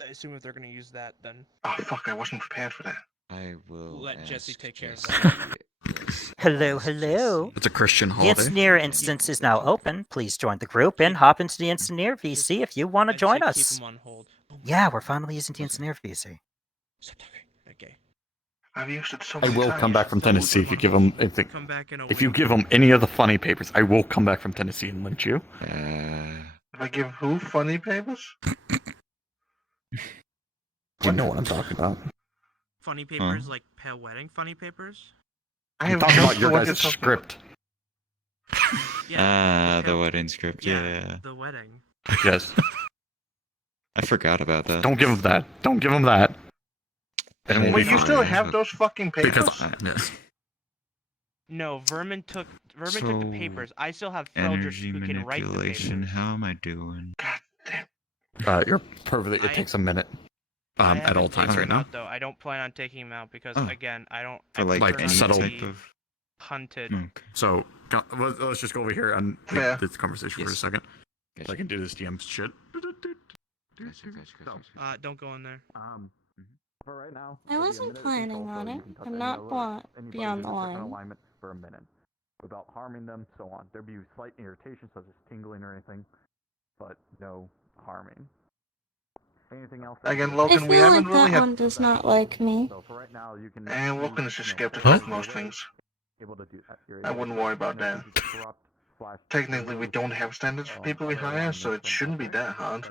I assume if they're gonna use that, then Oh, fuck, I wasn't prepared for that. I will let Jesse ask take care of Jesse. that. Yes, Hello, ask hello. Jesse. It's a Christian The holiday. Engineer instance is now open. Please join the group and hop into the Engineer VC if you want to I'd join say us. Keep him on hold. Yeah, we're finally using the Engineer VC. Okay. I've used it so I many will times. come back from Tennessee if you give them anything. Come back in a If you week. give them any of the funny papers, I will come back from Tennessee and lynch you. If I give who funny papers? You know what I'm talking about. Funny papers like pale wedding funny papers. I'm talking about your guys' script. The wedding script, yeah. The wedding. Yes. I forgot about that. Don't give them that. Don't give them that. And we'll Wait, be you fine. still have those fucking papers? Because yes. No, Vermin took the So, papers. I still have Freldris energy who can write the manipulation, papers. how am I doing? You're perfectly. It takes a minute. I At all haven't times taken right him now. out, though. I don't plan on taking him out because Oh. again, I don't. For I like prefer not any to settle- type be of hunted. Okay. So let's just go over here and Yeah. leave this conversation for a Yes. second. Gotcha. So I can do this DM shit. Don't go in there. For right now. I wasn't planning on it. I'm not beyond the line. Alignment for a minute, without harming them, so on. There'd be slight irritation, such as tingling or anything. but no harming. Anything else? Again, I Logan, we feel haven't like really that had. one does not like me. So for right now, you can. And Logan is just skeptical What? of most things. Able to do that. I wouldn't worry about that. Technically, we don't have standards for people we hire, so it shouldn't be that hard.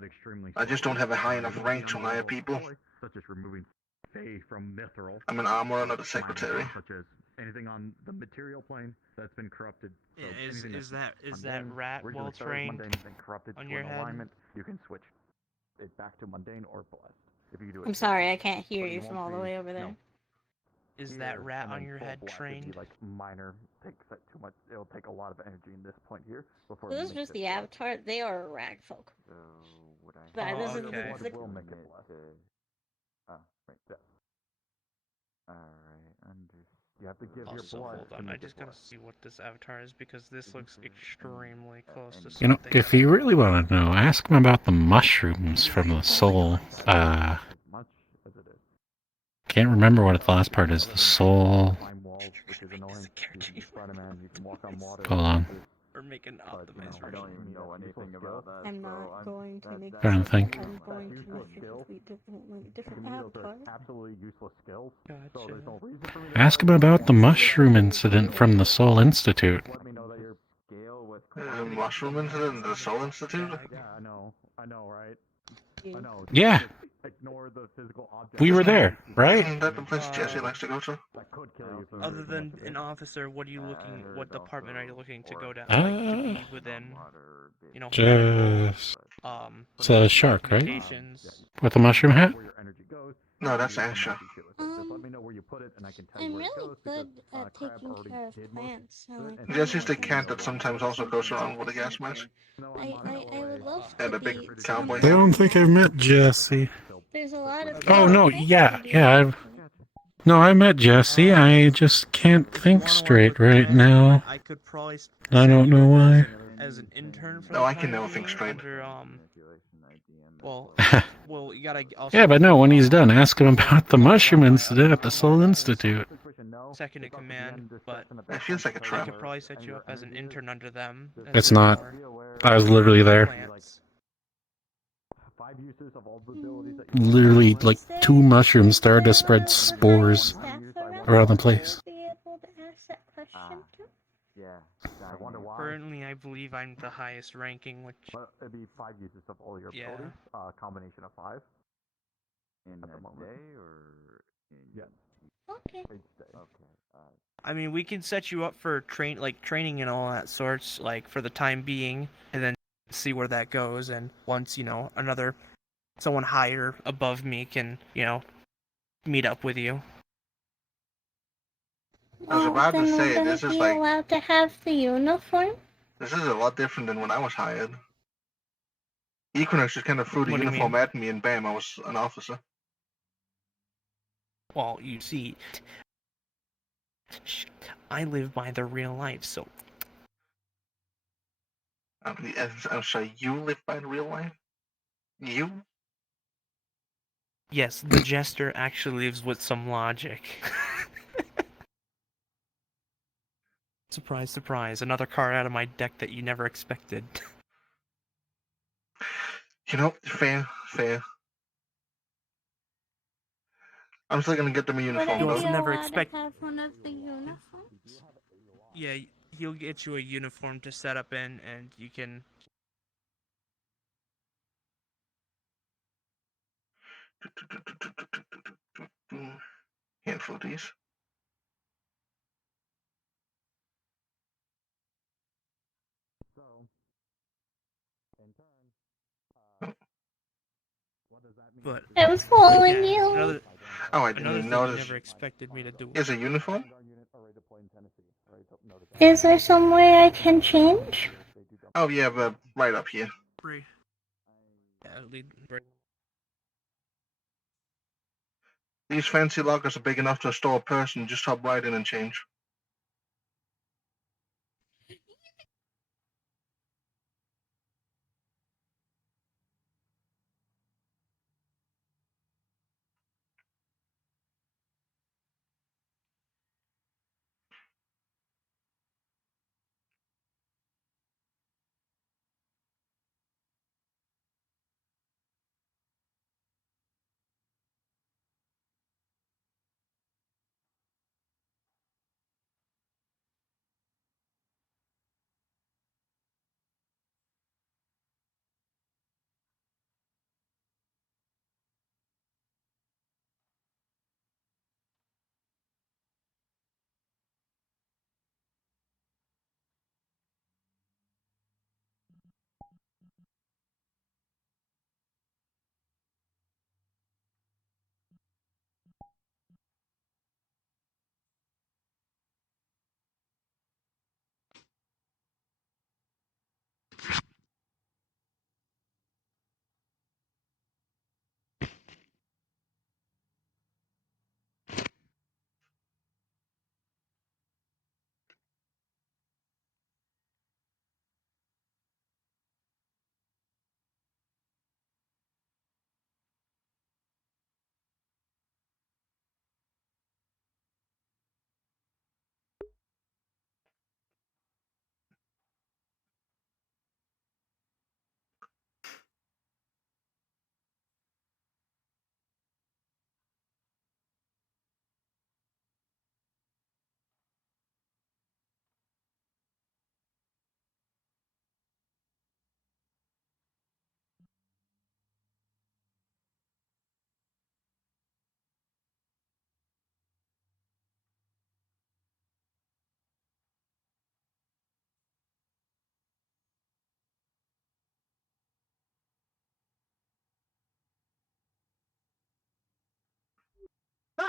I just don't have a high enough rank to hire people. Such as removing Fae from Mithril. I'm an armorer, not a secretary. Such as anything on the material plane that's been corrupted. So anything Is that's that mundane, rat originally well started trained mundane, then corrupted on to your an head? alignment, you can switch it back to mundane or blessed. If you do it. I'm sorry, I can't hear But it you from won't all the be, way over there. Is here, that rat and on then your full head black would be, trained? like minor, takes that too much. It'll take a lot of energy in this point here before. This it is makes just it the black. avatar. They are rag folk. So would I? But this is okay. the Will make it blessed. Oh, right there. Alright, you have to give your Also, blood. hold to on. I make it just gotta blessed. see what this avatar is because this looks extremely close to You know, something. if you really want to know, ask him about the mushrooms from the soul. As much as it is. Can't remember what the last part is. The soul. Climb walls, which is annoying. You can be Spider-Man. You can walk on water. Hold on. Or make an optimized I version. don't even know anything about that. I'm not going to make Trying to think. I'm going to make a complete different avatar. Absolutely useless skills. So Gotcha. there's no reason for me to Ask him about the mushroom incident from the Soul Institute. let me know that your scale with There's a mushroom incident at the Soul Institute? Yeah, I know, right? I know. Yeah. Just ignore the physical object. We were there, right? Isn't that the place Jesse likes to go to? That could kill you. If Other than an officer, what are you looking? What department are you looking to go down? Uh, Like to be within, you know, Just. It's a shark, right? communications. With a mushroom hat? No, that's Asha. Just let me know where you put it, and I can tell you I'm where it really goes. good Because, at Crab taking already care of did plants. So most of it, and Jesse's the cat that sometimes also goes around with a gas mask. I would love And to a big be cowboy I hat. don't think I've met Jesse. There's a lot of Oh, no, yeah, yeah. No, I met Jesse. I just can't think straight right now. I could probably. I don't know why. As an intern for No, the I can time never being think straight. Under, well, well, you gotta also. Yeah, but no, when he's done, ask him about the mushroom incident at the Soul Institute. Second in command, but It feels like a they trap. could probably set you up as an intern under them. as It's they're not. more I was literally there. plants. 5 uses of all the abilities that Literally, like, 2 mushrooms started to spread spores around the place. Be able to ask that question to? Yeah. I wonder why. Currently, I believe I'm the highest ranking, which Well, it'd be 5 uses of all your Yeah. abilities. Combination of 5. In At the a moment. day or in Yeah. Okay. Each day. Okay. I mean, we can set you up for training and all that sorts, like for the time being, and then see where that goes. And once someone higher above me can, meet up with you. I was about to Then say, we're gonna this is be like, allowed to have the uniform? this is a lot different than when I was hired. Equinox just kind of threw the What do you uniform mean? at me and bam, I was an officer. Well, you see, I live by the real life, so I'm sorry, you live by the real life? You? yes, the jester actually lives with some logic. Surprise, surprise, another card out of my deck that you never expected. You know, fair. I'm still gonna get them a Would uniform I You though. also be never allowed expect- to have one of the uniforms? Yeah, he'll get you a uniform to set up in, and you can. Handful of these. But I was following again, you. Oh, I didn't another even thing you notice. never expected me to do. Is a uniform? Is there some way I can change? Oh yeah, but right up here. Free. Yeah, These fancy lockers are big enough to store a person. Just hop right in and change.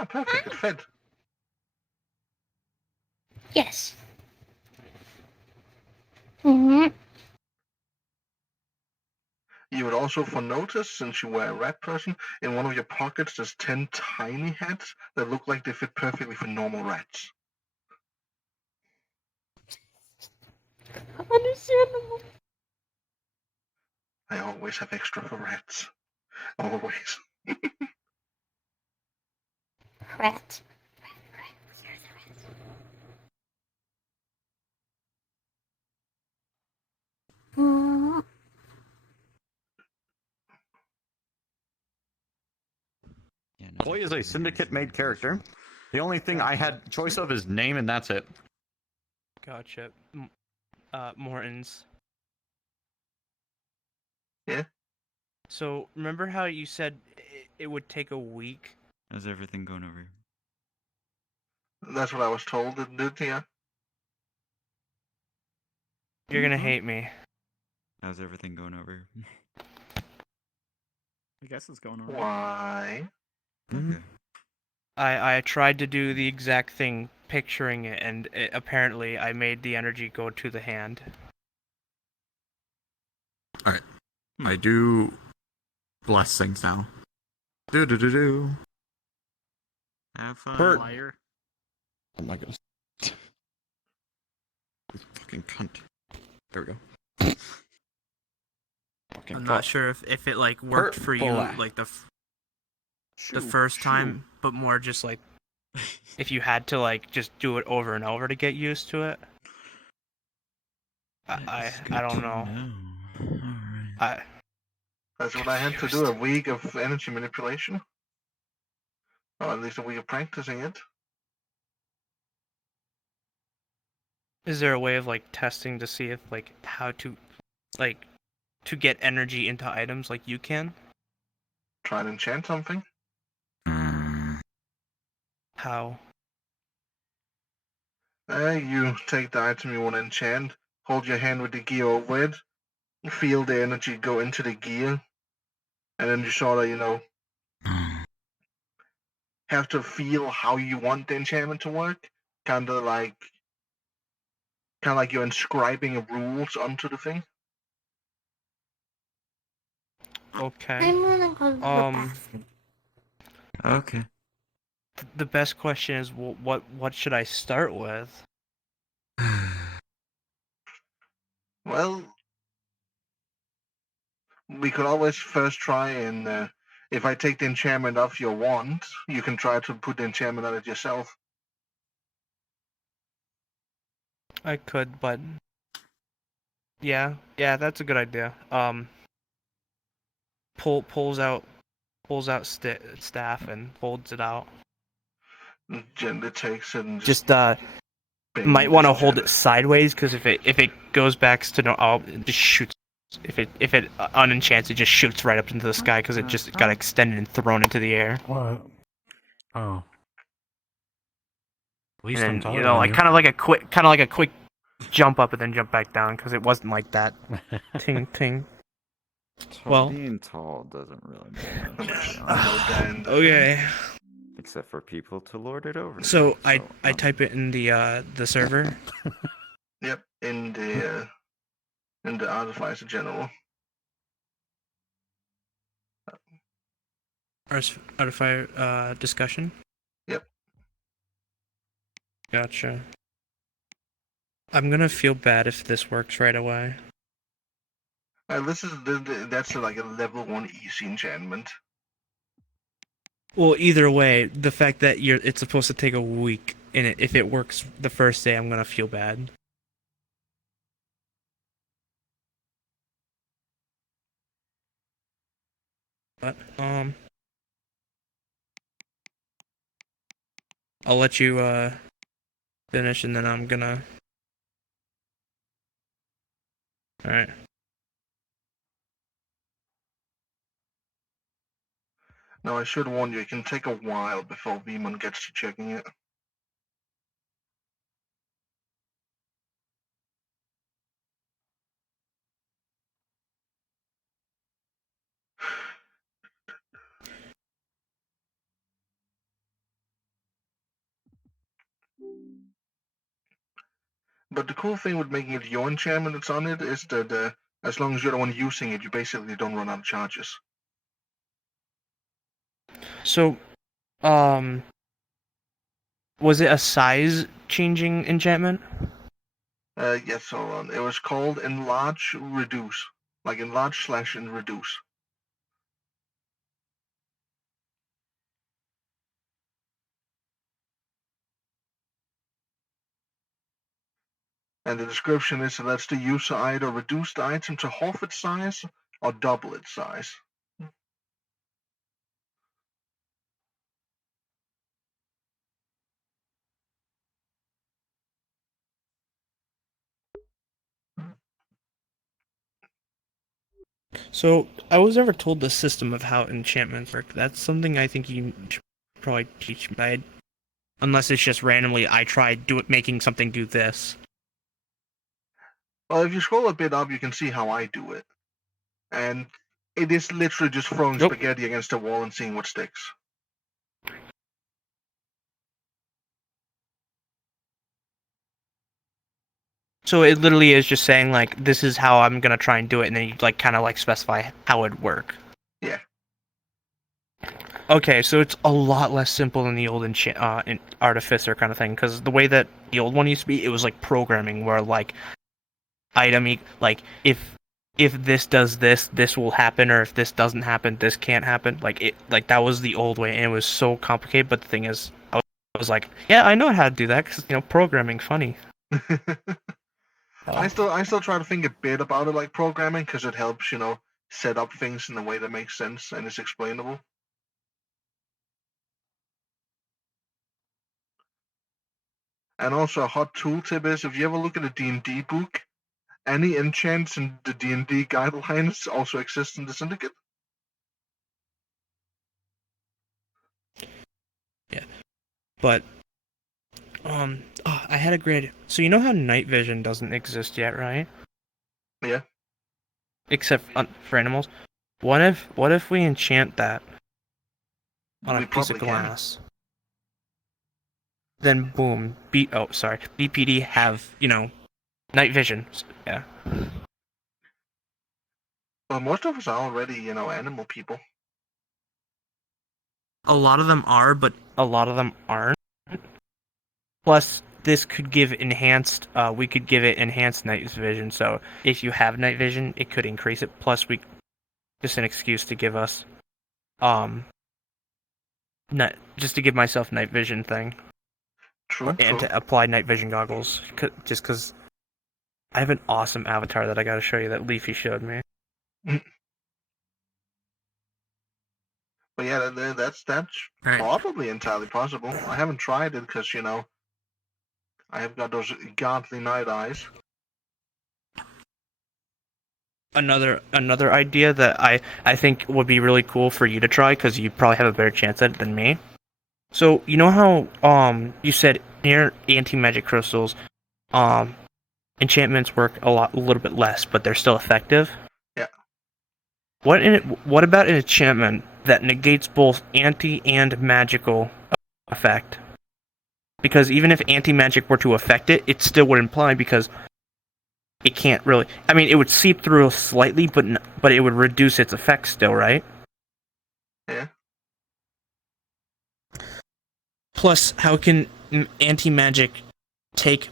Ah, perfect. It fed. Yes. Mhm. You would also for notice, since you were a rat person, in one of your pockets there's 10 tiny hats that look like they fit perfectly for normal rats. Understandable. I always have extra for rats. Always. Rat. Mm. Boy is a syndicate-made character. The only thing I had choice of is name, and that's it. Gotcha. Morton's. Yeah? So, remember how you said it would take a week? How's everything going over? That's what I was told it did, yeah. You're gonna hate me. How's everything going over? I guess it's going alright. Why? Okay. I tried to do the exact thing, picturing it, and apparently I made the energy go to the hand. Alright. I do bless things now. Do. Have fun. Bert. Liar. Oh my goodness. You fucking cunt. There we go. Fucking I'm fuck. not sure if it like worked for you Black. like the first time, but more just like if you had to like just do it over and over to get used to it. I don't know. That's what I had to do, a week of energy manipulation. Or at least a week of practicing it. Is there a way of like testing to see if like how to like to get energy into items like you can? Try and enchant something. How? You take the item you want to enchant, hold your hand with the gear over it, feel the energy go into the gear, and then you sort of, have to feel how you want the enchantment to work. Kind of like you're inscribing rules onto the thing. Okay. I'm gonna go to the bathroom. Okay. The best question is what should I start with? Well, we could always first try and if I take the enchantment off your wand, you can try to put the enchantment on it yourself. I could, but yeah, that's a good idea. Pulls out staff and folds it out. Gently takes it and Just bang might want to this hold gently. it sideways because if it goes back to no, it just shoots. If it unenchants, it just shoots right up into the sky because it just got extended and thrown into the air. What? Oh. At least I'm And then taller than like you. kind of like a quick jump up and then jump back down because it wasn't like that. Ting ting. Well, Being tall doesn't really make much. okay. Except for people to lord it over. So I type it in the server. Yep, in the artificer general. Artificer discussion. Yep. Gotcha. I'm gonna feel bad if this works right away. This is that's like a level 1 easy enchantment. Well, either way, the fact that it's supposed to take a week, and if it works the first day, I'm gonna feel bad. But I'll let you finish, and then I'm gonna. All right. Now I should warn you, it can take a while before Veemon gets to checking it. But the cool thing with making it your enchantment that's on it is that as long as you're the one using it, you basically don't run out of charges. So, was it a size changing enchantment? Yes, hold on. It was called Enlarge Reduce. Like enlarge / and reduce. And the description is that lets the user either reduce the item to half its size or double its size. So, I was never told the system of how enchantments work. That's something I think you should probably teach me. Unless it's just randomly, I tried making something do this. Well, if you scroll a bit up, you can see how I do it. And it is literally just throwing spaghetti against the wall and seeing what sticks. So it literally is just saying, like, this is how I'm gonna try and do it, and then you, like, kind of, like, specify how it'd work. Yeah. Okay, so it's a lot less simple than the old artificer kind of thing, because the way that the old one used to be, it was like programming, where like like if this does this, this will happen, or if this doesn't happen, this can't happen. Like that was the old way, and it was so complicated. But the thing is, I was like, yeah, I know how to do that, because programming funny. I still try to think a bit about it like programming because it helps, set up things in a way that makes sense and is explainable. And also a hot tooltip is if you ever look at a D&D book, any enchants in the D&D guidelines also exist in the Syndicate. Yeah, but I had a great. So you know how night vision doesn't exist yet, right? Yeah. Except for animals. What if we enchant that on a piece of glass? Then boom, BPD have night vision. Yeah. Well, most of us are already, animal people. A lot of them are, but a lot of them aren't. Plus, this could give enhanced. We could give it enhanced night vision. So if you have night vision, it could increase it. Plus, just an excuse to give us, just to give myself night vision thing. True. And to apply night vision goggles, just because I have an awesome avatar that I got to show you that Leafy showed me. But yeah, that's probably entirely possible. I haven't tried it because I have got those godly night eyes. Another idea that I think would be really cool for you to try, because you probably have a better chance at it than me. So you know how you said near anti-magic crystals, enchantments work a little bit less, but they're still effective. Yeah. What about an enchantment that negates both anti and magical effect? Because even if anti-magic were to affect it, it still would imply, because it can't really. I mean, it would seep through slightly, but it would reduce its effect still, right? Yeah. Plus, how can anti-magic take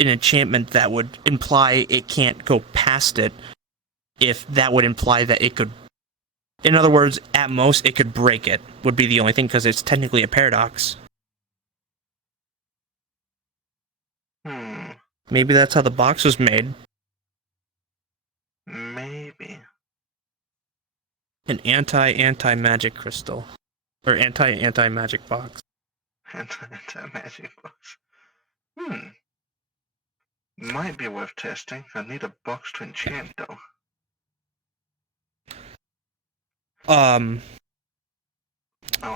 an enchantment that would imply it can't go past it, if that would imply that it could... In other words, at most, it could break it, would be the only thing, because it's technically a paradox. Maybe that's how the box was made. Maybe. An anti-magic crystal. Or anti-magic box. Anti-magic box. Might be worth testing. I need a box to enchant, though. I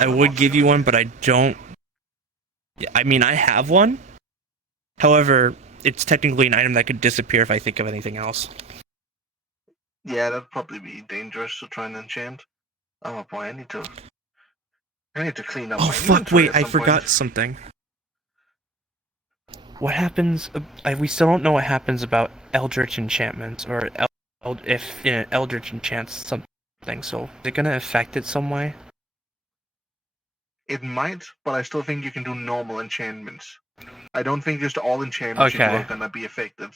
would give you one, but I don't... I mean, I have one. However, it's technically an item that could disappear if I think of anything else. Yeah, that'd probably be dangerous to try and enchant. Oh boy, I need to clean up. Oh my fuck! inventory Wait, at I some forgot point. something. what happens? We still don't know what happens about Eldritch enchantments, or if Eldritch enchants something. So is it gonna affect it some way? It might, but I still think you can do normal enchantments. I don't think just all enchantments you do Okay. are gonna be affected.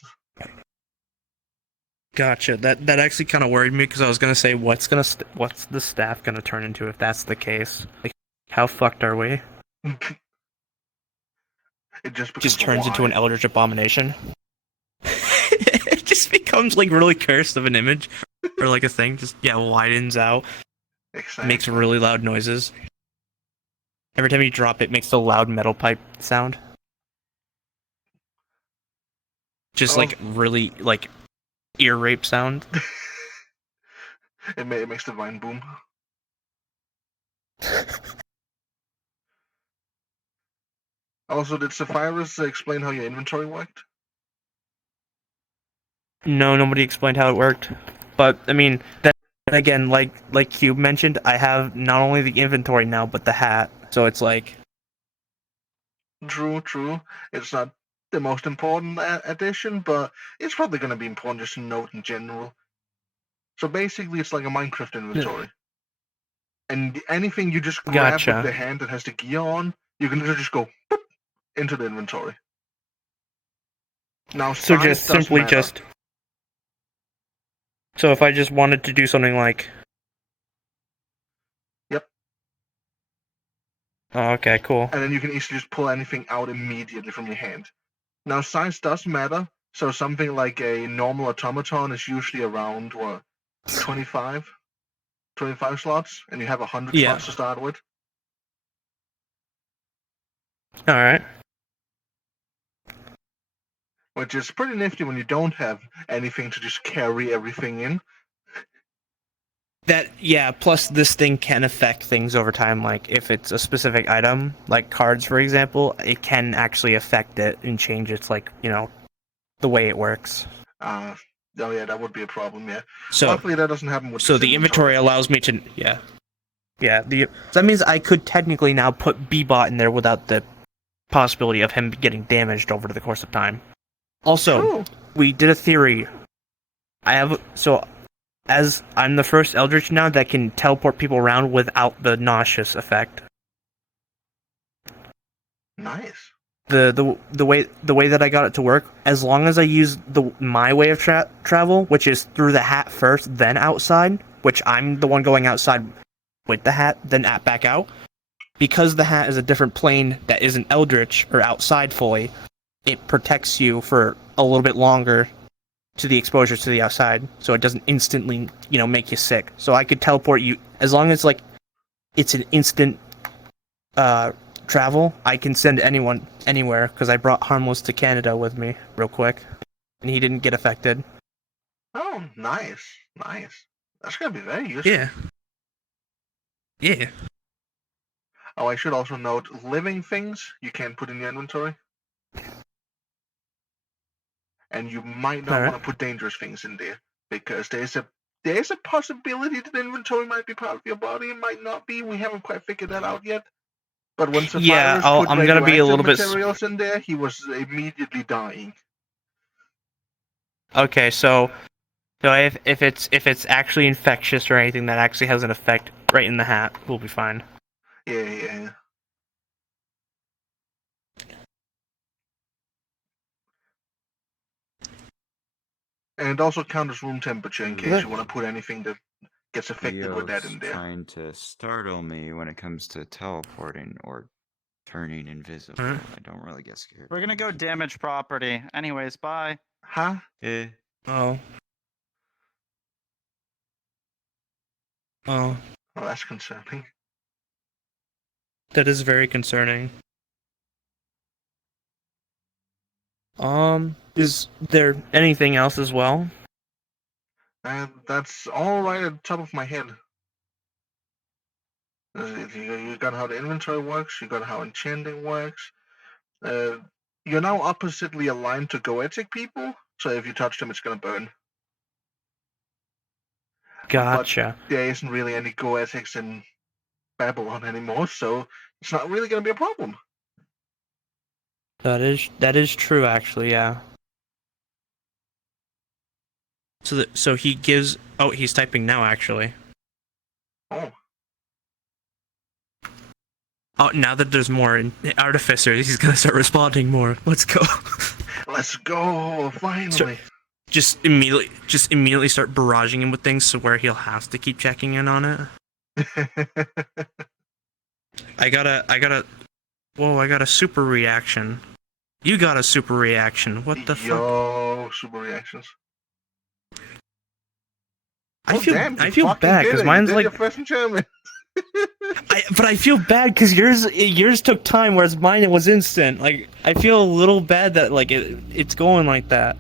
Gotcha. That actually kind of worried me because I was gonna say, what's the staff gonna turn into if that's the case? Like, how fucked are we? It Just turns into an Eldritch abomination. It just becomes like really cursed of an image, or like a thing. Just widens out. Exactly. Makes really loud noises. Every time you drop it, makes the loud metal pipe sound. Just like really like ear rape sound. It makes the vine boom. Also, did Sapphirus explain how your inventory worked? No, nobody explained how it worked. But I mean, then again, like Cube mentioned, I have not only the inventory now, but the hat. So it's like, True. It's not the most important addition, but it's probably going to be important just to note in general. So basically, it's like a Minecraft inventory. And anything you just grab Gotcha. with the hand that has the gear on, you can literally just go boop, into the inventory. Now, so size just does simply matter. just. So if I just wanted to do something like. Yep. Oh, okay, cool. And then you can easily just pull anything out immediately from your hand. Now, size does matter. So something like a normal automaton is usually around, 25 slots, and you have 100 Yeah. slots to start with. All right. Which is pretty nifty when you don't have anything to just carry everything in. Plus this thing can affect things over time, like if it's a specific item, like cards for example, it can actually affect it and change its the way it works. Oh yeah, that would be a problem, yeah. So luckily that doesn't happen with So this the inventory allows me to so that means I could technically now put B-Bot in there without the possibility of him getting damaged over the course of time. Also, we did a theory. As I'm the first Eldritch now that can teleport people around without the nauseous effect. Nice. The way that I got it to work, as long as I use my way of travel, which is through the hat first, then outside, which I'm the one going outside with the hat, then back out. Because the hat is a different plane that isn't Eldritch or outside fully, it protects you for a little bit longer to the exposures to the outside, so it doesn't instantly, make you sick. So I could teleport you as long as it's an instant travel. I can send anyone anywhere because I brought Harmless to Canada with me real quick, and he didn't get affected. Oh, nice. That's gonna be very useful. Yeah. Oh, I should also note, living things you can't put in your inventory. And you might not want to put dangerous things in there, because there's a possibility that the inventory might be part of your body, it might not be. We haven't quite figured that out yet. But when Sapphirus put I'm gonna be a little bit. materials in there, he was immediately dying. Okay, so if it's actually infectious or anything that actually has an effect right in the hat, we'll be fine. Yeah. And it also counters room temperature in case you want to put anything that gets affected with that in there. Trying to startle me when it comes to teleporting or turning invisible. Hmm? I don't really get scared. We're gonna go damage property. Anyways, bye. Huh? Oh. Oh, that's concerning. That is very concerning. Is there anything else as well? And that's all right at the top of my head. You got how the inventory works, you got how enchanting works. You're now oppositely aligned to goetic people, so if you touch them, it's gonna burn. Gotcha. But there isn't really any goetics in Babylon anymore, so it's not really gonna be a problem. That is true, actually. Yeah. So he gives. Oh, he's typing now, actually. Oh. Oh, now that there's more artificers, he's gonna start responding more. Let's go. Let's go! Finally. Just immediately start barraging him with things, so where he'll have to keep checking in on it. I got a super reaction. You got a super reaction. What the fuck? Yo, super reactions. I feel bad because mine's you did like. your first enchantment. But I feel bad because yours took time, whereas mine it was instant. Like I feel a little bad that like it's going like that.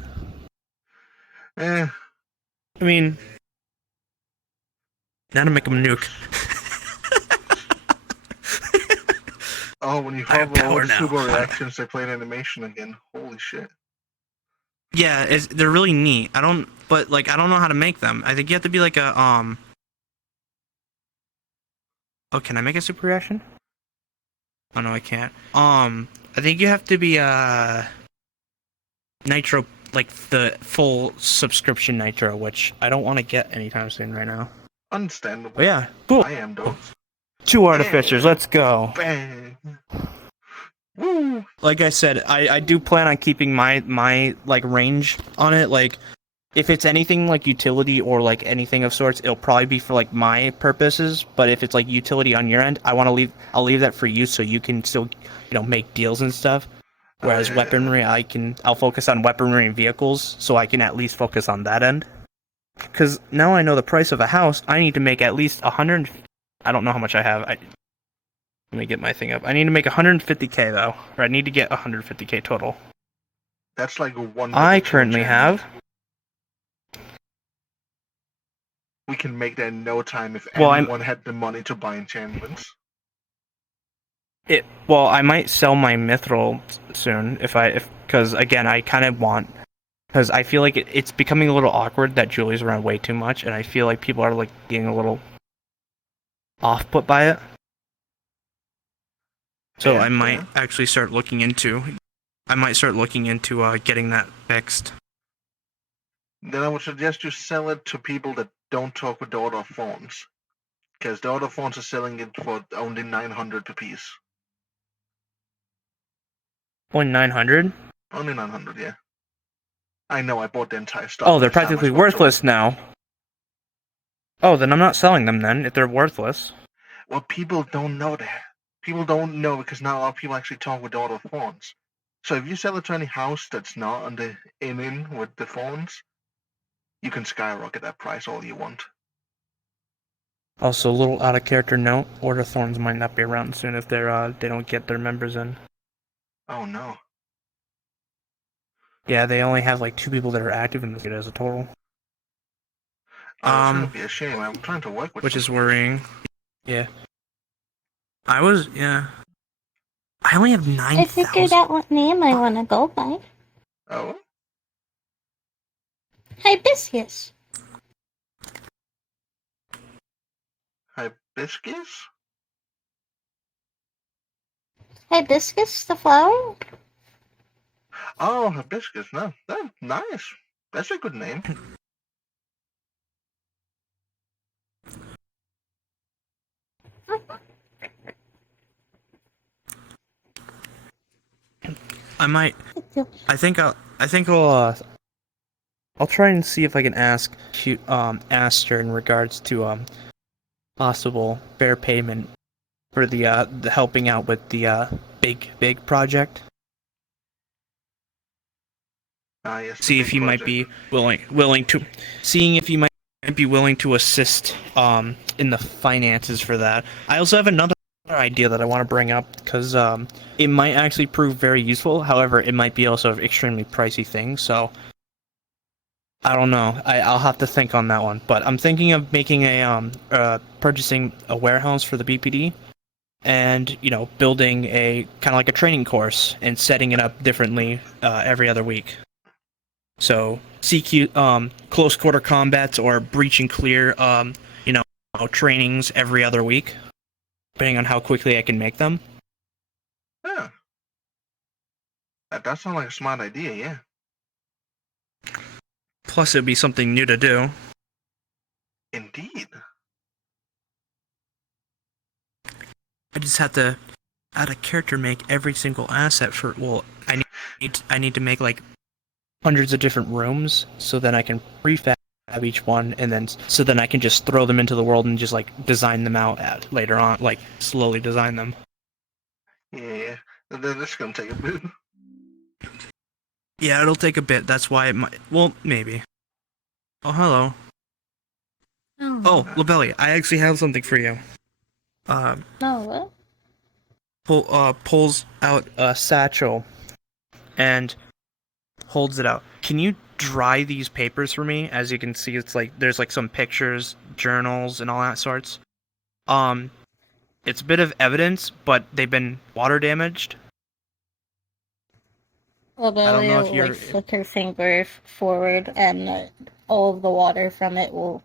Eh. I mean, now to make him nuke. Oh, when you I have hover power over now. super reactions, they play an animation again. Holy shit. Yeah, they're really neat. I don't know how to make them. I think you have to be like a Oh, can I make a super reaction? Oh no, I can't. I think you have to be Nitro, like the full subscription Nitro, which I don't want to get anytime soon right now. Understandable. But yeah, cool. I am though. 2 artificers, let's go. Bang. Woo. Like I said, I do plan on keeping my like range on it. Like if it's anything like utility or like anything of sorts, it'll probably be for like my purposes. But if it's like utility on your end, I'll leave that for you so you can still, make deals and stuff. Whereas weaponry, I'll focus on weaponry and vehicles, so I can at least focus on that end. Because now I know the price of a house, I need to make at least 100. I don't know how much I have. Let me get my thing up. I need to make 150k though, or I need to get 150k total. That's like one. I currently have. We can make that in no time if anyone had the money to buy enchantments. Well, I might sell my mithril soon because again, I kind of want, because I feel like it's becoming a little awkward that Julie's around way too much, and I feel like people are like getting a little off-put by it. So I might actually start looking into. Getting that fixed. Then I would suggest you sell it to people that don't talk with the Order of Thorns. Because the Order of Thorns are selling it for only 900 per piece. Only 900? Only 900, yeah. I know, I bought the entire stock. Oh, they're practically worthless now. Oh, then I'm not selling them then, if they're worthless. Well, people don't know that. People don't know because not a lot of people actually talk with the Order of Thorns. So if you sell it to any house that's not on the in with the Thorns, you can skyrocket that price all you want. Also, a little out of character note: Order Thorns might not be around soon if they don't get their members in. Oh no. Yeah, they only have like 2 people that are active in this as a total. Oh, that's gonna be a shame. I'm trying to work with. Which is worrying. Yeah. I only have 9,000. I figured out what name I want to go by. Oh? Hibiscus. Hibiscus? Hibiscus, the flower? Oh, hibiscus. No, that's nice. That's a good name. I'll try and see if I can ask Aster in regards to possible fair payment for the helping out with the big project. Yes, See if he might be willing to assist in the finances for that. I also have another idea that I want to bring up because it might actually prove very useful. However, it might be also an extremely pricey thing. So I don't know. I'll have to think on that one. But I'm thinking of making purchasing a warehouse for the BPD, and building a kind of like a training course and setting it up differently every other week. So CQ close quarter combats or breach and clear trainings every other week, depending on how quickly I can make them. Yeah. That does sound like a smart idea, yeah. Plus, it'd be something new to do. Indeed. I just have to add a character, make every single asset for. Well, I need to make like hundreds of different rooms, so then I can prefab each one, and then so then I can just throw them into the world and just like design them out later on, like slowly design them. Yeah, and then it's gonna take a bit. Yeah, it'll take a bit. That's why it might. Well, maybe. Oh, hello. Oh, Labelli, I actually have something for you. No, what? Pulls out a satchel and holds it out. Can you dry these papers for me? As you can see, it's like there's like some pictures, journals, and all that sorts. It's a bit of evidence, but they've been water damaged. Labelli know if will you're- like flick her finger forward, and all of the water from it will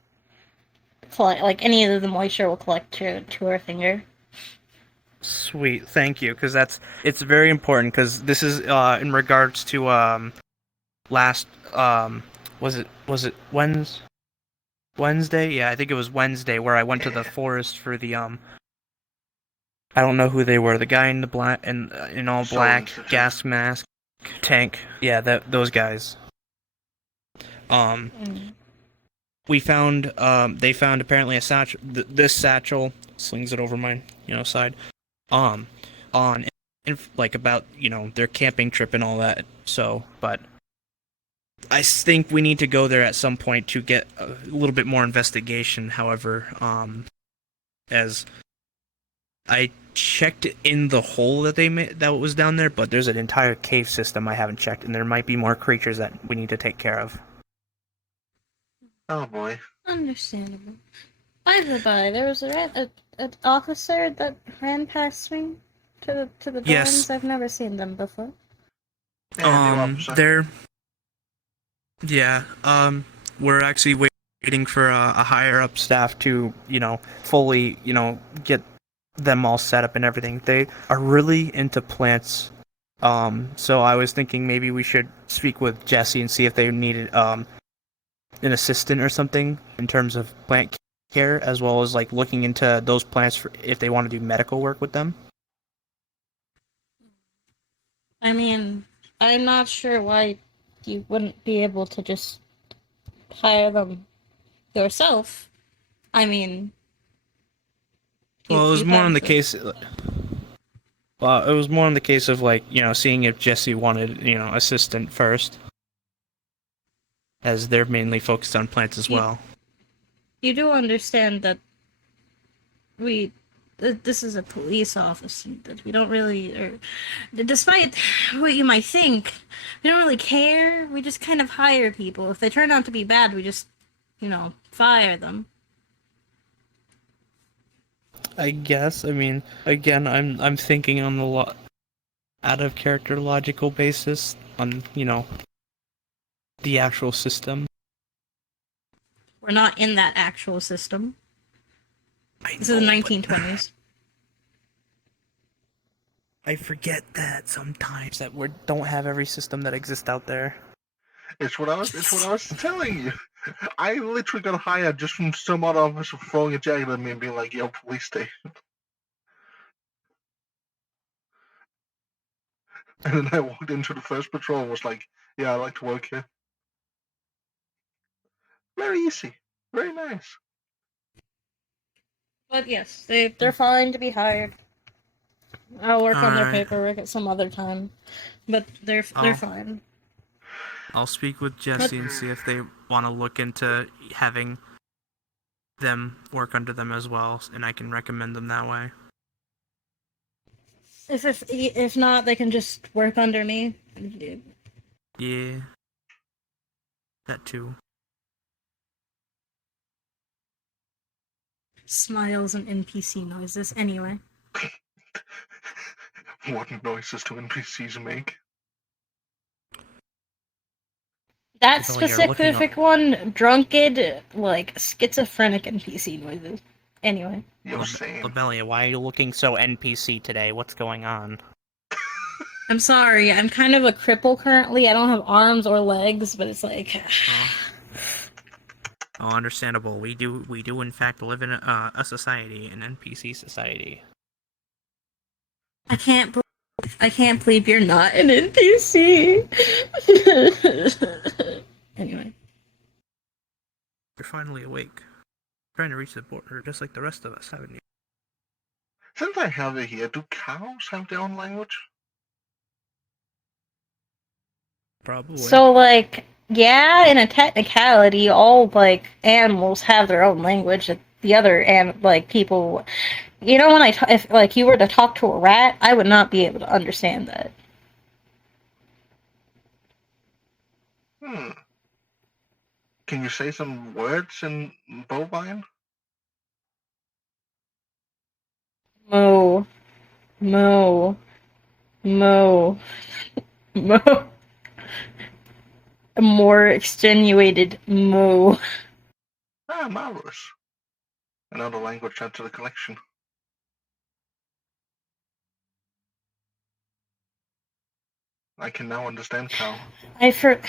collect. Like any of the moisture will collect to her finger. Sweet, thank you, because it's very important. Because this is in regards to last was it Wednesday? Yeah, I think it was Wednesday where I went to the forest for the I don't know who they were. The guy in the black and in all black, gas mask, tank. Yeah, those guys. We found they found apparently a satchel. This satchel slings it over my side. Like about their camping trip and all that. So, but I think we need to go there at some point to get a little bit more investigation. However, as I checked in the hole that they made that was down there, but there's an entire cave system I haven't checked, and there might be more creatures that we need to take care of. Oh boy. Understandable. By the by, there was an officer that ran past me to the dorms. Yes. I've never seen them before. They're we're actually waiting for a higher up staff to fully get them all set up and everything. They are really into plants. So I was thinking maybe we should speak with Jesse and see if they needed an assistant or something in terms of plant care, as well as like looking into those plants for if they want to do medical work with them. I mean, I'm not sure why you wouldn't be able to just hire them yourself. I mean, Well, it was more on the case. Well, it was more on the case of like seeing if Jesse wanted assistant first, as they're mainly focused on plants as well. you do understand that this is a police office, and that we don't really, or despite what you might think, we don't really care. We just kind of hire people. If they turn out to be bad, we just, fire them. I guess. I mean, again, I'm thinking on the out of character logical basis on the actual system. We're not in that actual system. This is the 1920s. I forget that sometimes that we don't have every system that exists out there. It's what I was telling you. I literally got hired just from some other officer throwing a jacket at me and being like, "Yo, police station." And then I walked into the first patrol and was like, "Yeah, I like to work here." Very easy. Very nice. But yes, they're fine to be hired. I'll work on their Alright. paperwork at some other time, but they're fine. I'll speak with Jesse and see if they want to look into having them work under them as well, and I can recommend them that way. If not, they can just work under me. Yeah. That too. Smiles and NPC noises. Anyway, What noises do NPCs make? that Well, you're looking specific one, drunken, like schizophrenic NPC noises. Anyway, You're saying. Labelia, why are you looking so NPC today? What's going on? I'm sorry, I'm kind of a cripple currently. I don't have arms or legs, but it's like. Oh, understandable. We do in fact live in a society, an NPC society. I can't believe you're not an NPC. Anyway. You're finally awake. Trying to reach the border just like the rest of us, haven't you? Since I have it here, do cows have their own language? Probably. So, like, yeah, in a technicality, all, like, animals have their own language. The other, people... You know, when if, like, you were to talk to a rat, I would not be able to understand that. Can you say some words in bovine? Moo. Moo. Moo. Moo. A more extenuated moo. Ah, marvelous. Another language add to the collection. I can now understand cow. Let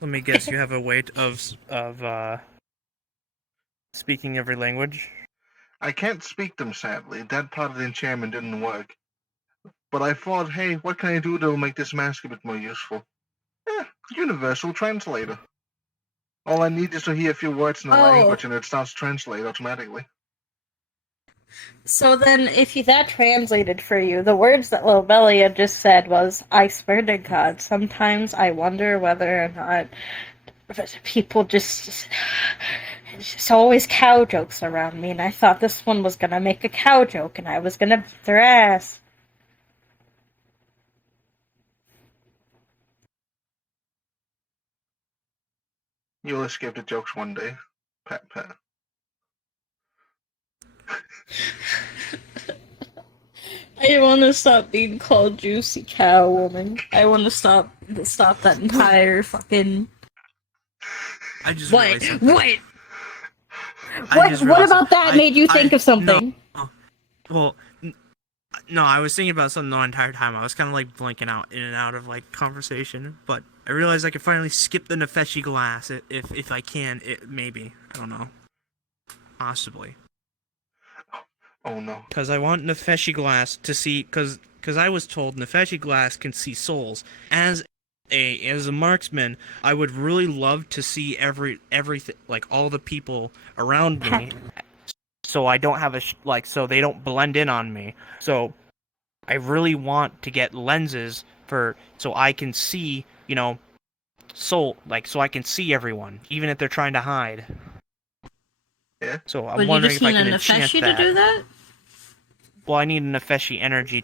me guess, you have a way of speaking every language? I can't speak them, sadly. That part of the enchantment didn't work. But I thought, hey, what can I do to make this mask a bit more useful? Universal translator. All I need is to hear a few words in the language and it starts to translate automatically. So then, if that translated for you, the words that Lobelia just said was, I swear to God, sometimes I wonder whether or not people just... It's just always cow jokes around me, and I thought this one was gonna make a cow joke, and I was gonna beat their ass. You'll escape the jokes one day. Pat, pat. I want to stop being called Juicy Cow Woman. I want to stop that entire fucking... I just What? realized something. What? I just What realized about that made you think of something? No, I was thinking about something the entire time. I was kind of like blanking out in and out of like conversation, but I realized I could finally skip the Nefeshi glass if I can. Maybe, I don't know, possibly. Oh no. Because I want Nefeshi glass to see, because I was told Nefeshi glass can see souls. As a marksman, I would really love to see everything, like all the people around me, so I don't have so they don't blend in on me. So I really want to get lenses so I can see, so I can see everyone, even if they're trying to hide. Yeah. So I'm wondering if I can enchant that. to do that? Well, I need a Nefeshi energy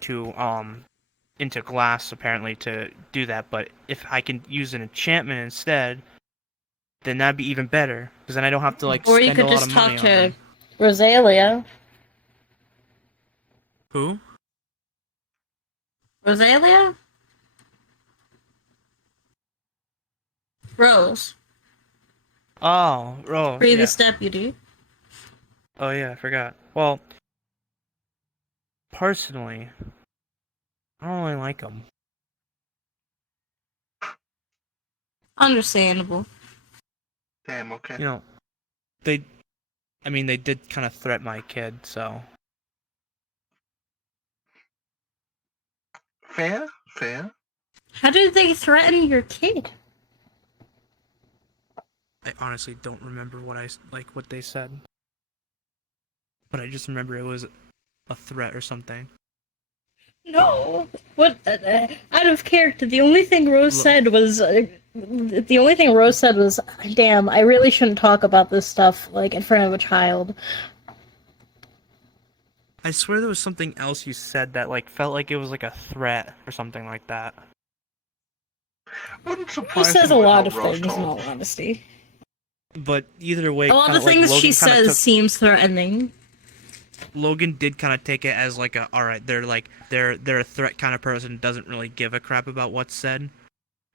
into glass apparently to do that, but if I can use an enchantment instead, then that'd be even better, because then I don't have to Or you spend could a lot just of talk money on to them. Rosalia. Who? Rosalia? Rose. Oh, Previous yeah. deputy. Oh yeah, I forgot. Well, personally, I don't really like them. Understandable. Damn, okay. They did kind of threat my kid, so. Fair, fair. How did they threaten your kid? I honestly don't remember what they said. But I just remember it was a threat or something. No. What? Out of character, the only thing Rose said was, "Damn, I really shouldn't talk about this stuff in front of a child." I swear there was something else you said that felt like it was a threat or something like that. Wouldn't Rose surprise says me a with lot how of Rose things, in all talks. honesty. But either way, A lot of things she says seems threatening. Logan did kind of take it as alright, they're a threat kind of person, doesn't really give a crap about what's said.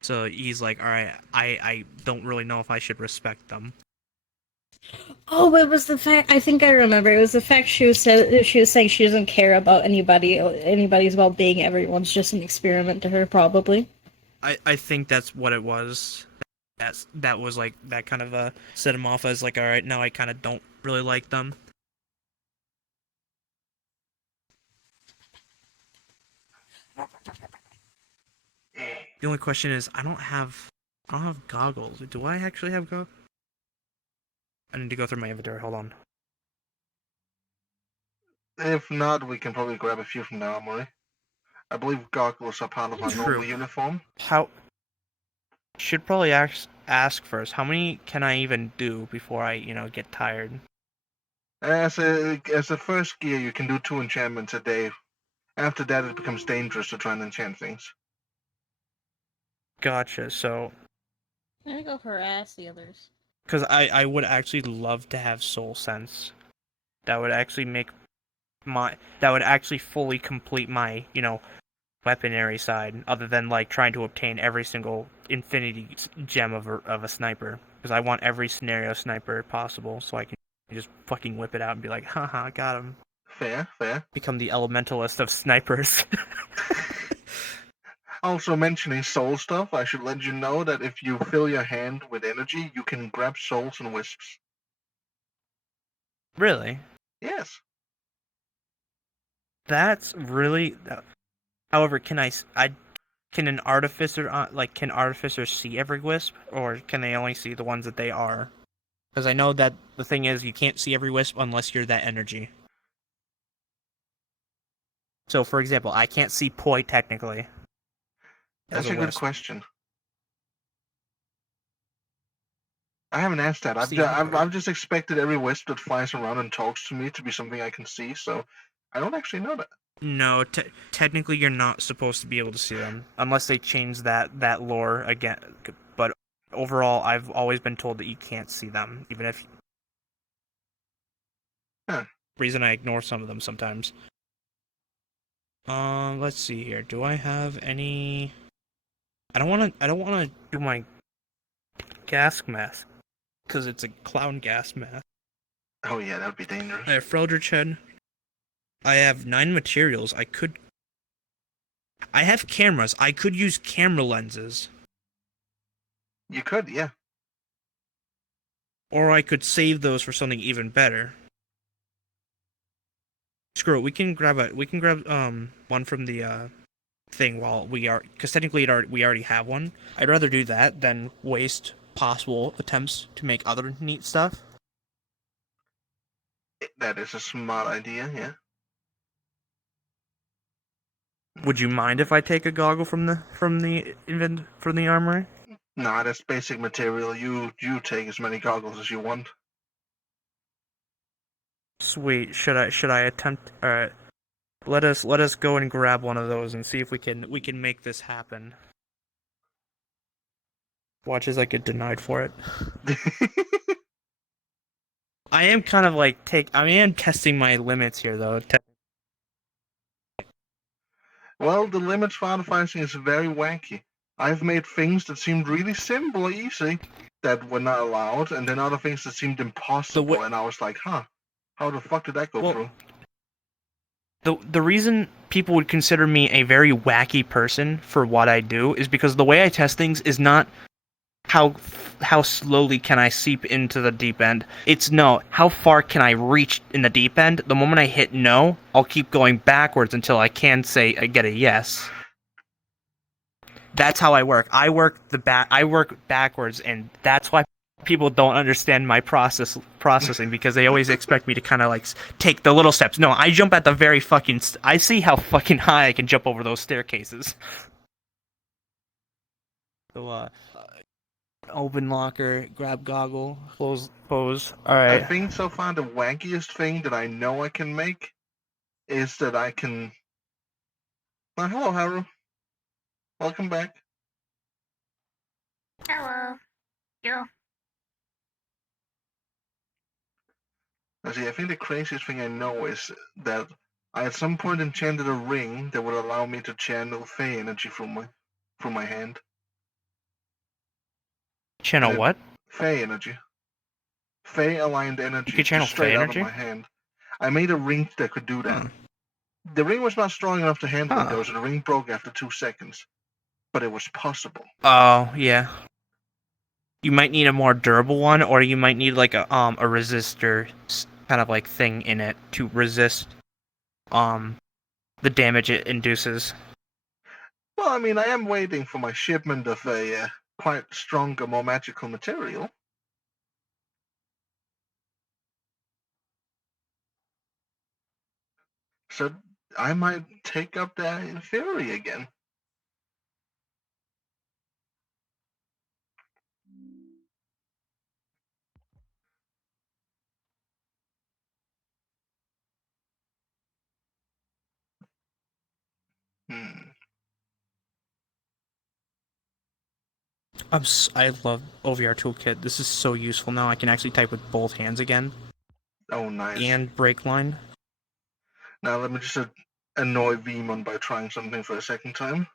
So he's like, alright, I don't really know if I should respect them. Oh, it was the fact. I think I remember. It was the fact she was saying she doesn't care about anybody's well being. Everyone's just an experiment to her, probably. I think that's what it was. That was like that kind of set him off as like, all right, now I kind of don't really like them. The only question is, I don't have goggles. Do I actually have goggles? I need to go through my inventory. Hold on. If not, we can probably grab a few from the armory. I believe goggles are part of our normal uniform. How? Should probably ask first. How many can I even do before I, get tired? As a first gear, you can do 2 enchantments a day. After that, it becomes dangerous to try and enchant things. Gotcha. So, I'm gonna go harass the others. because I would actually love to have soul sense. That would actually that would actually fully complete my, weaponry side, other than like trying to obtain every single infinity gem of a sniper. Because I want every scenario sniper possible, so I can just fucking whip it out and be like, haha, got him. Fair, fair. Become the elementalist of snipers. Also, mentioning soul stuff, I should let you know that if you fill your hand with energy, you can grab souls and wisps. Really? Yes. That's really. However, can an artificer can artificers see every wisp, or can they only see the ones that they are? Because I know that the thing is, you can't see every wisp unless you're that energy. So, for example, I can't see Poi technically. That's a good wisp. question. I haven't asked that. I've I've just expected every wisp that flies around and talks to me to be something I can see, so I don't actually know that. No, technically you're not supposed to be able to see them unless they change that lore again. But overall, I've always been told that you can't see them, even if. Reason I ignore some of them sometimes. Let's see here. Do I have any? I don't want to do my gas mask because it's a clown gas mask. Oh yeah, that would be dangerous. I have Freldritch Head. I have 9 materials. I have cameras. I could use camera lenses. You could, yeah. Or I could save those for something even better. Screw it. We can grab one from the thing while because technically we already have one. I'd rather do that than waste possible attempts to make other neat stuff. That is a smart idea, yeah. Would you mind if I take a goggle from the armory? Nah, that's basic material. You take as many goggles as you want. Sweet. Should I attempt? All right. Let us go and grab one of those and see if we can make this happen. Watch as I get denied for it. I am kind of like I am testing my limits here though. Well, the limits for artificing is very wacky. I've made things that seemed really simple, easy, that were not allowed, and then other things that seemed impossible, and I was like, huh, how the fuck did that go through? The reason people would consider me a very wacky person for what I do is because the way I test things is not how slowly can I seep into the deep end. It's no, how far can I reach in the deep end? The moment I hit no, I'll keep going backwards until I can say I get a yes. That's how I work. I work backwards, and that's why people don't understand my processing because they always expect me to kind of like take the little steps. No, I jump at the very fucking. I see how fucking high I can jump over those staircases. So open locker, grab goggle, close pose. All right. I think so far the wackiest thing that I know I can make is that I can. Hello, Haru. Welcome back. Hello. Yeah. See, I think the craziest thing I know is that I at some point enchanted a ring that would allow me to channel Fey energy from my hand. Channel what? Fey energy. Fey-aligned energy could channel just straight Fey out energy? of my hand. I made a ring that could do that. Hmm. The ring was not strong enough to handle it, Huh. though, so the ring broke after 2 seconds. But it was possible. Oh, yeah. You might need a more durable one, or you might need like a resistor kind of like thing in it to resist the damage it induces. Well, I mean, I am waiting for my shipment of a quite stronger, more magical material. So I might take up that theory again. Hmm. I love OVR Toolkit. This is so useful now. I can actually type with both hands again. Oh, nice. And break line. Now let me just annoy Vemon by trying something for a second time.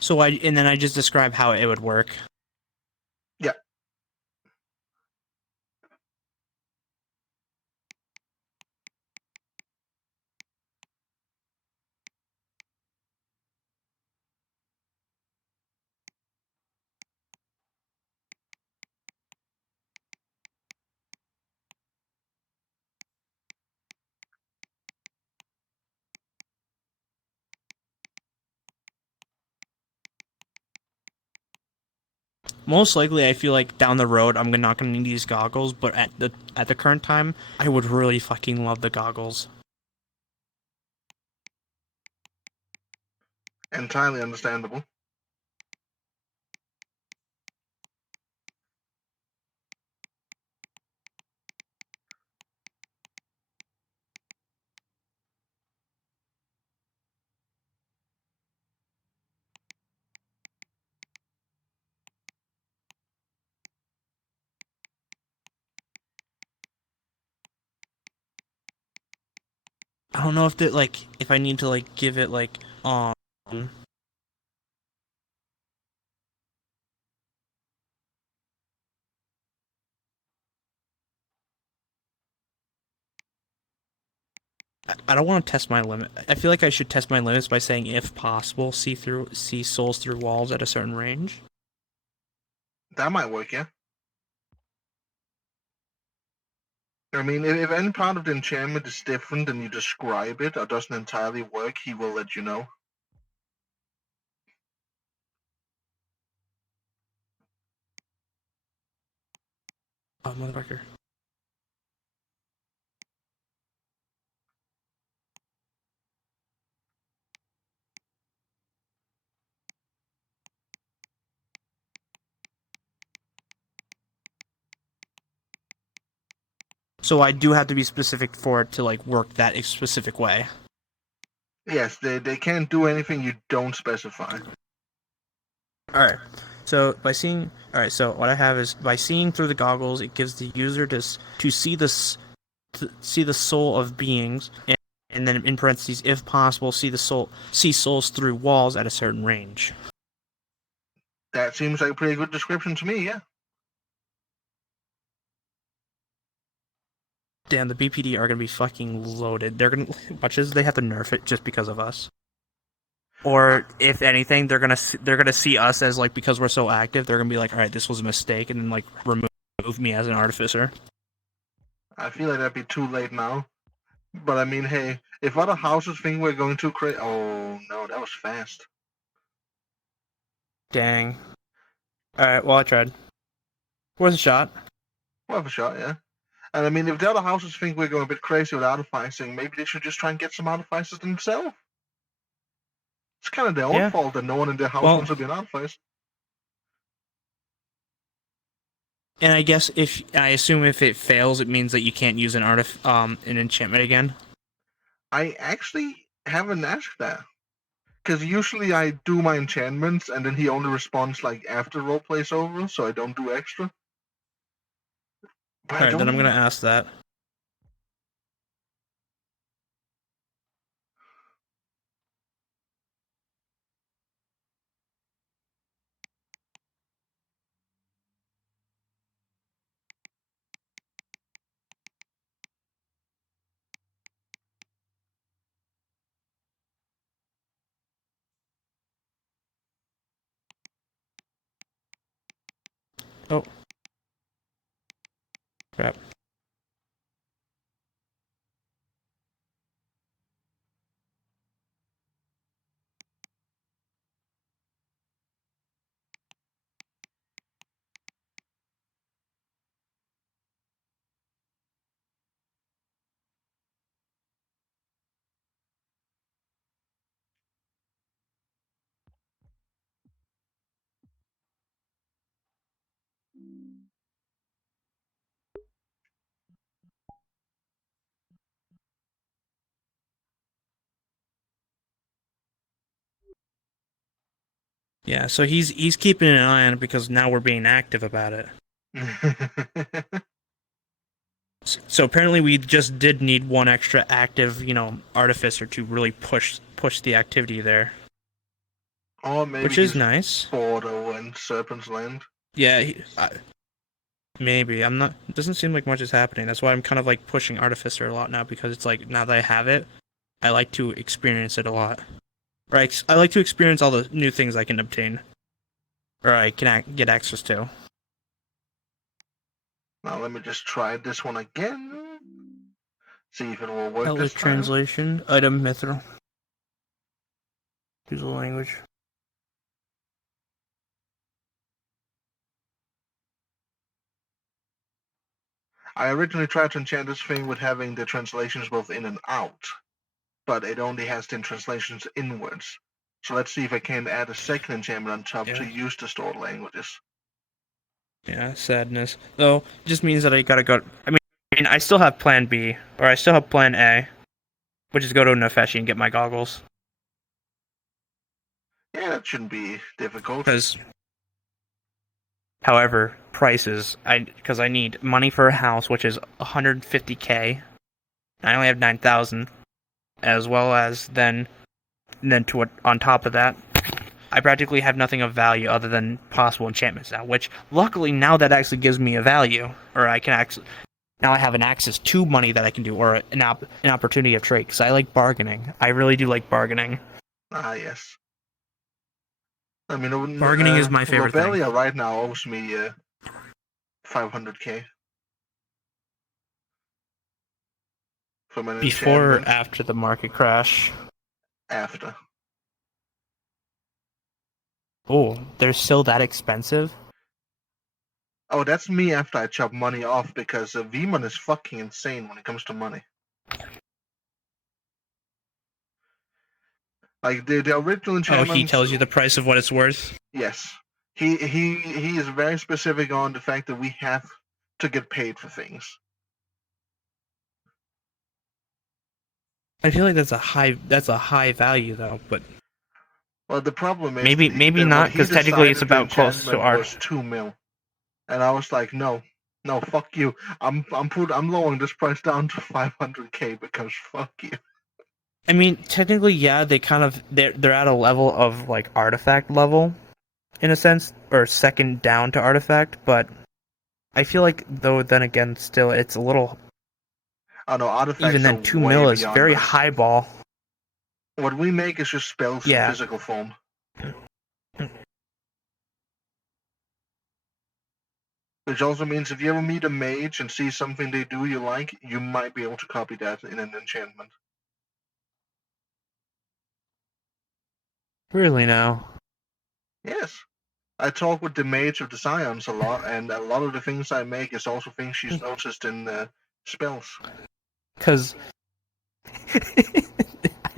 So and then I just describe how it would work. Yeah. Most likely, I feel like down the road, I'm not gonna need these goggles. But at the current time, I would really fucking love the goggles. Entirely understandable. I don't know if I need to give it I don't want to test my limit. I feel like I should test my limits by saying, if possible, see souls through walls at a certain range. That might work, yeah. I mean, if any part of the enchantment is different and you describe it or doesn't entirely work, he will let you know. Oh, motherfucker. So I do have to be specific for it to work that specific way. Yes, they can't do anything you don't specify. Alright. So so what I have is, by seeing through the goggles, it gives the user to see the soul of beings, and then in parentheses, if possible, see souls through walls at a certain range. That seems like a pretty good description to me, yeah. Damn, the BPD are gonna be fucking loaded. They're gonna watch as they have to nerf it just because of us. Or if anything, they're gonna see us as because we're so active, they're gonna be like, all right, this was a mistake, and then remove me as an artificer. I feel like that'd be too late now. But I mean, hey, if other houses think we're going too crazy, oh no, that was fast. Dang. All right, well I tried. Worth a shot. Worth a shot, yeah. And I mean, if the other houses think we're going a bit crazy with artificing, maybe they should just try and get some artificers themselves. It's kind of their own fault that no one in their house wants to be an artificer. And I guess I assume if it fails, it means that you can't use an enchantment again. I actually haven't asked that. Because usually I do my enchantments and then he only responds after roleplay's over, so I don't do extra. But Alright, then I'm gonna ask that. Oh. Crap. Yeah, so he's keeping an eye on it because now we're being active about it. So apparently we just did need one extra active, artificer to really push the activity there. Or maybe Which is he's nice. bored over in Serpent's Land. Yeah, maybe. I'm not. It doesn't seem like much is happening. That's why I'm kind of like pushing artificer a lot now, because it's like now that I have it, I like to experience it a lot. Right? I like to experience all the new things I can obtain, or I can get access to. Now let me just try this one again. See if it will work Outlook this time. translation, item mithril. Use the language. I originally tried to enchant this thing with having the translations both in and out, but it only has the translations inwards. So let's see if I can add a second enchantment on top to use the stored languages. Yeah, sadness. Though, it just means that I gotta go. I mean, I still have Plan B, or I still have Plan A, which is go to Nefeshi and get my goggles. Yeah, that shouldn't be difficult. Because, however, prices. Because I need money for a house, which is 150k. I only have 9,000, as well as then on top of that, I practically have nothing of value other than possible enchantments now. Which, luckily, now that actually gives me a value, or I can actually. Now I have an access to money that I can do, or an opportunity of trade, because I like bargaining. I really do like bargaining. Ah, yes. I mean, Bargaining is my favorite thing. Lobelia right now owes me 500k. From an Before or enchantment. after the market crash? After. Oh, they're still that expensive? Oh, that's me after I chop money off, because Veemon is fucking insane when it comes to money. Like the original enchantment. Oh, he tells you the price of what it's worth? Yes. He is very specific on the fact that we have to get paid for things. I feel like that's a high value though, but Well, the problem is maybe that not, when he because technically it's decided the about close to enchantment our. was 2 mil, and I was like, no, fuck you. I'm lowering this price down to 500k because fuck you. I mean, technically, yeah, they're at a level of like artifact level, in a sense, or second down to artifact, but I feel like though then again, still it's a little. Oh no, artifacts Even then, are 2 way mil is beyond very us. highball. What we make is just spells in Yeah. physical form. Which also means if you ever meet a mage and see something they do you like, you might be able to copy that in an enchantment. Really now? Yes. I talk with the mage of the Scions a lot, and a lot of the things I make is also things she's noticed in spells. Because I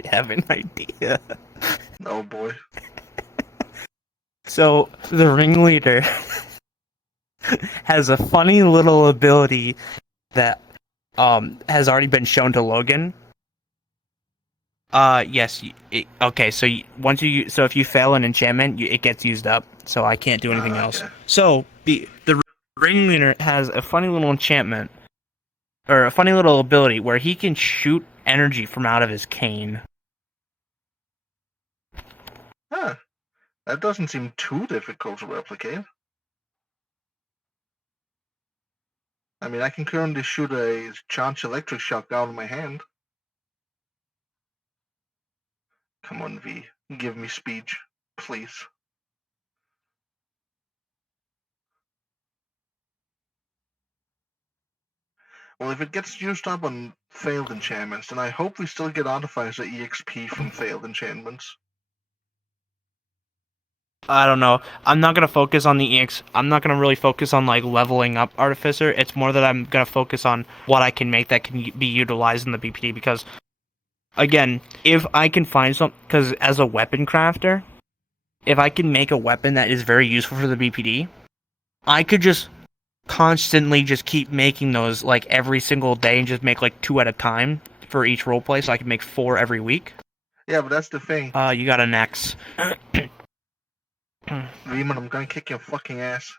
have an idea. Oh boy. So the ringleader has a funny little ability that has already been shown to Logan. Yes. Okay. So so if you fail an enchantment, it gets used up. So I can't do anything else. So the ringleader has a funny little enchantment, or a funny little ability where he can shoot energy from out of his cane. Huh. That doesn't seem too difficult to replicate. I mean, I can currently shoot a charged electric shock out of my hand. Come on, V. Give me speech, please. Well, if it gets used up on failed enchantments, then I hope we still get Artificer EXP from failed enchantments. I don't know. I'm not gonna focus on the EX. I'm not gonna really focus on like leveling up Artificer. It's more that I'm gonna focus on what I can make that can be utilized in the BPD. Because again, if I can find some, because as a weapon crafter, if I can make a weapon that is very useful for the BPD, I could just constantly just keep making those like every single day and just make like 2 at a time for each roleplay, so I can make 4 every week. Yeah, but that's the thing. You got an X. Reeman, I'm gonna kick your fucking ass.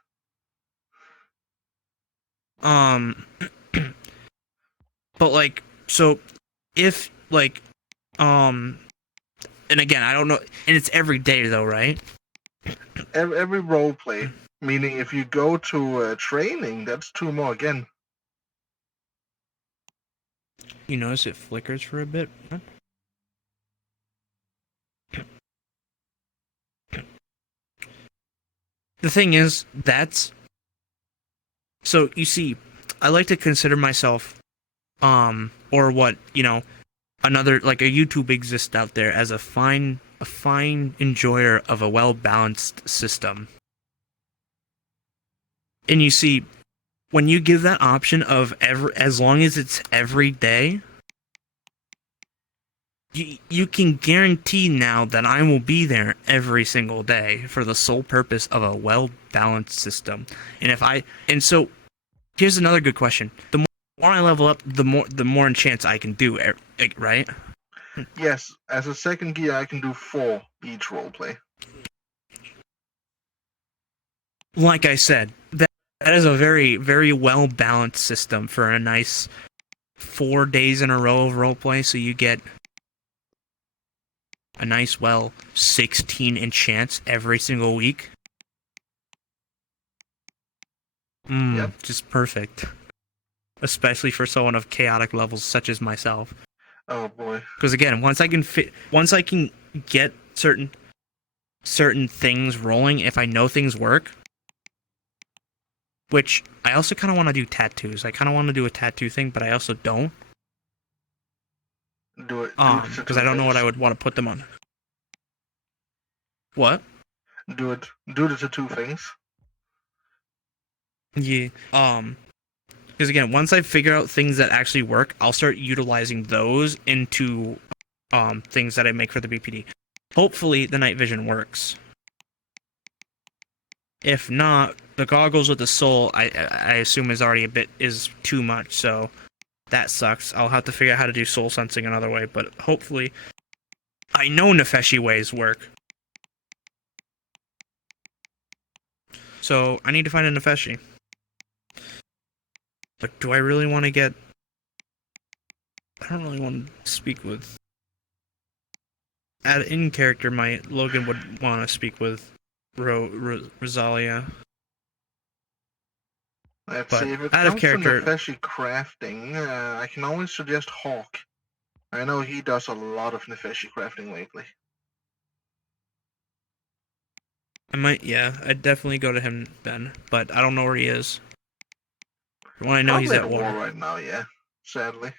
But like, so if like, and again, I don't know, and it's every day though, right? Every role play, meaning if you go to training, that's 2 more again. You notice it flickers for a bit. The thing is, that's so you see, I like to consider myself, or what another like a YouTube exists out there as a fine enjoyer of a well balanced system. And you see, when you give that option of as long as it's every day, you can guarantee now that I will be there every single day for the sole purpose of a well-balanced system. And so here's another good question. The more I level up, the more enchants I can do, right? Yes, as a second gear, I can do 4 each roleplay. Like I said, that is a very, very well-balanced system for a nice 4 days in a row of roleplay, so you get a nice, 16 enchants every single week. Yep. Just perfect. Especially for someone of chaotic levels such as myself. Oh boy. Because again, once I can get certain things rolling, if I know things work, which I also kind of want to do tattoos. I kind of want to do a tattoo thing, but I also don't. Do it. Because I don't know what I would want to put them on. What? Do it. Do the tattoo things. Yeah. Because again, once I figure out things that actually work, I'll start utilizing those into things that I make for the BPD. Hopefully, the night vision works. If not, the goggles with the soul, I assume is too much. So that sucks. I'll have to figure out how to do soul sensing another way. But hopefully, I know Nefeshi ways work. So I need to find a Nefeshi. But do I really want to get... I don't really want to speak with... In character, my Logan would want to speak with Rosalia. Let's But see, if it out of comes character... to Nefeshi crafting, I can always suggest Hawk. I know he does a lot of Nefeshi crafting lately. I'd definitely go to him then, but I don't know where he is. When I know Probably he's at war. right now, yeah. Sadly.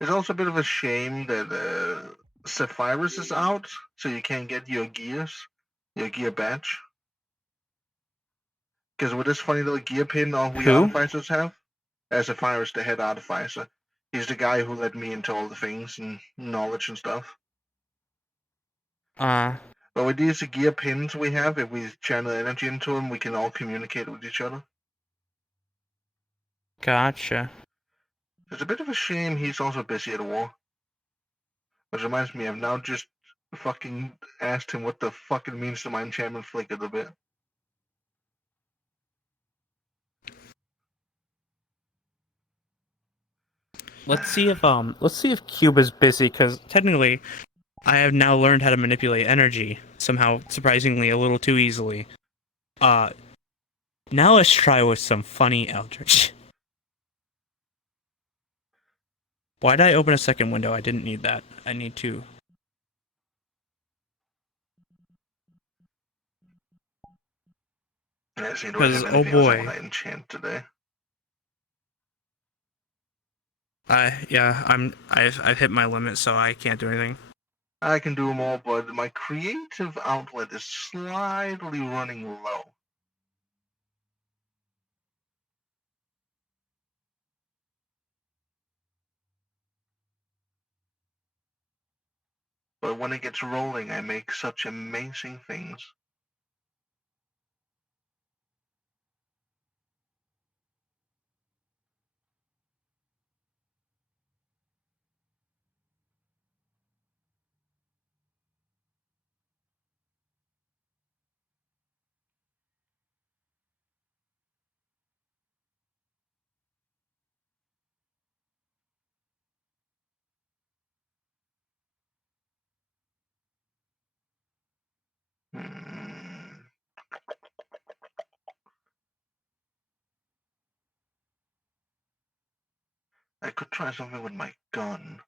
It's also a bit of a shame that Zephyrus is out, so you can't get your gear badge. Because with this funny little gear pin all we artificers have, Zephyrus, the head artificer, he's the guy who led me into all the things and knowledge and stuff. But with these gear pins we have, if we channel energy into them, we can all communicate with each other. Gotcha. It's a bit of a shame he's also busy at war. Which reminds me, I've now just fucking asked him what the fuck it means to my enchantment flick a little bit. Let's see if Cube is busy, because technically, I have now learned how to manipulate energy, somehow surprisingly a little too easily. Now let's try with some funny Eldritch. Why did I open a second window? I didn't need that. I need to... I see, do I Because have oh anything else I boy, want to enchant today? I've hit my limit, so I can't do anything. I can do them all, but my creative outlet is slightly running low. But when it gets rolling, I make such amazing things. I could try something with my gun.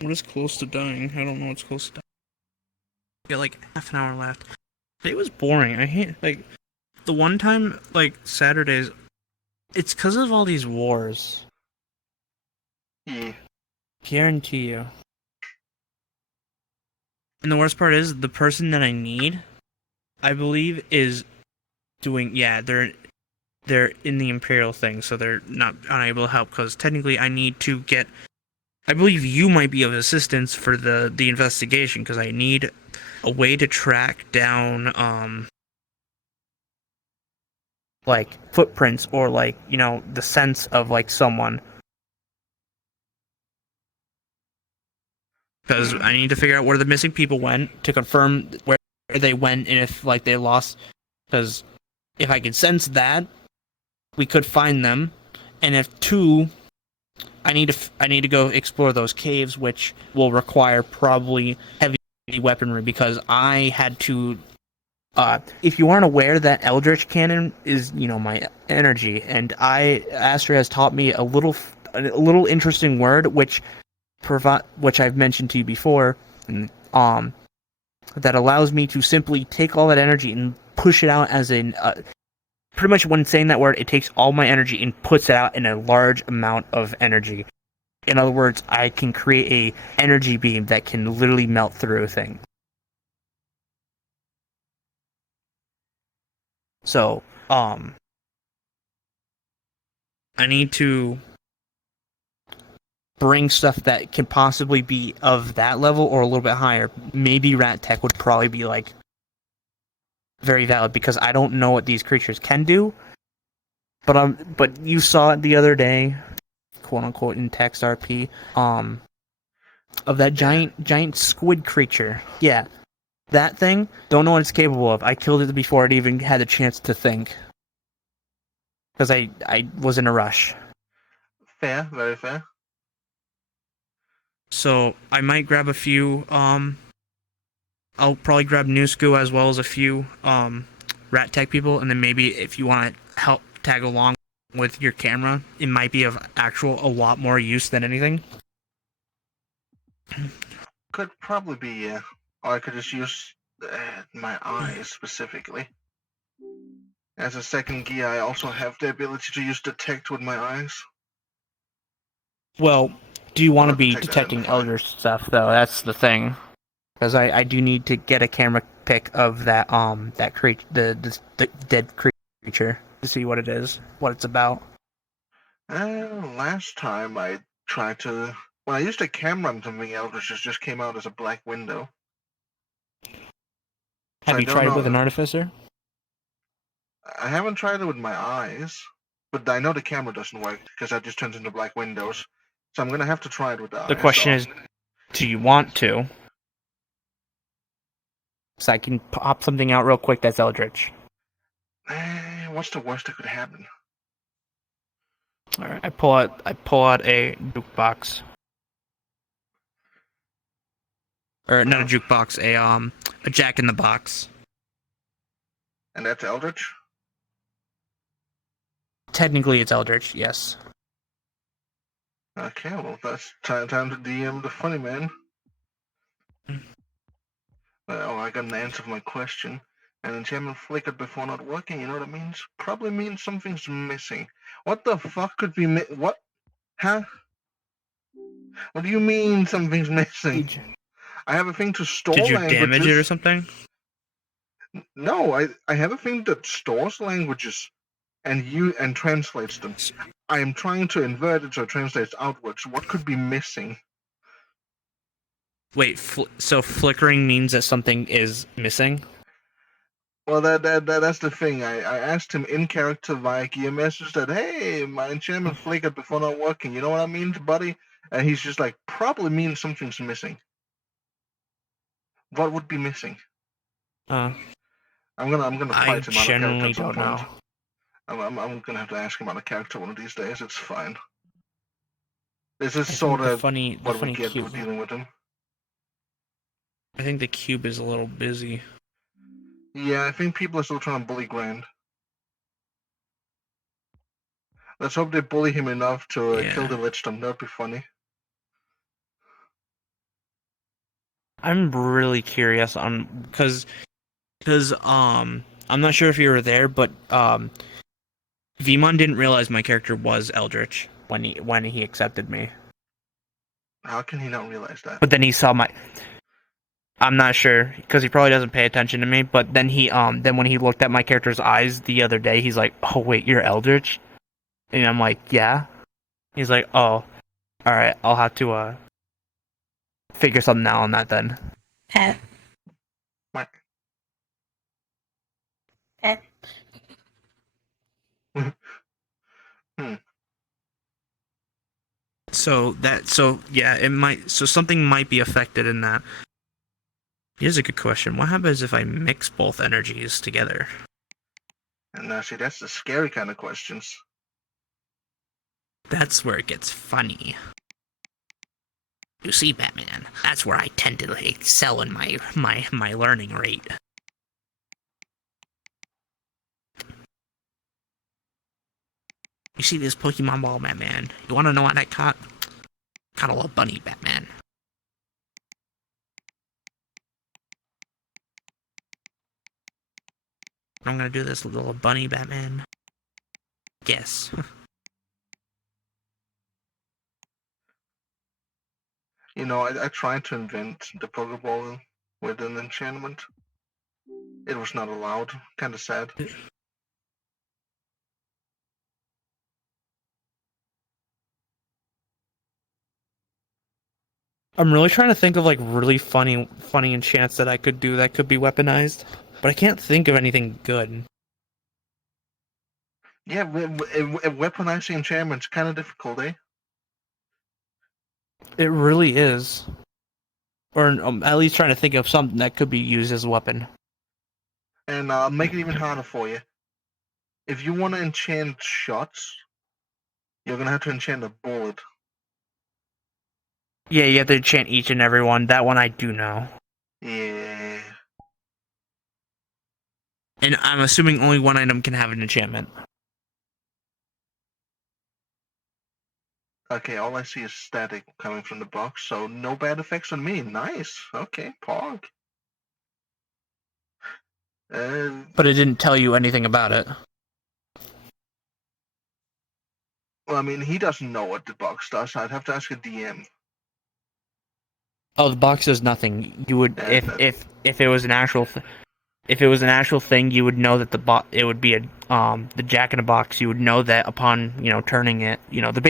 What is close to dying? I don't know what's close to dying. I got like half an hour left. Today was boring. I hate like the one time like Saturdays. It's because of all these wars. Yeah. Guarantee you. And the worst part is the person that I need, I believe, is doing. Yeah, they're in the Imperial thing, so they're not unable to help. Because technically, I need to get. I believe you might be of assistance for the investigation because I need a way to track down like footprints or like the sense of like someone. Because I need to figure out where the missing people went to confirm where they went and if like they lost. Because if I could sense that, we could find them. And if two, I need to go explore those caves, which will require probably heavy weaponry because I had to. If you aren't aware, that Eldritch Cannon is my energy, and Astra has taught me a little interesting word which I've mentioned to you before, and, that allows me to simply take all that energy and push it out as in pretty much when saying that word, it takes all my energy and puts it out in a large amount of energy. In other words, I can create a energy beam that can literally melt through things. So, I need to bring stuff that can possibly be of that level or a little bit higher. Maybe Rat Tech would probably be like very valid because I don't know what these creatures can do. But you saw it the other day, quote unquote, in text RP, of that giant squid creature. Yeah, that thing. Don't know what it's capable of. I killed it before it even had a chance to think, because I was in a rush. Fair, very fair. So I might grab a few. I'll probably grab Nusku as well as a few Rat Tech people, and then maybe if you want to help tag along with your camera, it might be of a lot more use than anything. Could probably be, yeah. Or I could just use my eyes specifically. As a second gear, I also have the ability to use detect with my eyes. Well, do you want to be detect, detecting identify. Elder stuff though? That's the thing. Because I do need to get a camera pic of that creature, the dead creature, to see what it is, what it's about. Last time I tried to, when I used a camera on something, Eldritch just came out as a black window. Have you tried it with an artificer? I haven't tried it with my eyes, but I know the camera doesn't work because that just turns into black windows. So I'm gonna have to try it with the eyes. The question is, do you want to? So I can pop something out real quick that's Eldritch. What's the worst that could happen? All right, I pull out a jukebox, or not a jukebox, a Jack in the Box. And that's Eldritch? Technically, it's Eldritch, yes. Okay, well, that's time to DM the funny man. Oh, I got an answer for my question. An enchantment flickered before not working, you know what it means? Probably means something's missing. What the fuck could be what? Huh? What do you mean something's missing? I have a thing to store Did you languages. damage it or something? No, I have a thing that stores languages and translates them. I am trying to invert it so it translates outwards. What could be missing? Wait, so flickering means that something is missing? Well, that's the thing. I asked him in character via gear message that, hey, my enchantment flickered before not working. You know what I mean, buddy? And he's just like, probably means something's missing. What would be missing? I'm gonna I fight him out of character genuinely at some don't point. know. I'm gonna have to ask him out of character one of these days. It's fine. This is I think sort the of funny what we get cube. for dealing with him. I think the cube is a little busy. Yeah, I think people are still trying to bully Grand. Let's hope they bully him enough to kill the Lichdom. That'd be funny. I'm really curious on because I'm not sure if you were there, but Vemon didn't realize my character was Eldritch when he accepted me. How can he not realize that? But then he saw my. I'm not sure because he probably doesn't pay attention to me. But then then when he looked at my character's eyes the other day, he's like, "Oh wait, you're Eldritch," and I'm like, "Yeah." He's like, "Oh, all right, I'll have to figure something out on that then." Pet. What? Pet. So something might be affected in that. Here's a good question. What happens if I mix both energies together? And now, see, that's the scary kind of questions. That's where it gets funny. You see, Batman, that's where I tend to excel in my learning rate. You see this Pokemon ball, Batman? You want to know what I caught? Caught a little bunny, Batman. I'm gonna do this little bunny, Batman. Guess. You know, I tried to invent the Pokeball with an enchantment. It was not allowed. Kind of sad. I'm really trying to think of like really funny enchants that I could do that could be weaponized, but I can't think of anything good. Yeah, weaponizing enchantments kind of difficult, eh? It really is. Or at least trying to think of something that could be used as a weapon. And I'll make it even harder for you. If you want to enchant shots, you're gonna have to enchant a bullet. Yeah, you have to enchant each and every one. That one I do know. Yeah. And I'm assuming only one item can have an enchantment. Okay, all I see is static coming from the box, so no bad effects on me. Nice. Okay, Pog. But it didn't tell you anything about it. Well, I mean, he doesn't know what the box does. I'd have to ask a DM. Oh, the box does nothing. You would if it was an actual if it was an actual thing, you would know that it would be the Jack in a Box. You would know that upon turning it. The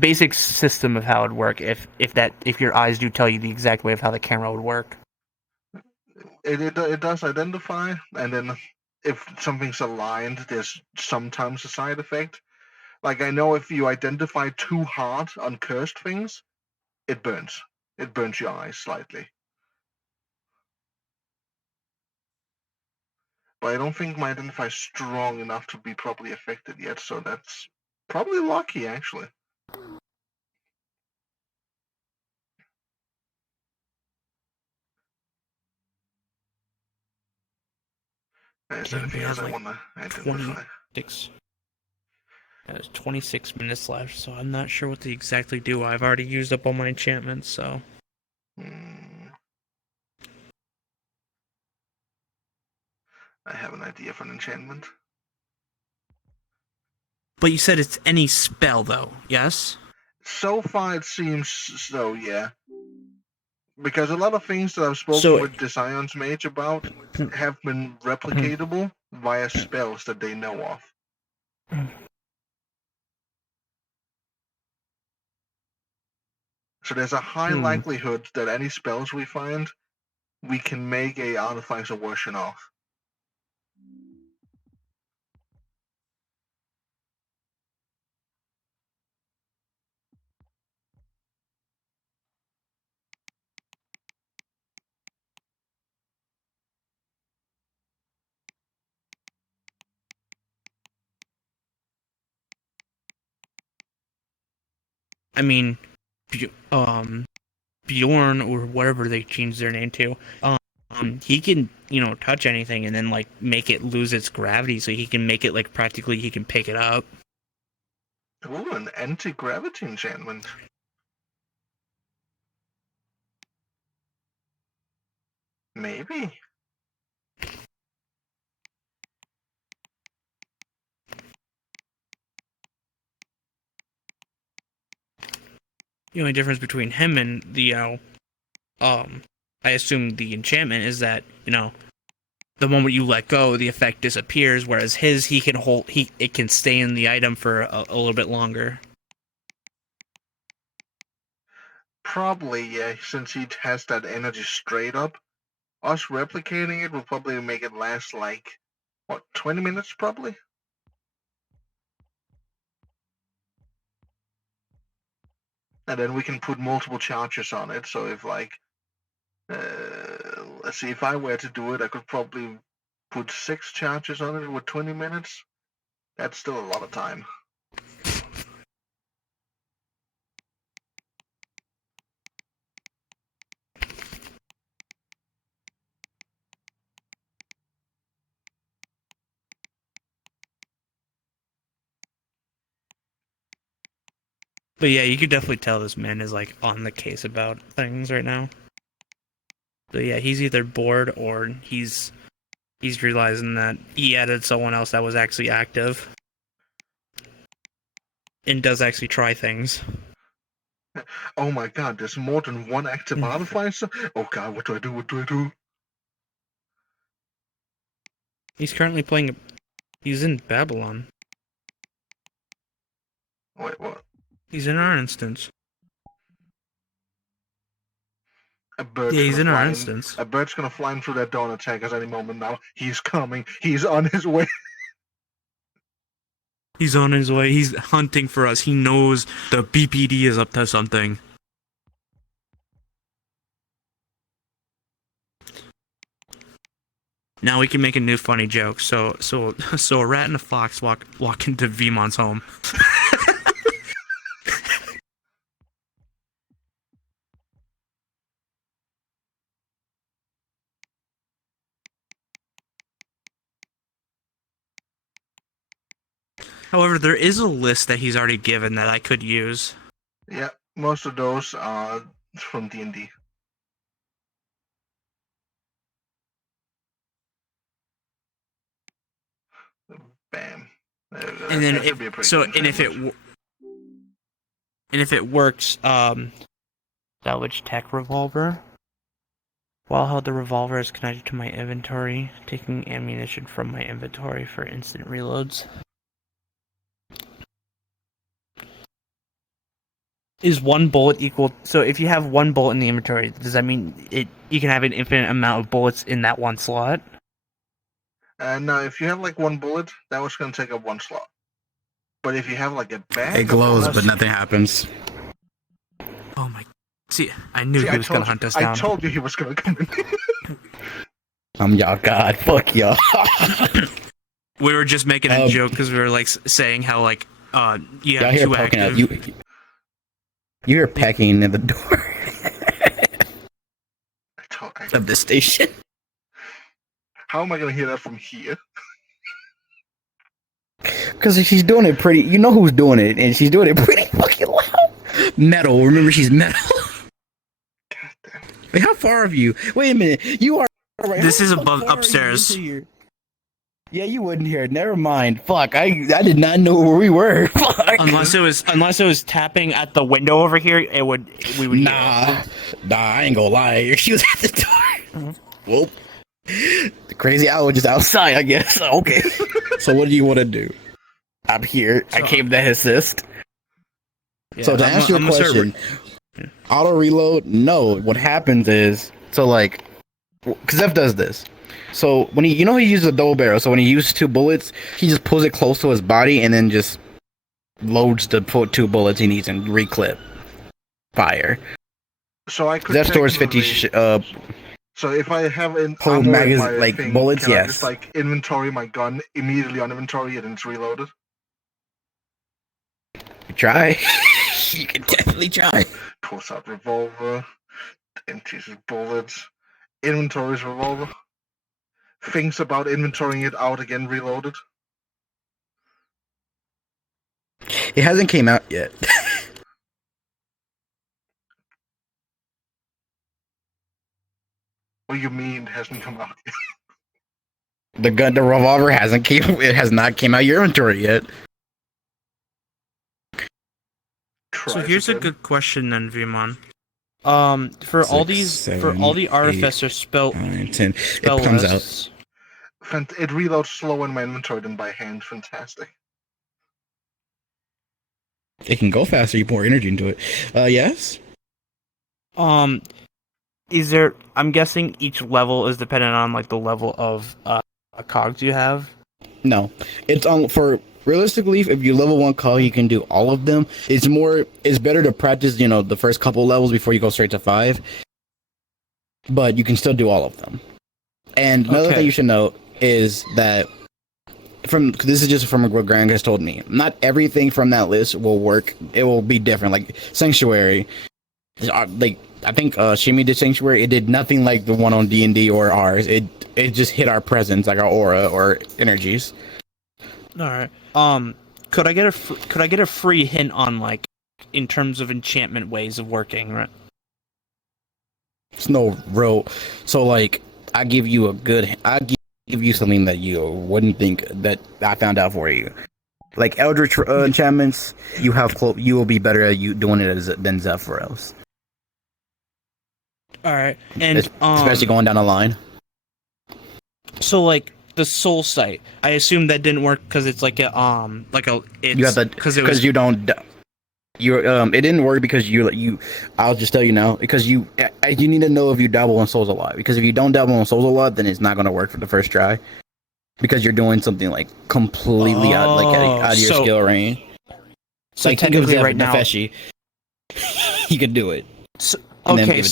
basic system of how it would work. If your eyes do tell you the exact way of how the camera would work. It does identify, and then if something's aligned, there's sometimes a side effect. Like I know if you identify too hard on cursed things, it burns. It burns your eyes slightly. But I don't think my identify is strong enough to be properly affected yet, so that's probably lucky actually. Is there anything else I want to identify? 26. There's 26 minutes left, so I'm not sure what to exactly do. I've already used up all my enchantments, so. I have an idea for an enchantment. But you said it's any spell, though, yes? So far, it seems so, yeah. Because a lot of things that I've spoken with the Scion's Mage about have been replicatable via spells that they know of. So there's a high likelihood that any spells we find, we can make a artificer version of. I mean, Bjorn, or whatever they changed their name to, he can, touch anything and then, like, make it lose its gravity, so he can make it, like, practically he can pick it up. Ooh, an anti-gravity enchantment. Maybe. The only difference between him and the, I assume the enchantment is that, the moment you let go, the effect disappears, whereas his, he can hold, it can stay in the item for a little bit longer. Probably, yeah, since he has that energy straight up. Us replicating it will probably make it last, like, what, 20 minutes, probably? And then we can put multiple charges on it, so if, like, let's see, if I were to do it, I could probably put 6 charges on it with 20 minutes. That's still a lot of time. But yeah, you could definitely tell this man is, like, on the case about things right now. So yeah, he's either bored or he's realizing that he added someone else that was actually active and does actually try things. Oh my god, there's more than one active artificer? Oh god, what do I do? What do I do? He's currently playing. He's in Babylon. Wait, what? He's in our instance. A bird's Yeah, he's gonna in our fly instance. A bird's gonna fly in through that door and attack us any moment now. He's coming. He's on his way. He's on his way. He's hunting for us. He knows the BPD is up to something. Now we can make a new funny joke. So a rat and a fox walk into Vemon's home. However, there is a list that he's already given that I could use. Yeah, most of those are from D&D. Bam. And then if it works, salvage tech revolver. While held, the revolver is connected to my inventory, taking ammunition from my inventory for instant reloads. Is one bullet equal? So if you have one bullet in the inventory, does that mean you can have an infinite amount of bullets in that one slot? No, if you have like one bullet, that was gonna take up one slot. But if you have like a bag, it glows, but nothing happens. Oh my! See, I knew he was gonna hunt us down. I told you he was gonna come in. Y'all god, fuck y'all. We were just making a joke because we were like saying how like you have two active. You're pecking in the door of the station. How am I gonna hear that from here? Because she's doing it pretty. You know who's doing it, and she's doing it pretty fucking loud. Metal. Remember, she's metal. Wait, how far are you? Wait a minute. You are. Right, This how is the above fuck are you upstairs. into here? Yeah, you wouldn't hear it. Never mind. Fuck. I did not know where we were. Fuck. Unless it was tapping at the window over here, we would. Nah, I ain't gonna lie. She was at the door. Whoop. The crazy owl just outside, I guess. Okay. So what do you want to do? I'm here. I came to assist. So to answer your question, auto reload. No, what happens is because Zeph does this. So when he uses a double barrel. So when he uses 2 bullets, he just pulls it close to his body and then just loads the 2 bullets he needs and reclip fire. So I could Zeph stores 50. So if I have an Whole ammo in magazine, my like thing, bullets, can I yes. just like inventory my gun immediately on inventory and it's reloaded? Try. You can definitely try. Pulls out revolver, empties his bullets, inventories revolver. Thinks about inventorying it out again, reloaded. It hasn't came out yet. What do you mean it hasn't come out yet? The revolver has not came out your inventory yet. So here's a good question then, Vimon. For all the artificer spell 9, 10. spell It comes lists, It reloads slower in my inventory than by hand. Fantastic. It can go faster. You pour energy into it. Yes. is there? I'm guessing each level is dependent on like the level of cogs you have. No, it's on for realistically. If you level 1 call, you can do all of them. It's better to practice, the first couple levels before you go straight to 5. But you can still do all of them. And another thing you should know is that this is just from what Grant has told me. Not everything from that list will work. It will be different. Like Sanctuary, like I think Shimi did Sanctuary. It did nothing like the one on D&D or ours. It just hit our presence, like our aura or energies. All right. Could I get a free hint on like in terms of enchantment ways of working? Right. It's no real. So like, I give you something that you wouldn't think that I found out for you. Like Eldritch enchantments, you will be better at doing it than Zephyros. All right, and especially going down the line. So like the soul sight, I assume that didn't work because it's like it didn't work because I'll just tell you now, because you need to know if you dabble in souls a lot, because if you don't dabble in souls a lot, then it's not going to work for the first try, because you're doing something like completely out of your skill range. So like technically right now Nefeshi, he could do it. So, okay,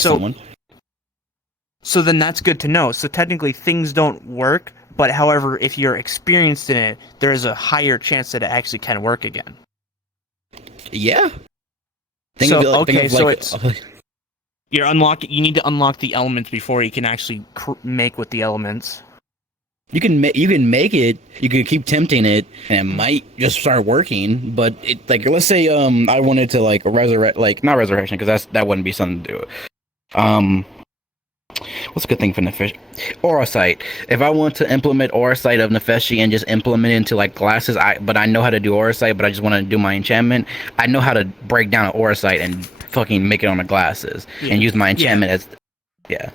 so then that's good to know. So technically things don't work, but however, if you're experienced in it, there is a higher chance that it actually can work again. Yeah. You need to unlock the elements before you can actually make with the elements. You can make it. You can keep tempting it, and it might just start working. But it, like, let's say I wanted to like resurrect, like not resurrection, because that wouldn't be something to do it. What's a good thing for Nefeshi? Aura Sight. If I want to implement Aura Sight of Nefeshi and just implement it into like glasses, but I know how to do Aura Sight, but I just want to do my enchantment, I know how to break down an Aura Sight and fucking make it on the glasses and use my enchantment as. Yeah,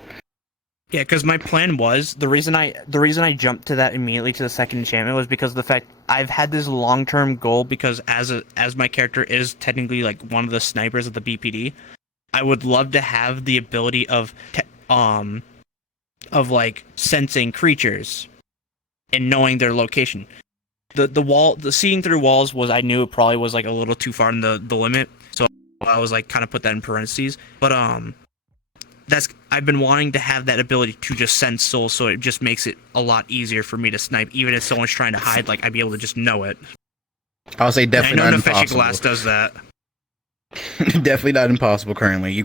because my plan was the reason I jumped to that immediately to the second enchantment was because of the fact I've had this long-term goal, because as my character is technically like one of the snipers of the BPD, I would love to have the ability of like sensing creatures and knowing their location. The seeing through walls was, I knew it probably was like a little too far in the limit, so I was like kind of put that in parentheses. But I've been wanting to have that ability to just sense souls, so it just makes it a lot easier for me to snipe, even if someone's trying to hide. Like I'd be able to just know it. I'll say definitely not impossible. I know Nefeshi Glass does that. Definitely not impossible currently. You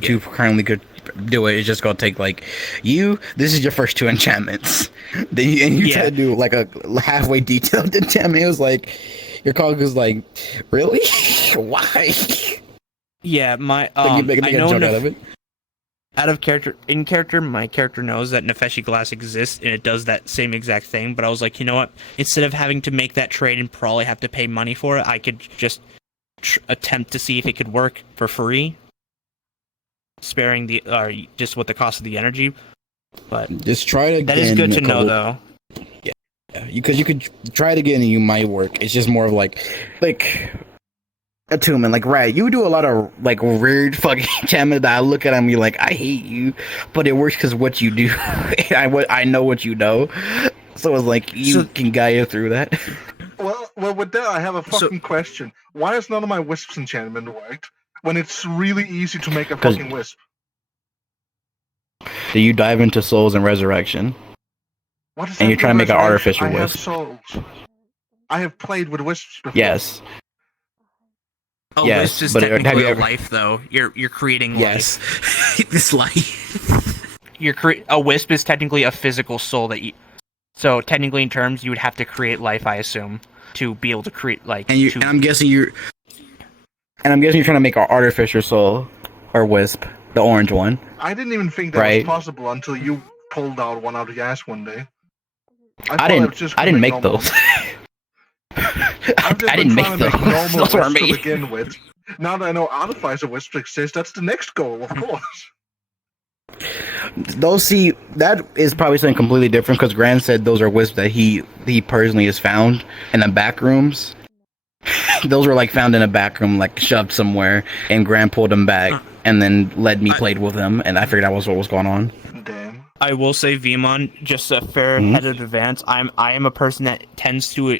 two currently could do it. It's just gonna take like this is your first 2 enchantments. Then you try to do like a halfway detailed enchantment. It was like your colleague was like, really? Why? Yeah, my Like you make I a know joke out of it. out of character, in character, my character knows that Nefeshi Glass exists and it does that same exact thing. But I was like, you know what? Instead of having to make that trade and probably have to pay money for it, I could just attempt to see if it could work for free, sparing the just what the cost of the energy. But Just try it again. that is good to a know, couple- though. Yeah, because you could try it again and you might work. It's just more of like attunement. Like, right, you do a lot of like weird fucking enchantment that I look at and be like, I hate you, but it works because what you do. I know what you know, so it's like you can guide you through that. Well, with that, I have a fucking question. Why has none of my wisps enchantment worked when it's really easy to make a 'Cause- fucking wisp? Do you dive into souls and resurrection? What is And that you're trying to make an resurrection? artificial I have wisp. souls. I have played with wisps before. Yes. A Yes, wisp is but have technically you a ever- life, though. You're creating Yes. life. This life. A wisp is technically a physical soul that you. So technically, in terms, you would have to create life, I assume, to be able to create like. And to- I'm guessing you're trying to make an artificial soul or wisp, the orange one. I didn't even think that Right. was possible until you pulled out one out of your ass one day. thought I was just I didn't gonna make normal. those. I've just I been didn't make trying to make those. normal Those were wisps to me. begin with. Now that I know artificer wisps exist, that's the next goal, of course. Those that is probably something completely different because Grant said those are wisps that he personally has found in the back rooms. Those were like found in a back room, like shoved somewhere, and Grant pulled them back and then led me played with them, and I figured out what was going on. I will say, Vimon, just a fair Mhm. head of advance. I am a person that tends to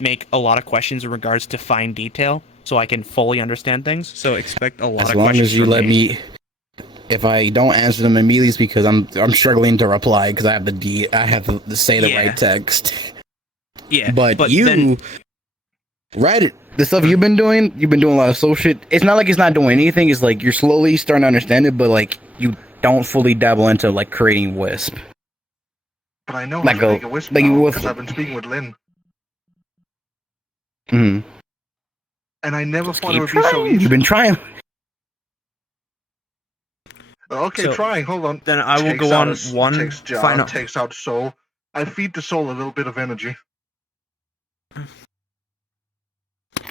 make a lot of questions in regards to fine detail, so I can fully understand things. So expect a lot As of long questions as you from let me. If I don't answer them immediately, it's because I'm struggling to reply because I have to say the Yeah. right text. Yeah, But you then- write it. The stuff you've been doing a lot of soul shit. It's not like it's not doing anything. It's like you're slowly starting to understand it, but like you don't fully dabble into like creating wisp. But I know Like how to a- make a wisp like now, with- because I've been speaking with Lynn. Mhm. And I never thought it Keep would be so trying. easy. You've been trying. Okay, So, trying. Hold on. then I will Takes go out on a- one takes jar, final- takes out soul. I feed the soul a little bit of energy.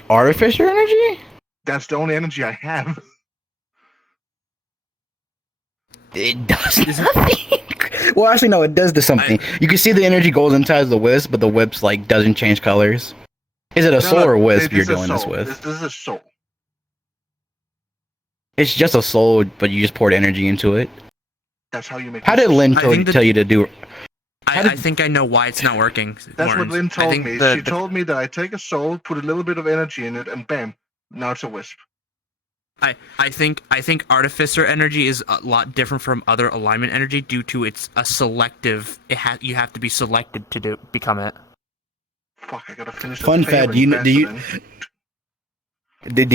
Artificial energy? That's the only energy I have. It does nothing. Well, actually, no, it does do something. You can see the energy goes inside the wisp, but the wisp like doesn't change colors. Is it a soul or a wisp you're is a doing this soul. with? This is a soul. It's just a soul, but you just poured energy into it. That's how you make. How did wisps. Lynn tell you to do? I think I know why it's not working. That's what Mortens. Lynn I told think me. the- She told me that I take a soul, put a little bit of energy in it, and bam, now it's a wisp. I think artificer energy is a lot different from other alignment energy due to it's a selective. You have to be selected to become it. Fuck, I gotta finish. Fun the fact: do you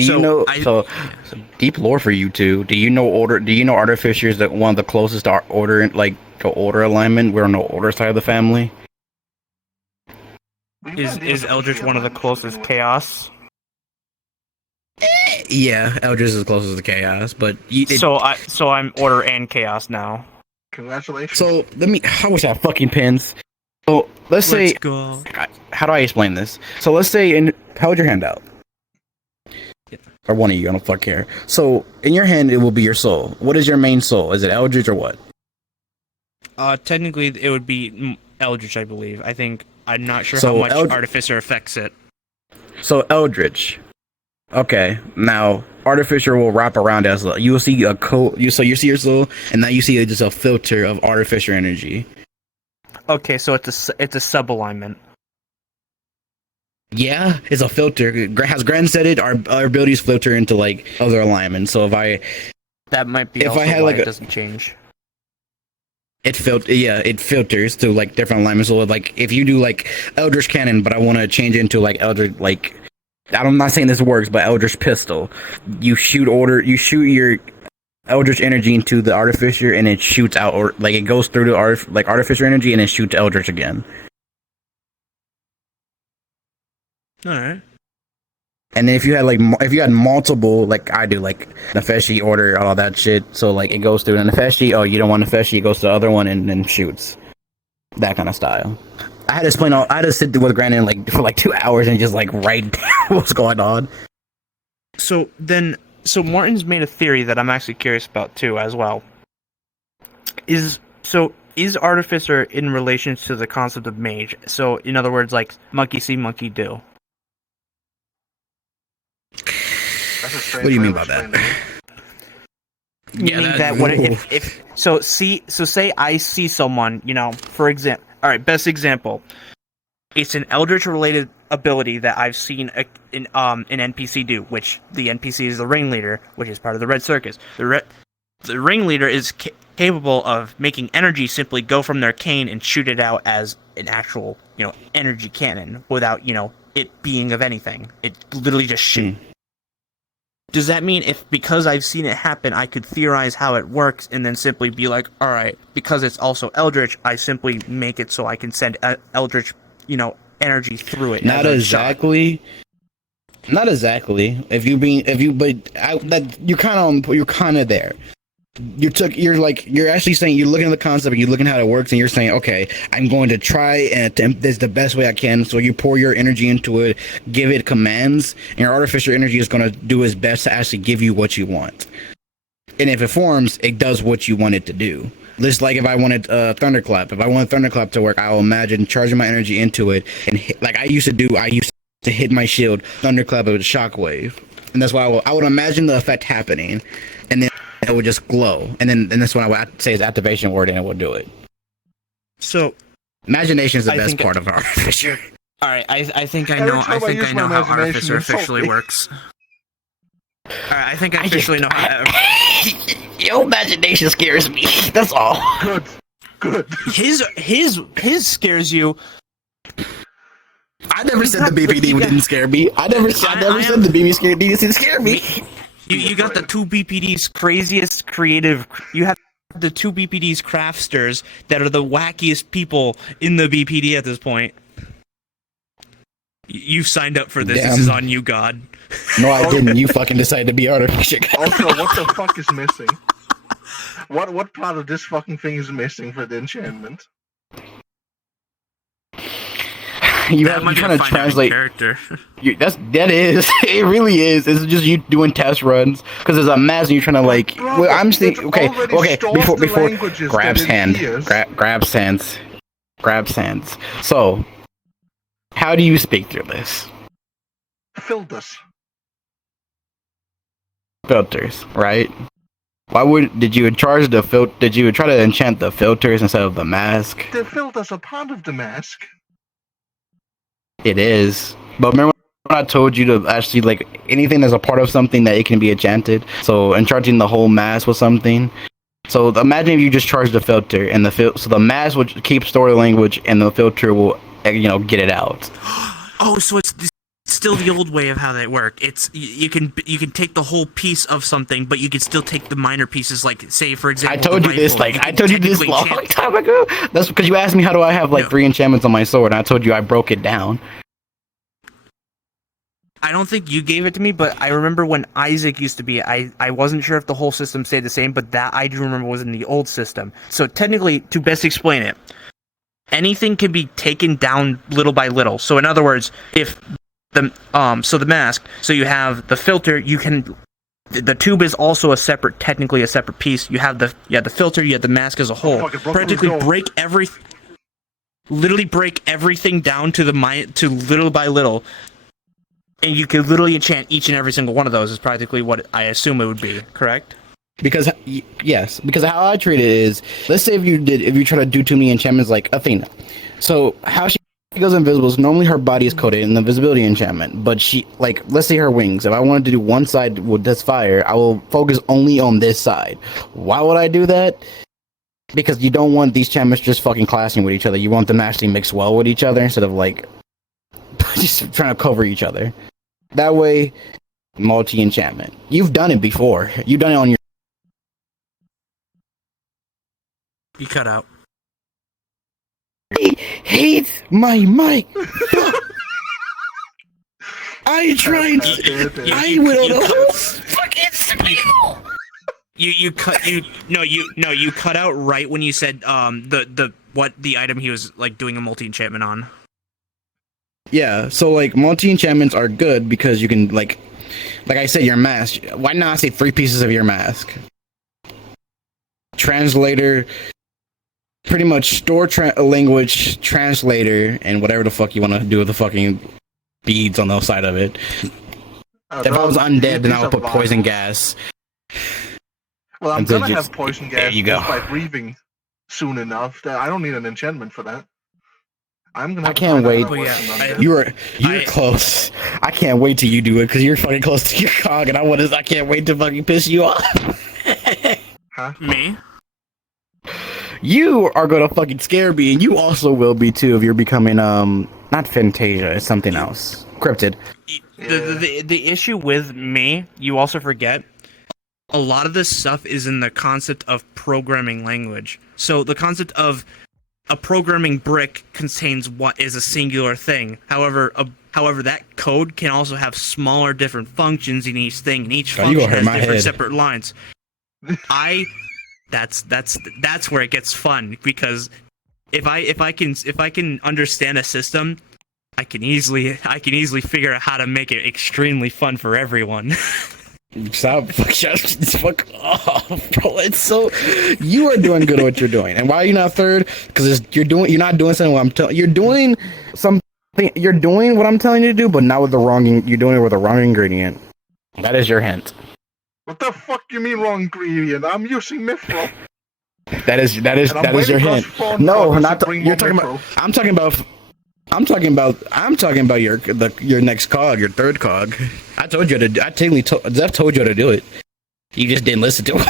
So, know? I- So deep lore for you two. Do you know order? Do you know artificers that one of the closest to order, like the order alignment? We're on the order side of the family. Is Eldritch one of the closest chaos? Yeah, Eldritch is the closest to chaos, but So I'm order and chaos now. Congratulations. So I wish I had fucking pins. So let's say, go. how do I explain this? So let's say, hold your hand out, or one of you. I don't fuck care. So in your hand, it will be your soul. What is your main soul? Is it Eldritch or what? Technically, it would be Eldritch, I believe. I think I'm not sure So how much Artificer affects it. So Eldritch. Okay, now Artificer will wrap around as you will see a coat. You see your soul, and now you see just a filter of Artificer energy. Okay, so it's a sub alignment. Yeah, it's a filter. Has Gran said it? Our abilities filter into like other alignments. So That might be If also I had, why like, it a- doesn't change. it filters to like different alignments. So like if you do like Eldritch Cannon, but I want to change it into like Eldritch, like I'm not saying this works, but Eldritch Pistol, you shoot your Eldritch energy into the artificer, and it shoots out, or like it goes through the artificer energy, and then shoots Eldritch again. All right. And then if you had multiple, like I do, like Nefeshi order, all that shit, so like it goes through the Nefeshi. Oh, you don't want Nefeshi, it goes to the other one and then shoots. That kind of style. I had to sit with Brandon for 2 hours and just write down what's going on. So Martin's made a theory that I'm actually curious about too, as well. Is Artificer in relation to the concept of mage? So, in other words, like monkey see, monkey do. What do you mean by that? Meaning that what if say I see someone, for example, all right, best example, it's an Eldritch related ability that I've seen an NPC do, which the NPC is the ringleader, which is part of the Red Circus. The ringleader is capable of making energy simply go from their cane and shoot it out as an actual, energy cannon without, it being of anything. It literally just shoot. Does that mean because I've seen it happen, I could theorize how it works and then simply be like, all right, because it's also Eldritch, I simply make it so I can send Eldritch, energy through it? Not exactly. Not exactly. You're kind of there. You're actually saying, you're looking at the concept and you're looking at how it works, and you're saying, okay, I'm going to try and attempt this the best way I can. So you pour your energy into it, give it commands, and your artificial energy is going to do its best to actually give you what you want. And if it forms, it does what you want it to do. Just like if I wanted Thunderclap. If I wanted Thunderclap to work, I'll imagine charging my energy into it, and like I used to hit my shield, Thunderclap with a shockwave. And that's why I would imagine the effect happening, and then it would just glow, and that's when I would say his activation word, and it would do it. So, imagination is the best part of Artificer. All right, I think I know how Artificer officially works. All right, I think I officially know how. Your imagination scares me. That's all. Good. His scares you. I never said the BPD didn't scare me. I never said the BPD didn't scare me. You got the two BPD's craziest creative. You have the two BPD's craftsters that are the wackiest people in the BPD at this point. You've signed up for this. Damn. This is on you, God. No, I didn't. You fucking decided to be Artificer. Also, what the fuck is missing? What part of this fucking thing is missing for the enchantment? You're trying to translate character. That is. It really is. It's just you doing test runs because there's a mass and you're trying to Well, I'm thinking. Okay. Before grabs hands. So, how do you speak through this? Filters, right? Did you charge the Did you try to enchant the filters instead of the mask? The filters are part of the mask. It is. But remember when I told you to actually, anything that's a part of something that it can be enchanted? So, enchanting the whole mask with something. So, imagine if you just charge the filter, and so the mask will keep story language, and the filter will, get it out. Oh, so it's still the old way of how they work. It's you can take the whole piece of something, but you can still take the minor pieces. Like, say for example, I told you this a long time ago. That's because you asked me how do I have 3 enchantments on my sword, and I told you I broke it down. I don't think you gave it to me, but I remember when Isaac used to be, I wasn't sure if the whole system stayed the same, but that I do remember was in the old system. So technically, to best explain it, anything can be taken down little by little. So in other words, if the mask, so you have the filter, the tube is also technically a separate piece. You have the filter, you have the mask as a whole. Practically literally break everything down to little by little. And you could literally enchant each and every single one of those is practically what I assume it would be, correct? Because how I treat it is, let's say if you try to do too many enchantments like Athena. So how she goes invisible is normally her body is coated in the invisibility enchantment, but she, let's say her wings, if I wanted to do one side with this fire, I will focus only on this side. Why would I do that? Because you don't want these enchantments just fucking clashing with each other. You want them to actually mix well with each other instead of just trying to cover each other. That way, multi-enchantment. You've done it before. You've done it on your You cut out. I hate my mic. I tried. I went on a whole fucking spiel. You cut out right when you said the item he was like doing a multi enchantment on. Yeah, so like multi enchantments are good because you can like I said, your mask. Why not say 3 pieces of your mask? Translator, pretty much store language translator, and whatever the fuck you want to do with the fucking beads on the side of it. If I was undead, then I would put poison gas. Well, I'm Until gonna just- have poison there gas you go. just by breathing soon enough. I don't need an enchantment for that. I'm gonna. I Have to can't find out wait. how it works in undead. You're close. I can't wait till you do it because you're fucking close to your cog, and I can't wait to fucking piss you off. Huh? Me? You are gonna fucking scare me, and you also will be too if you're becoming not Fantasia, it's something else. Cryptid. The issue with me, you also forget, a lot of this stuff is in the concept of programming language. So the concept of a programming brick contains what is a singular thing. However, that code can also have smaller different functions in each thing, and each Oh, you function gonna hurt has my different head. separate lines. That's where it gets fun, because if I can understand a system, I can easily figure out how to make it extremely fun for everyone. Stop, fuck off, bro. It's so you are doing good at what you're doing, and why are you not third? Because you're not doing something. What I'm telling you're doing something. You're doing what I'm telling you to do, but not with the wrong. You're doing it with the wrong ingredient. That is your hint. What the fuck do you mean wrong ingredient? I'm using Mithril. That is And I'm your waiting for hint. us phone No, calls not to bring you're more talking Mithril. about. I'm talking about your next cog, your third cog. I told you to. Zeph told you to do it. You just didn't listen to him,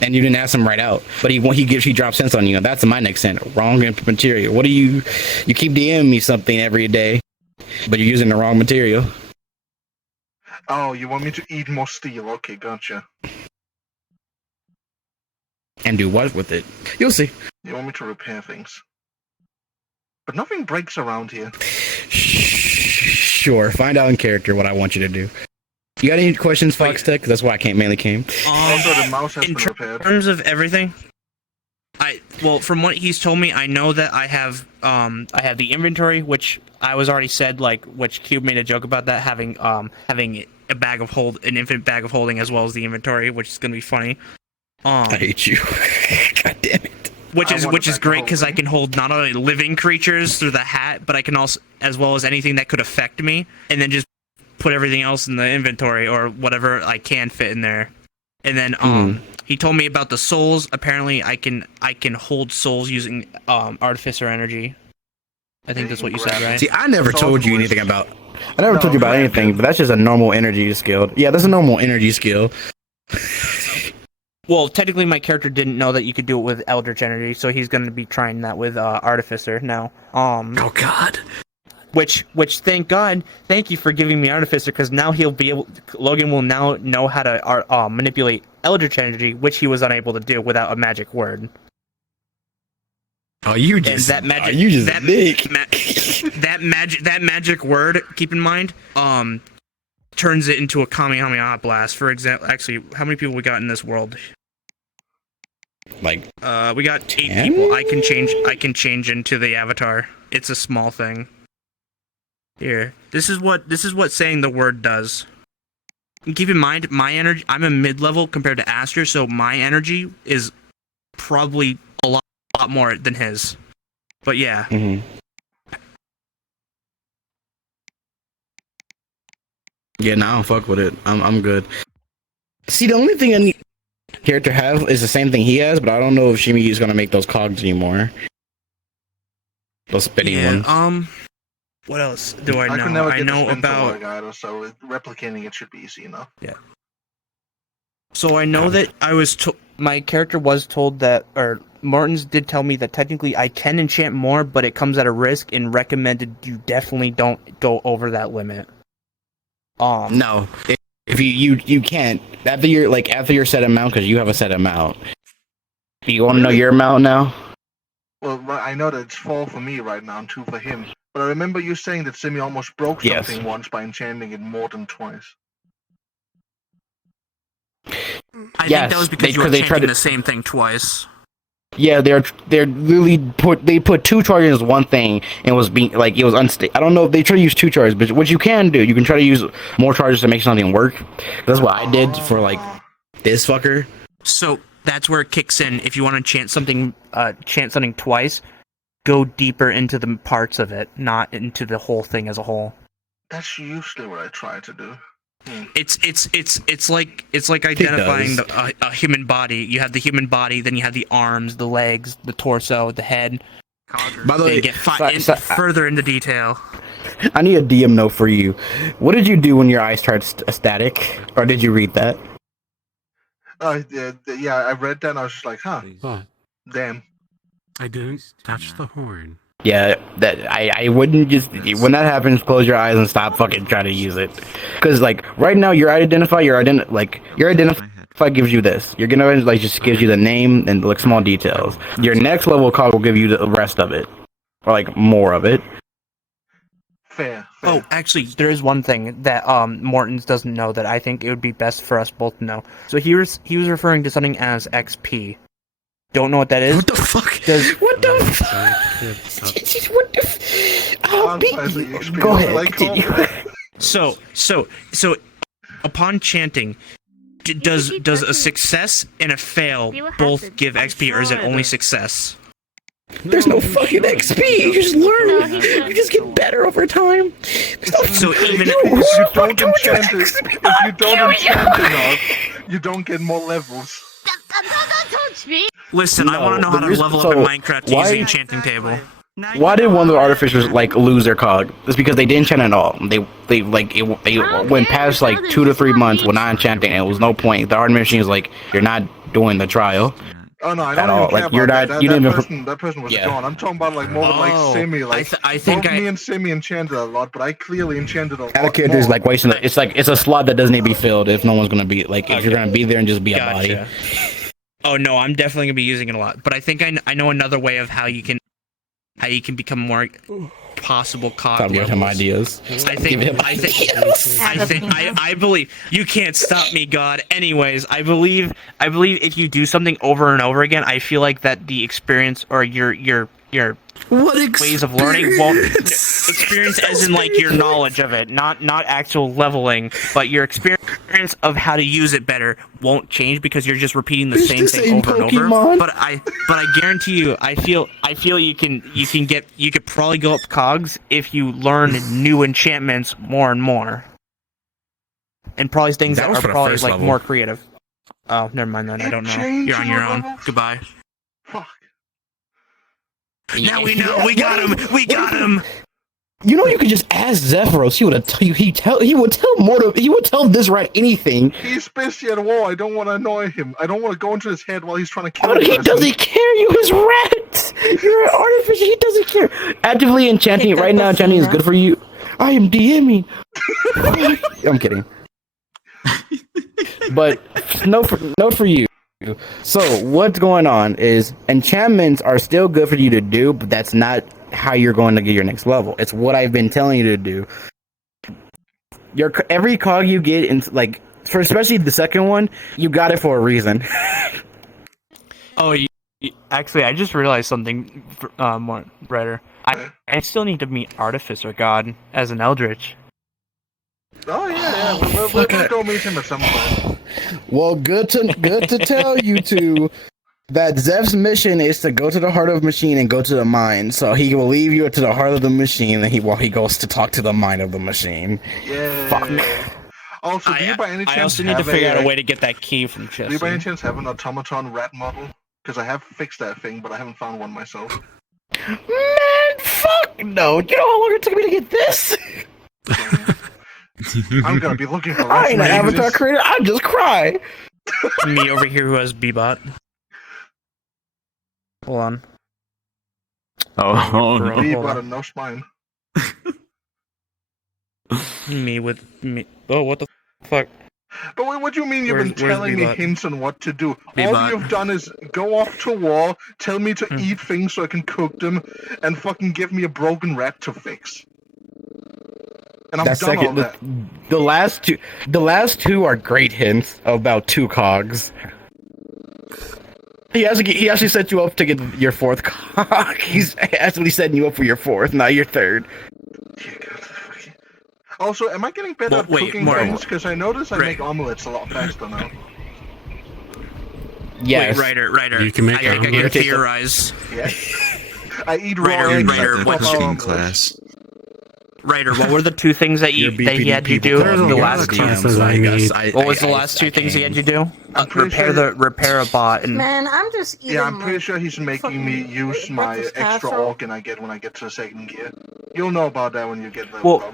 and you didn't ask him right out. But he drops hints on you. That's my next hint. Wrong material. What do you keep DMing me something every day, but you're using the wrong material. Oh, you want me to eat more steel? Okay, gotcha. And do what with it? You'll see. You want me to repair things? But nothing breaks around here. Sure. Find out in character what I want you to do. You got any questions, Fox Tech? 'Cause that's why I mainly came. Also, the mouse has In been repaired. terms of everything, from what he's told me, I know that I have the inventory, which I was already said, which Cube made a joke about that, having a bag of an infinite bag of holding, as well as the inventory, which is gonna be funny. I hate you. God damn it. Which is great because I can hold not only living creatures through the hat, but I can also, as well as anything that could affect me, and then just put everything else in the inventory or whatever I can fit in there. And then he told me about the souls. Apparently, I can hold souls using artificer energy. I think that's what you said, right? See, I never told you anything about. I never told you about anything, but that's just a normal energy skill. Yeah, that's a normal energy skill. Well, technically, my character didn't know that you could do it with Eldritch Energy, so he's going to be trying that with Artificer now. Oh God. Which, thank God, thank you for giving me Artificer, because now Logan will now know how to manipulate Eldritch Energy, which he was unable to do without a magic word. Oh, you just that magic, you just that, dick. that magic word, keep in mind, turns it into a Kamehameha blast. For example, actually, how many people we got in this world? Like, we got 8 10? people. I can change into the avatar. It's a small thing. Here, this is what saying the word does. And keep in mind, my energy. I'm a mid-level compared to Aster, so my energy is probably a lot more than his. But yeah. Mm-hmm. Yeah, no, I don't fuck with it. I'm good. See, the only thing I need character have is the same thing he has, but I don't know if Shimi is gonna make those cogs anymore. Those spinning ones. What else do I know? could never I get know the spin about. for either, so replicating it should be easy enough. Yeah. So I know that my character was told that, or Martins did tell me that technically I can enchant more, but it comes at a risk, and recommended you definitely don't go over that limit. No, if you can't after your set amount, because you have a set amount. Do you want to know your amount now? Well, I know that it's 4 for me right now and 2 for him. But I remember you saying that Simi almost broke Yes. something once by enchanting it more than twice. I Yes, think that was because you were they tried chanting to- the same thing twice. Yeah, they're literally put 2 charges in one thing and was being like it was unstable. I don't know if they try to use 2 charges, but what you can do, you can try to use more charges to make something work. That's what I did for like this fucker. So that's where it kicks in. If you want to chant something twice, go deeper into the parts of it, not into the whole thing as a whole. That's usually what I try to do. It's like identifying does. a human body. You have the human body, then you have the arms, the legs, the torso, the head. By the Then way, you get further into detail. I need a DM note for you. What did you do when your eyes turned static, or did you read that? Yeah, I read that and I was just like, huh, But damn. I didn't touch the horn. Yeah, that I wouldn't just when that happens, close your eyes and stop fucking trying to use it. Because like right now, your identify gives you this. Your identify like just gives you the name and like small details. Your next level cog will give you the rest of it, or like more of it. Fair. Oh, actually, there is one thing that Morton's doesn't know that I think it would be best for us both to know. So he was referring to something as XP. Don't know what that is. What the fuck? What the what the Go ahead. Continue. So upon chanting, does a success and a fail both give XP, or is it only success? There's no fucking XP. You just learn. You just get better over time. So even if you don't enchant enough, you don't get more levels. Listen, I want to know how to level up in Minecraft using enchanting table. Why did one of the artificers like lose their cog? It's because they didn't enchant at all. They went past like 2 to 3 months with not enchanting, and it was no point. The art machine was like, you're not doing the trial. Oh no, I At don't all. even care Like you're about not. You didn't even. that person was Yeah. gone. I'm talking about like more like Simi. Like I think both me and Simi enchanted a lot, but I clearly enchanted a lot Other characters more. like wasting. It's like it's a slot that doesn't need to be filled if no one's gonna be like if you're gonna be there and just be a body. Gotcha. Oh no, I'm definitely gonna be using it a lot. But I think I know another way of how you can become more possible cog Stop giving him levels. ideas. I believe you can't stop me, God. Anyways, I believe if you do something over and over again, I feel like that the experience or your ways of learning won't experience as in like your knowledge of it, not actual leveling, but your experience of how to use it better won't change because you're just repeating the same thing over and over. But I guarantee you, I feel you could probably go up cogs if you learn new enchantments more and more, and probably things that was are for the probably first like level. more creative. Oh, never mind then. I don't know. You're on your own. Goodbye. Now we know. We got him. We got him. You know, you could just ask Zephyros. He would have he would tell more. He would tell this rat anything. He's busy at war. I don't want to annoy him. I don't want to go into his head while he's trying to kill Oh, a he person. doesn't care. You his rat. You're an artificer. He doesn't care. Actively enchanting right now. Enchanting is good for you. I am DMing. I'm kidding. But note for you. So what's going on is enchantments are still good for you to do, but that's not how you're going to get your next level. It's what I've been telling you to do. Every cog you get in, like for especially the second one, you got it for a reason. Oh, actually, I just realized something, more brighter. I still need to meet Artificer God as an Eldritch. Oh yeah. We're gonna go meet him at some point. Well, good to tell you two that Zev's mission is to go to the heart of the machine and go to the mine. So he will leave you to the heart of the machine, and while he goes to talk to the mind of the machine. Yeah. Fuck. Also, do you by any chance I also need to have figure out a way to get that key from Do you by any Chester. chance have an automaton rat model? Because I have fixed that thing, but I haven't found one myself. Man, fuck no! You know how long it took me to get this? I'm gonna be looking for I ain't an rats. avatar creator. I just cry. Me over here who has Bebot. Hold on. Oh, Bro, no. Be hold but a on. no spine. Me with me. Oh, what the fuck? But what do you mean you've been telling me Bebop? hints on what to do? All Bebop. you've done is go off to war, tell me to eat things so I can cook them, and fucking give me a broken rat to fix. And I'm done all that. The last two are great hints about 2 cogs. He actually set you up to get your 4th cog. He's actually setting you up for your 4th, not your 3rd. Also, am I getting better at cooking things? Because I notice I make omelets a lot faster now. Yes. Wait, Ryder. You can make I can omelets. theorize. Yeah. I eat raw eggs. Ryder, Pop what's omelets. class. Ryder, what were the 2 things that he had you do? The last 2 What was the last 2 things he had you do? Repair a bot and. Man, I'm just eating. Yeah, I'm pretty sure he's making me use my breakfast extra casserole. organ I get when I get to 2nd gear. You'll know about that when you get the Well,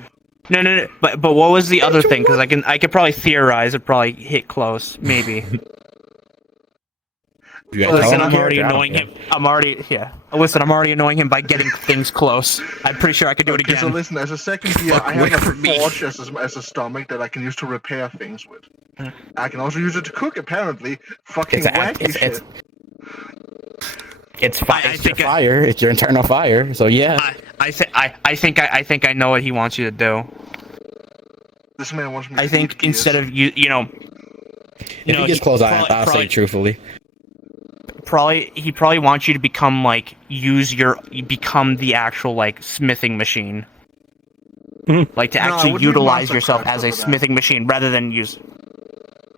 no. But what was the other thing? Because I could probably theorize. It probably hit close, maybe. Listen, I'm already annoying him. Listen, I'm already annoying him by getting things close. I'm pretty sure I could do it Okay, so again. listen, as a 2nd gear, I have a forge as a stomach that I can use to repair things with. I can also use it to cook, apparently. Fucking wacky shit. It's fire. It's your internal fire. So yeah. I think I know what he wants you to do. This man wants me. I think instead of you know. If he gets close, I'll say truthfully. He probably wants you to become become the actual like smithing machine. Like to actually utilize yourself as a smithing machine rather than use.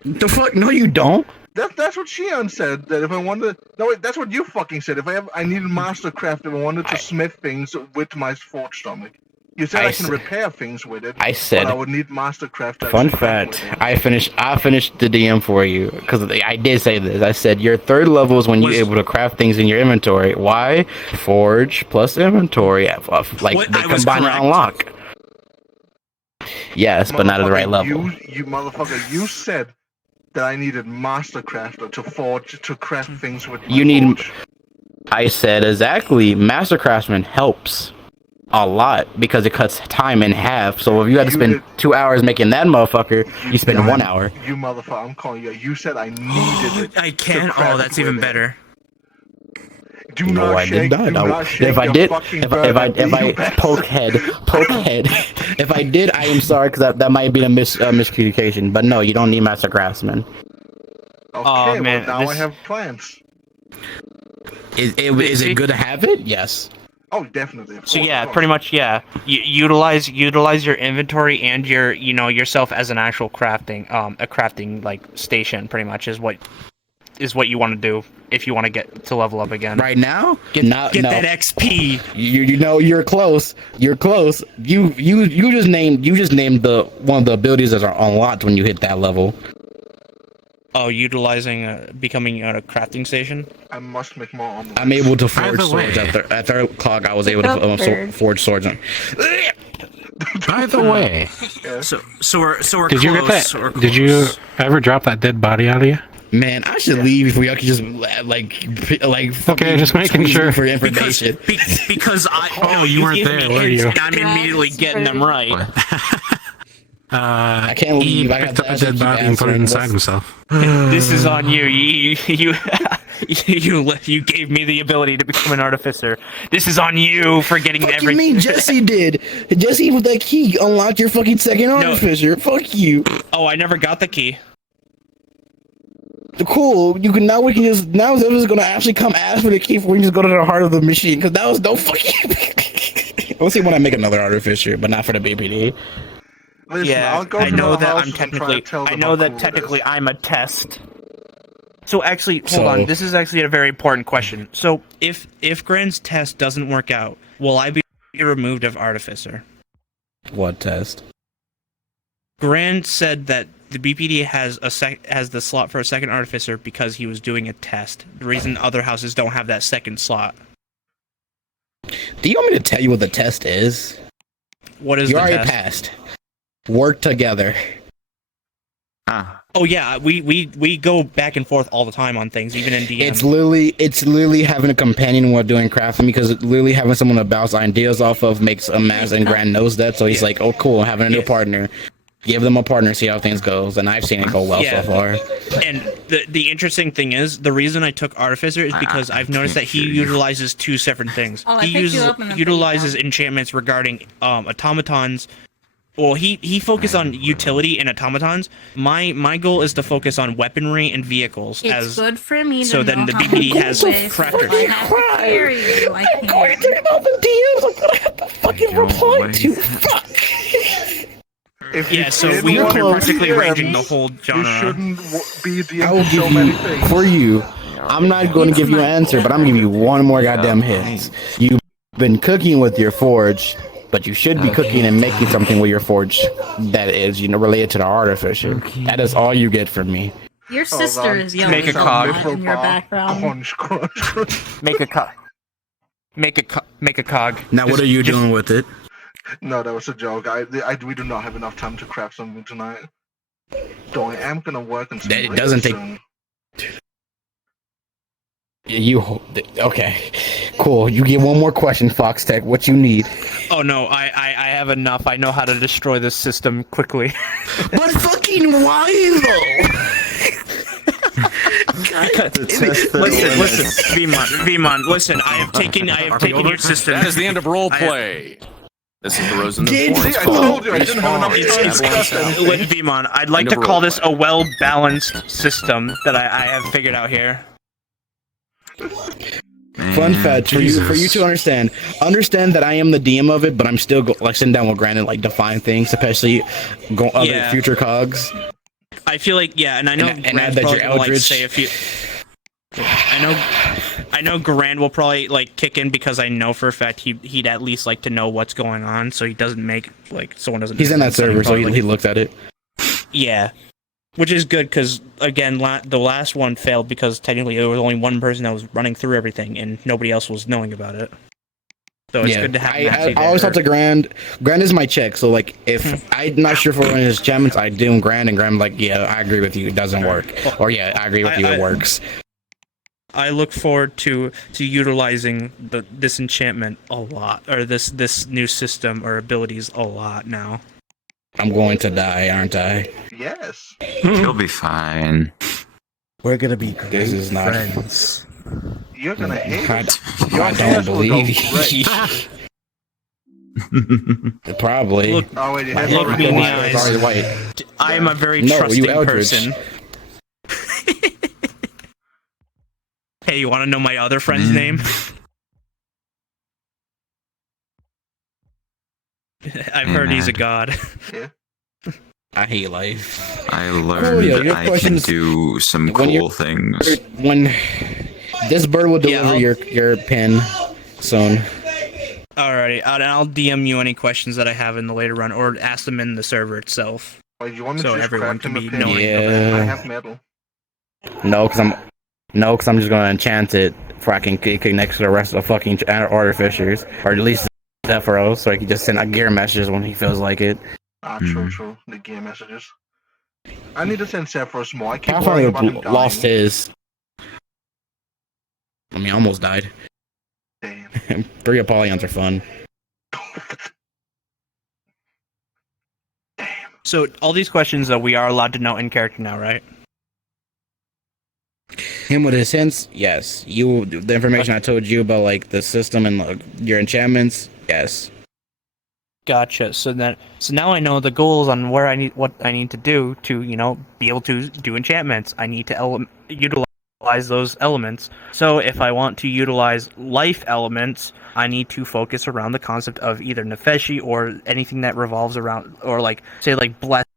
The fuck? No, you don't. That's what Shion said. That if I wanted, no wait, that's what you fucking said. If I needed mastercraft, if I wanted to smith things with my forge stomach. You said I can repair things with it. I said. But I would need mastercraft. To Fun actually craft with fact: it. I finished the DM for you because I did say this. I said your 3rd level is when you're able to craft things in your inventory. Why? Forge plus inventory, like they combine and unlock. Yes, but not at the right level. You motherfucker! You said that I needed mastercraft to forge to craft things with. You need. I said exactly. Master Craftsman helps a lot because it cuts time in half. So if you had to spend 2 hours making that motherfucker, you spend 1 hour. You motherfucker! I'm calling you. You said I needed it. I can. Oh, that's even better. Do not I did not. If I did, if I poke head, if I did, I am sorry because that might be a miscommunication. But no, you don't need Master Craftsman. Okay, man, well, now I have plans. Is it good to have it? Yes. Oh, definitely. So yeah, pretty much yeah. Utilize your inventory and your yourself as an actual crafting a crafting like station. Pretty much is what you want to do if you want to get to level up again. Right now, get that XP. You know you're close. You're close. You just named the one of the abilities that are unlocked when you hit that level. Oh, utilizing becoming a crafting station. I must make more omelets. I'm able to forge swords at 3rd clock. I was able to forge swords. By the way, so we're did close. you get that? Did you ever drop that dead body out of you? Man, I should leave if we could just like. Okay, just making sure for information. Because you weren't there, were you? I'm immediately getting them right. I can't leave. He picked up a dead body and put it inside himself. This is on you. You gave me the ability to become an artificer. This is on you for getting everything. You mean Jesse did? Jesse with that key unlocked your fucking 2nd artificer. Fuck you. Oh, I never got the key. Cool. We can just now. Zeva's gonna actually come ask for the key before we just go to the heart of the machine because that was no fucking. We'll see when I make another artificer, but not for the BPD. Listen, Yeah, I'll go I to know the that I'm houses and try to technically. tell I them know how that cool it technically is. I'm a test. So actually, hold on. This is actually a very important question. So if Gran's test doesn't work out, will I be removed of artificer? What test? Gran said that the BPD has the slot for a 2nd artificer because he was doing a test. The reason other houses don't have that 2nd slot. Do you want me to tell you what the test is? What is you the already test? passed. Work together. Oh yeah, we go back and forth all the time on things, even in DM. It's literally having a companion while doing crafting because literally having someone to bounce ideas off of makes a Maz and Grand knows that, so he's like, oh cool, having a new partner. give them a partner, see how things goes, and I've seen it go well Yeah. so far. And the interesting thing is, the reason I took Artificer is because I've noticed that he utilizes two separate things. Oh, I He picked you up and then put you utilizes down. enchantments regarding automatons. Well, he focused on utility and automatons. My goal is to focus on weaponry and vehicles. It's as good for me to so then know the how BPD to has waste crafters. if I have to carry you. I can't. All the DMs, I'm gonna have to fucking reply to. Fuck. Yeah, so did we are want to practically DM, ranging the whole genre. You shouldn't be I will DMing give so many you things. for you. I'm not going to give you an answer, but I'm gonna give you one more goddamn hit. You've been cooking with your forge, but you should be cooking and making something with your forge that is, related to the artificer. That is all you get from me. Your sister is yelling Make a so cog. loud in your background. Make a cog. Make a cog. Now, what are you doing with it? No, that was a joke. We do not have enough time to craft something tonight. Though I am gonna work on some It doesn't take. soon. Okay, cool. You get one more question, Fox Tech. What you need? Oh no, I have enough. I know how to destroy this system quickly. But fucking why though? Listen, Vmon, listen. I have taken your system. That is the end of role play. This is the Rose in the Forest. I told you I didn't have enough time to craft anything. Vmon, I'd like to call this a well-balanced system that I have figured out here. Fun fact for you to understand that I am the DM of it, but I'm still sitting down with Granted, define things, especially other future cogs. I feel like and I know and Grand's that probably you're gonna, Eldritch. say a few. I know Grand will probably kick in because I know for a fact he'd at least like to know what's going on, so he doesn't make someone doesn't. He's in that server, so he looks at it. Yeah, which is good because again, the last one failed because technically there was only one person that was running through everything and nobody else was knowing about it. So it's good to have. I always talk to Grand. Grand is my check. So if I'm not sure for one of his enchantments, I do Grand, and Grand I agree with you, it doesn't work. Or I agree with you, it works. I look forward to utilizing this enchantment a lot, or this new system or abilities a lot now. I'm going to die, aren't I? Yes. You'll be fine. We're gonna be great this is not friends. You're gonna hate it. I don't believe you. Probably. Look me in the eyes. White. I am a very trusting Eldritch. person. Hey, you want to know my other friend's name? I've heard he's a god. Yeah. I hate life. I learned I can do some cool things. When this bird will deliver your pin soon. Alrighty, and I'll DM you any questions that I have in the later run, or ask them in the server itself. You want me so to just everyone craft can him a be pin? knowing. Yeah. I have metal. No, because I'm just gonna enchant it for I can connect to the rest of the fucking artificers, or at least Zephyros, so I can just send a gear messages when he feels like it. True. The gear messages. I need to send Sephiroth more. I keep I worrying finally about him lost dying. his. I mean, almost died. Damn. 3 Apollons are fun. So all these questions that we are allowed to know in character now, right? Him with his hints, yes. The information I told you about the system and your enchantments, yes. Gotcha. So now I know the goals on what I need to do to be able to do enchantments. I need to utilize those elements. So if I want to utilize life elements, I need to focus around the concept of either Nefeshi or anything that revolves around, or say blessed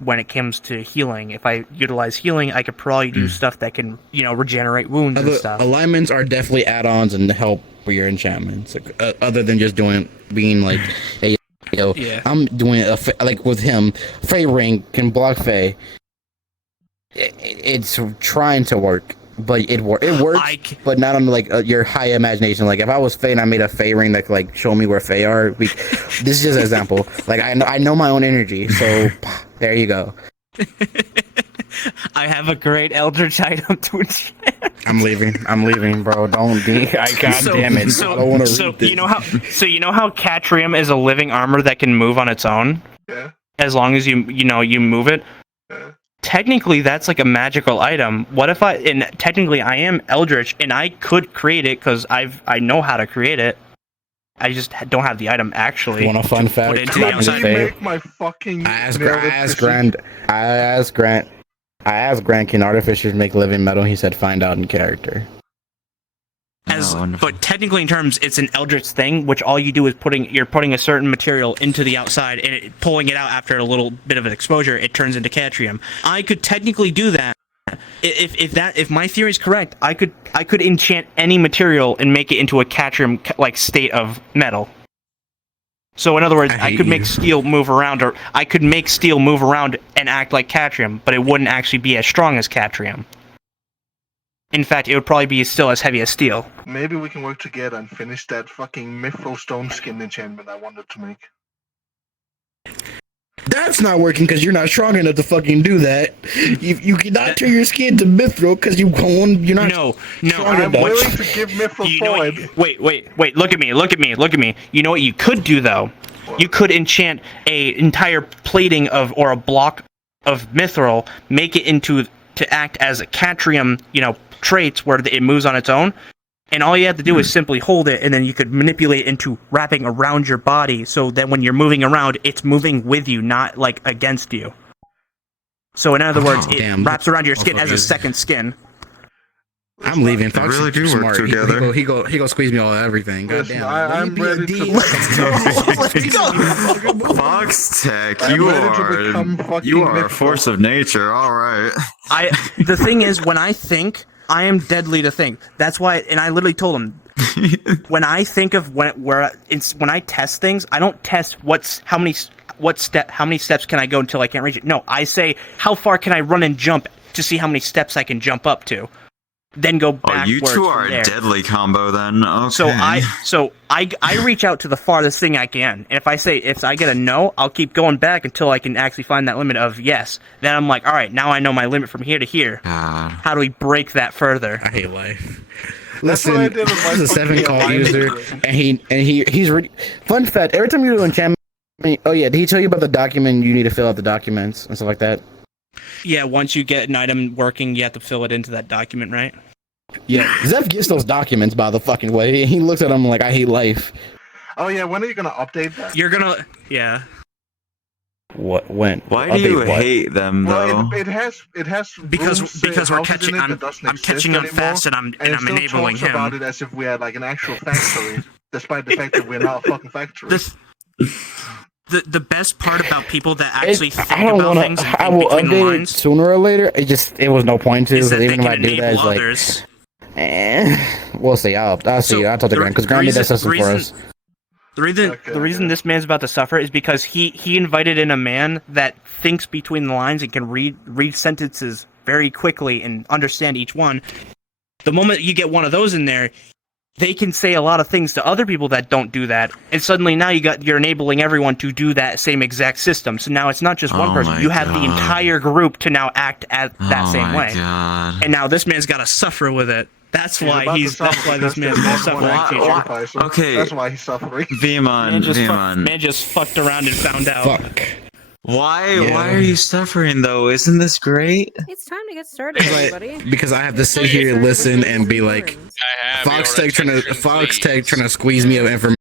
when it comes to healing. If I utilize healing, I could probably do stuff that can regenerate wounds and stuff. Alignments are definitely add-ons and help for your enchantments. Other than just being hey, I'm doing with him. Fey Ring can block Fey. It's trying to work, but it works. But not on your high imagination. If I was Fey and I made a Fey Ring that could show me where Fey are, this is just an example. I know my own energy, so there you go. I have a great Eldritch item to enchant. I'm leaving, bro. Don't be. God damn it. I don't want to read this. You know how Catrium is a living armor that can move on its own? Yeah. as long as you move it. Technically, that's like a magical item. What if technically I am Eldritch and I could create it because I know how to create it. I just don't have the item actually. Want a fun fact? Put it into the outside. Make my fucking. I asked Grant, can artificers make living metal? He said, find out in character. But technically, in terms, it's an Eldritch thing, which all you do is you're putting a certain material into the outside and pulling it out after a little bit of an exposure. It turns into Catrium. I could technically do that. If my theory is correct, I could enchant any material and make it into a Catrium like state of metal. So in other words, I could make steel move around, or I could make steel move around and act like Catrium, but it wouldn't actually be as strong as Catrium. In fact, it would probably be still as heavy as steel. Maybe we can work together and finish that fucking mithril stone skin enchantment I wanted to make. That's not working because you're not strong enough to fucking do that. You cannot turn your skin to mithril because you're not. No. I'm willing to give mithril forward. Wait. Look at me. You know what you could do though? You could enchant a entire plating or a block of mithril, make it to act as a Catrium, traits where it moves on its own, and all you have to do is simply hold it, and then you could manipulate into wrapping around your body so that when you're moving around, it's moving with you, not like against you. So in other words, it wraps around your skin as a second skin. I'm leaving. Fox really do smart. work together. He go squeeze me all everything. Listen, I'm ready to. Fox Tech, you are a force of nature. All right. The thing is, when I think, I am deadly to think. That's why, and I literally told him, when I think of when I test things, I don't test how many steps can I go until I can't reach it. No, I say how far can I run and jump to see how many steps I can jump up to. Then go backwards. You two are a deadly combo then. Okay. So I reach out to the farthest thing I can. And if I get a no, I'll keep going back until I can actually find that limit of yes. Then I'm like, all right, now I know my limit from here to here. How do we break that further? I hate life. Listen, this is a 7 call user, and he's really. Fun fact: every time you do enchantment, oh yeah, did he tell you about the document? You need to fill out the documents and stuff like that. Yeah, once you get an item working, you have to fill it into that document, right? Yeah, Zeph gets those documents, by the fucking way. He looks at them like, I hate life. Oh yeah, when are you gonna update that? You're gonna, yeah. What? When? Why do you hate them though? Well, it has because we're catching. I'm catching on fast, and I'm enabling him. About it as if we are like an actual factory, despite the fact that we're not a fucking factory. The best part about people that actually think about things and I think will between the update it lines sooner or later. It was no point to. is that Even they if I can do that, it's enable like, others. we'll see. I'll see. I'll talk to Grant because Grant did that system for us. The reason this man's about to suffer is because he invited in a man that thinks between the lines and can read sentences very quickly and understand each one. The moment you get one of those in there, they can say a lot of things to other people that don't do that, and suddenly now you're enabling everyone to do that same exact system. So now it's not just one person; you have the entire group to now act at that same way. God. And now this man's got to suffer with it. That's why this man's gonna suffer. Okay. That's why he's suffering. Vemon. Man just fucked around and found out. Fuck. Why are you suffering though? Isn't this great? It's time to get started, everybody. Because I have to sit here, listen, and be like, Fox Tech trying to squeeze me of information.